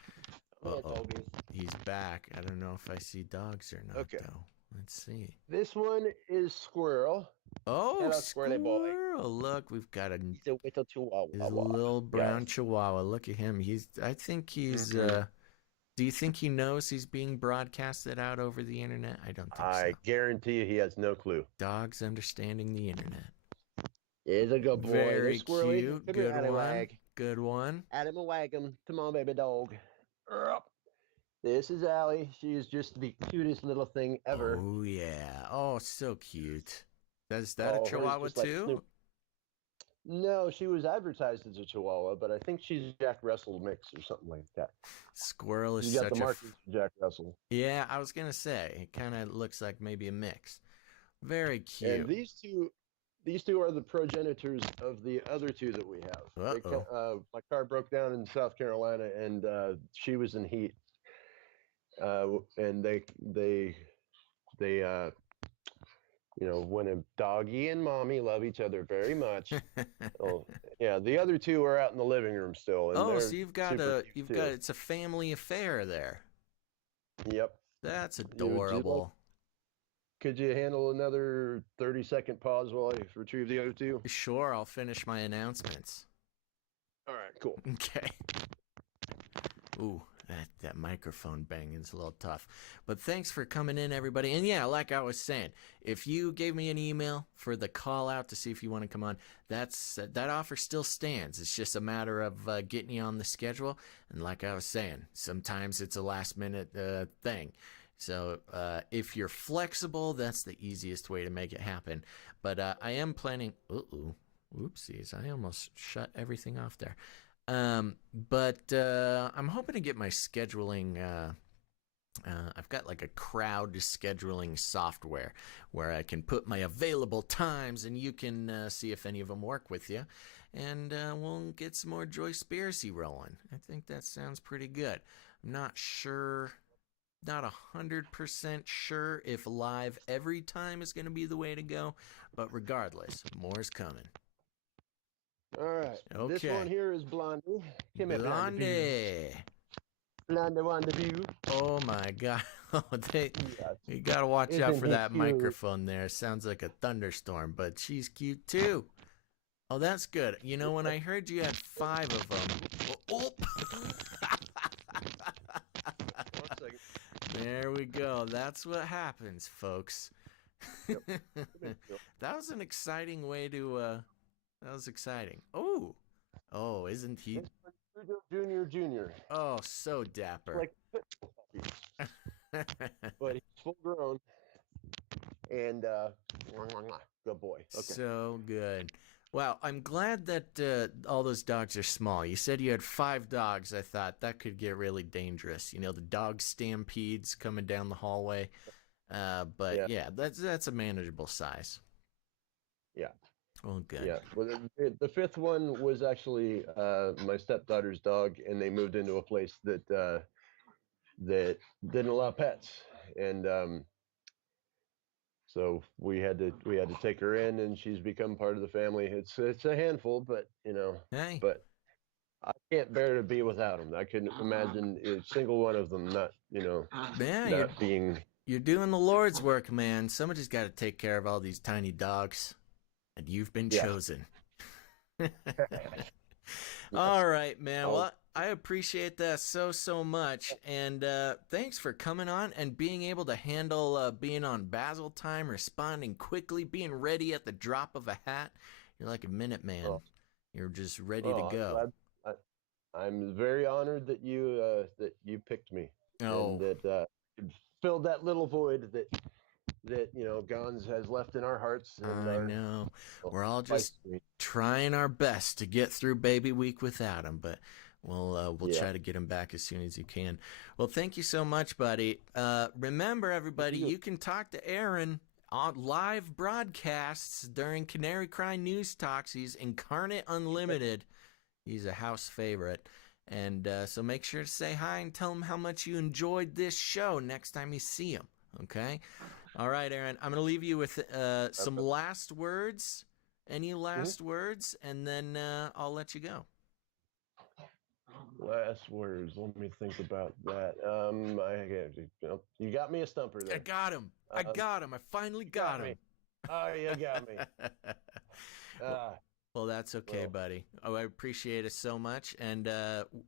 Yeah, Uh-oh, Toby. he's back. I don't know if I see dogs or not, Okay. though. Let's see. This one is Squirrel. Oh, Hello, Squirrely boy. squirrel! Look, we've got He's a little his chihuahua. little Yes. brown chihuahua. Look at him. I think he's Hmm. do you think he knows he's being broadcasted out over the internet? I don't think so. I guarantee you he has no clue. Dogs understanding the internet. He's a good boy. Hey, Very Squirrely. cute. Come here, Good one. Allywag. Good one. Wag him. Come on, baby dog. Up. This is Allie. She is just the cutest little thing ever. Oh yeah. Oh, so cute. Is that a Oh, hers chihuahua just like too? Snoop. No, she was advertised as a Chihuahua, but I think she's a Jack Russell mix or something like that. Squirrel is She's got the such a markings of Jack Russell. yeah, I was gonna say it kind of looks like maybe a mix. Very And cute. these two are the progenitors of the other two that we have. Uh-oh. My car broke down in South Carolina, and she was in heat. And they when a doggy and mommy love each other very much. Oh, yeah, the other two are out in the living room still, and Oh, so they're you've got super cute too. it's a family affair there. Yep. That's Would you like? adorable. Could you handle another 30-second pause while I retrieve the other two? Sure, I'll finish my announcements. All right, cool. Okay. Ooh, that microphone banging is a little tough. But thanks for coming in, everybody. And yeah, like I was saying, if you gave me an email for the call out to see if you want to come on, that offer still stands. It's just a matter of getting you on the schedule. And like I was saying, sometimes it's a last minute thing. So if you're flexible, that's the easiest way to make it happen. But I am planning. Oopsies! I almost shut everything off there. But I'm hoping to get my scheduling. I've got like a crowd scheduling software where I can put my available times, and you can see if any of them work with you, and we'll get some more Joyspiracy rolling. I think that sounds pretty good. I'm not sure. Not 100% sure if live every time is going to be the way to go, but regardless, more's coming. All right. Okay. This one here is Blondie. Come here, Blondie. Blondie. Oh my God. You got to watch Isn't out for he that cute? microphone there. Sounds like a thunderstorm, but she's cute too. Oh, that's good. You know, when I heard you had 5 of them. Oh. 1 second. There we go. That's what happens, folks. Yep. Come here, Phil. That was an exciting way to. That was exciting. Oh, isn't he? Junior. Oh, so dapper. Like puppies. But he's full grown. And good boy. Okay. So good. Wow, I'm glad that all those dogs are small. You said you had 5 dogs. I thought that could get really dangerous. You know, the dog stampedes coming down the hallway. But yeah, that's a manageable size. Yeah. Oh, good. Yeah. Well, the 5th one was actually my stepdaughter's dog, and they moved into a place that that didn't allow pets, and so we had to take her in, and she's become part of the family. It's a handful, but you know, Hey. but I can't bear to be without them. I couldn't imagine a single one of them not, Yeah, being. You're doing the Lord's work, man. Somebody's got to take care of all these tiny dogs, and you've been chosen. All right, man. Well, I appreciate that so much, and thanks for coming on and being able to handle being on Basil time, responding quickly, being ready at the drop of a hat. You're like a minute man. Oh. You're just ready to go. I'm very honored that you picked me, and that filled that little void that Gonz has left in our hearts. And I know. We're all just trying our best to get through baby week without him, but we'll try to get him back as soon as you can. Well, thank you so much, buddy. Remember, everybody, you can talk to Aaron on live broadcasts during Canary Cry News Talks. He's Incarnate Unlimited. He's a house favorite. And so make sure to say hi and tell him how much you enjoyed this show next time you see him. Okay? All right, Aaron. I'm going to leave you with some last words. Any last words? And then I'll let you go. Last words. Let me think about that. You got me a stumper there. I got him. I finally got him. Oh, you got me. Well, that's okay, buddy. Oh, I appreciate it so much. And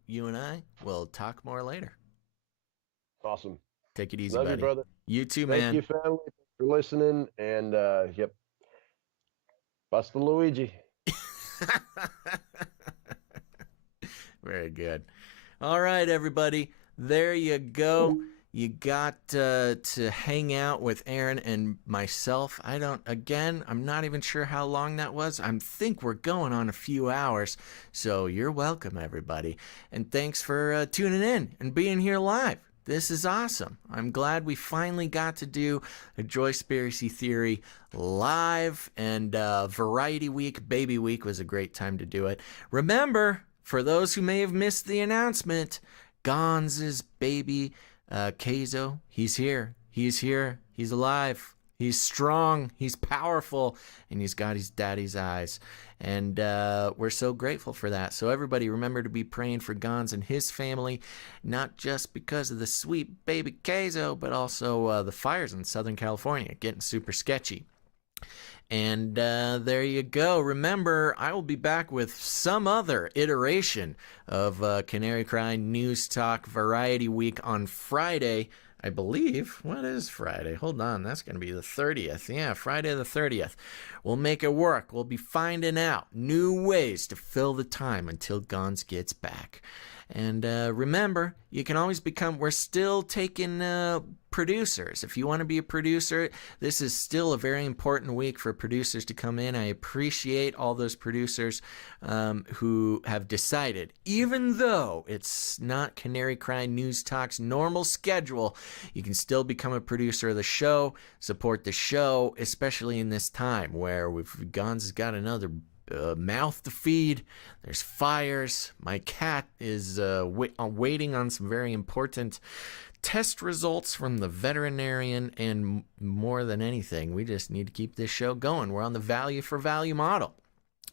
you and I will talk more later. Awesome. Take it easy, Love buddy. you, brother. You too, man. Thank you, family, for listening. And, Basta Luigi. Very good. All right, everybody. There you go. You got to hang out with Aaron and myself. I'm not even sure how long that was. I think we're going on a few hours. So you're welcome, everybody. And thanks for tuning in and being here live. This is awesome. I'm glad we finally got to do a Joyspiracy Theory live, and Variety Week, Baby Week was a great time to do it. Remember, for those who may have missed the announcement, Gonz's baby, Keizo, he's here. He's here. He's alive. He's strong. He's powerful. And he's got his daddy's eyes. And we're so grateful for that. So everybody remember to be praying for Gonz and his family, not just because of the sweet baby Keizo, but also the fires in Southern California getting super sketchy. And there you go. Remember, I will be back with some other iteration of Canary Cry News Talk Variety Week on Friday, I believe. What is Friday? Hold on. That's going to be the 30th. Yeah, Friday the 30th. We'll make it work. We'll be finding out new ways to fill the time until Gonz gets back. And remember, you can always become, we're still taking producers. If you want to be a producer, this is still a very important week for producers to come in. I appreciate all those producers who have decided, even though it's not Canary Cry News Talk's normal schedule, you can still become a producer of the show, support the show, especially in this time where Gonz has got another mouth to feed. There's fires. My cat is waiting on some very important test results from the veterinarian, and more than anything, we just need to keep this show going. We're on the value for value model,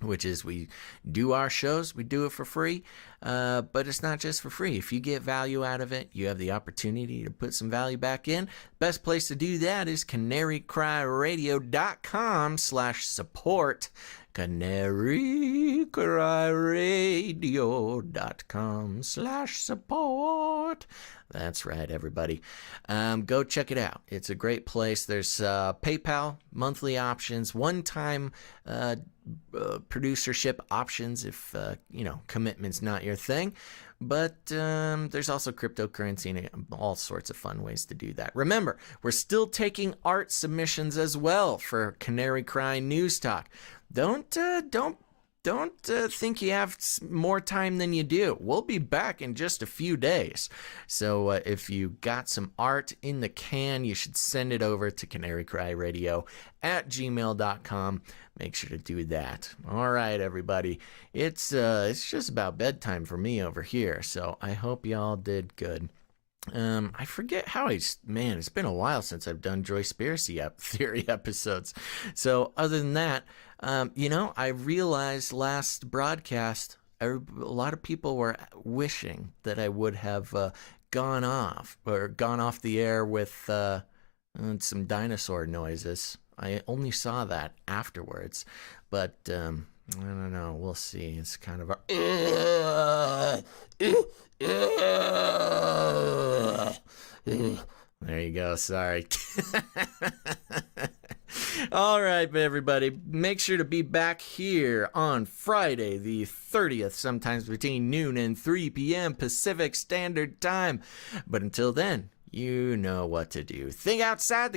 which is we do our shows, we do it for free, but it's not just for free. If you get value out of it, you have the opportunity to put some value back in. Best place to do that is canarycryradio.com/support. canarycryradio.com/support. That's right, everybody. Go check it out. It's a great place. There's PayPal, monthly options, one-time producership options if, commitment's not your thing. But there's also cryptocurrency and all sorts of fun ways to do that. Remember, we're still taking art submissions as well for Canary Cry News Talk. Don't think you have more time than you do. We'll be back in just a few days. So if you got some art in the can, you should send it over to canarycryradio@gmail.com. Make sure to do that. All right, everybody. It's just about bedtime for me over here. So I hope y'all did good. I forget how it's been a while since I've done Joyce Theory episodes. So other than that, I realized last broadcast, a lot of people were wishing that I would have gone off the air with some dinosaur noises. I only saw that afterwards, but I don't know. We'll see. It's kind of there you go. Sorry. All right, everybody. Make sure to be back here on Friday the 30th, sometimes between noon and 3 p.m. Pacific Standard Time. But until then, you know what to do. Think outside the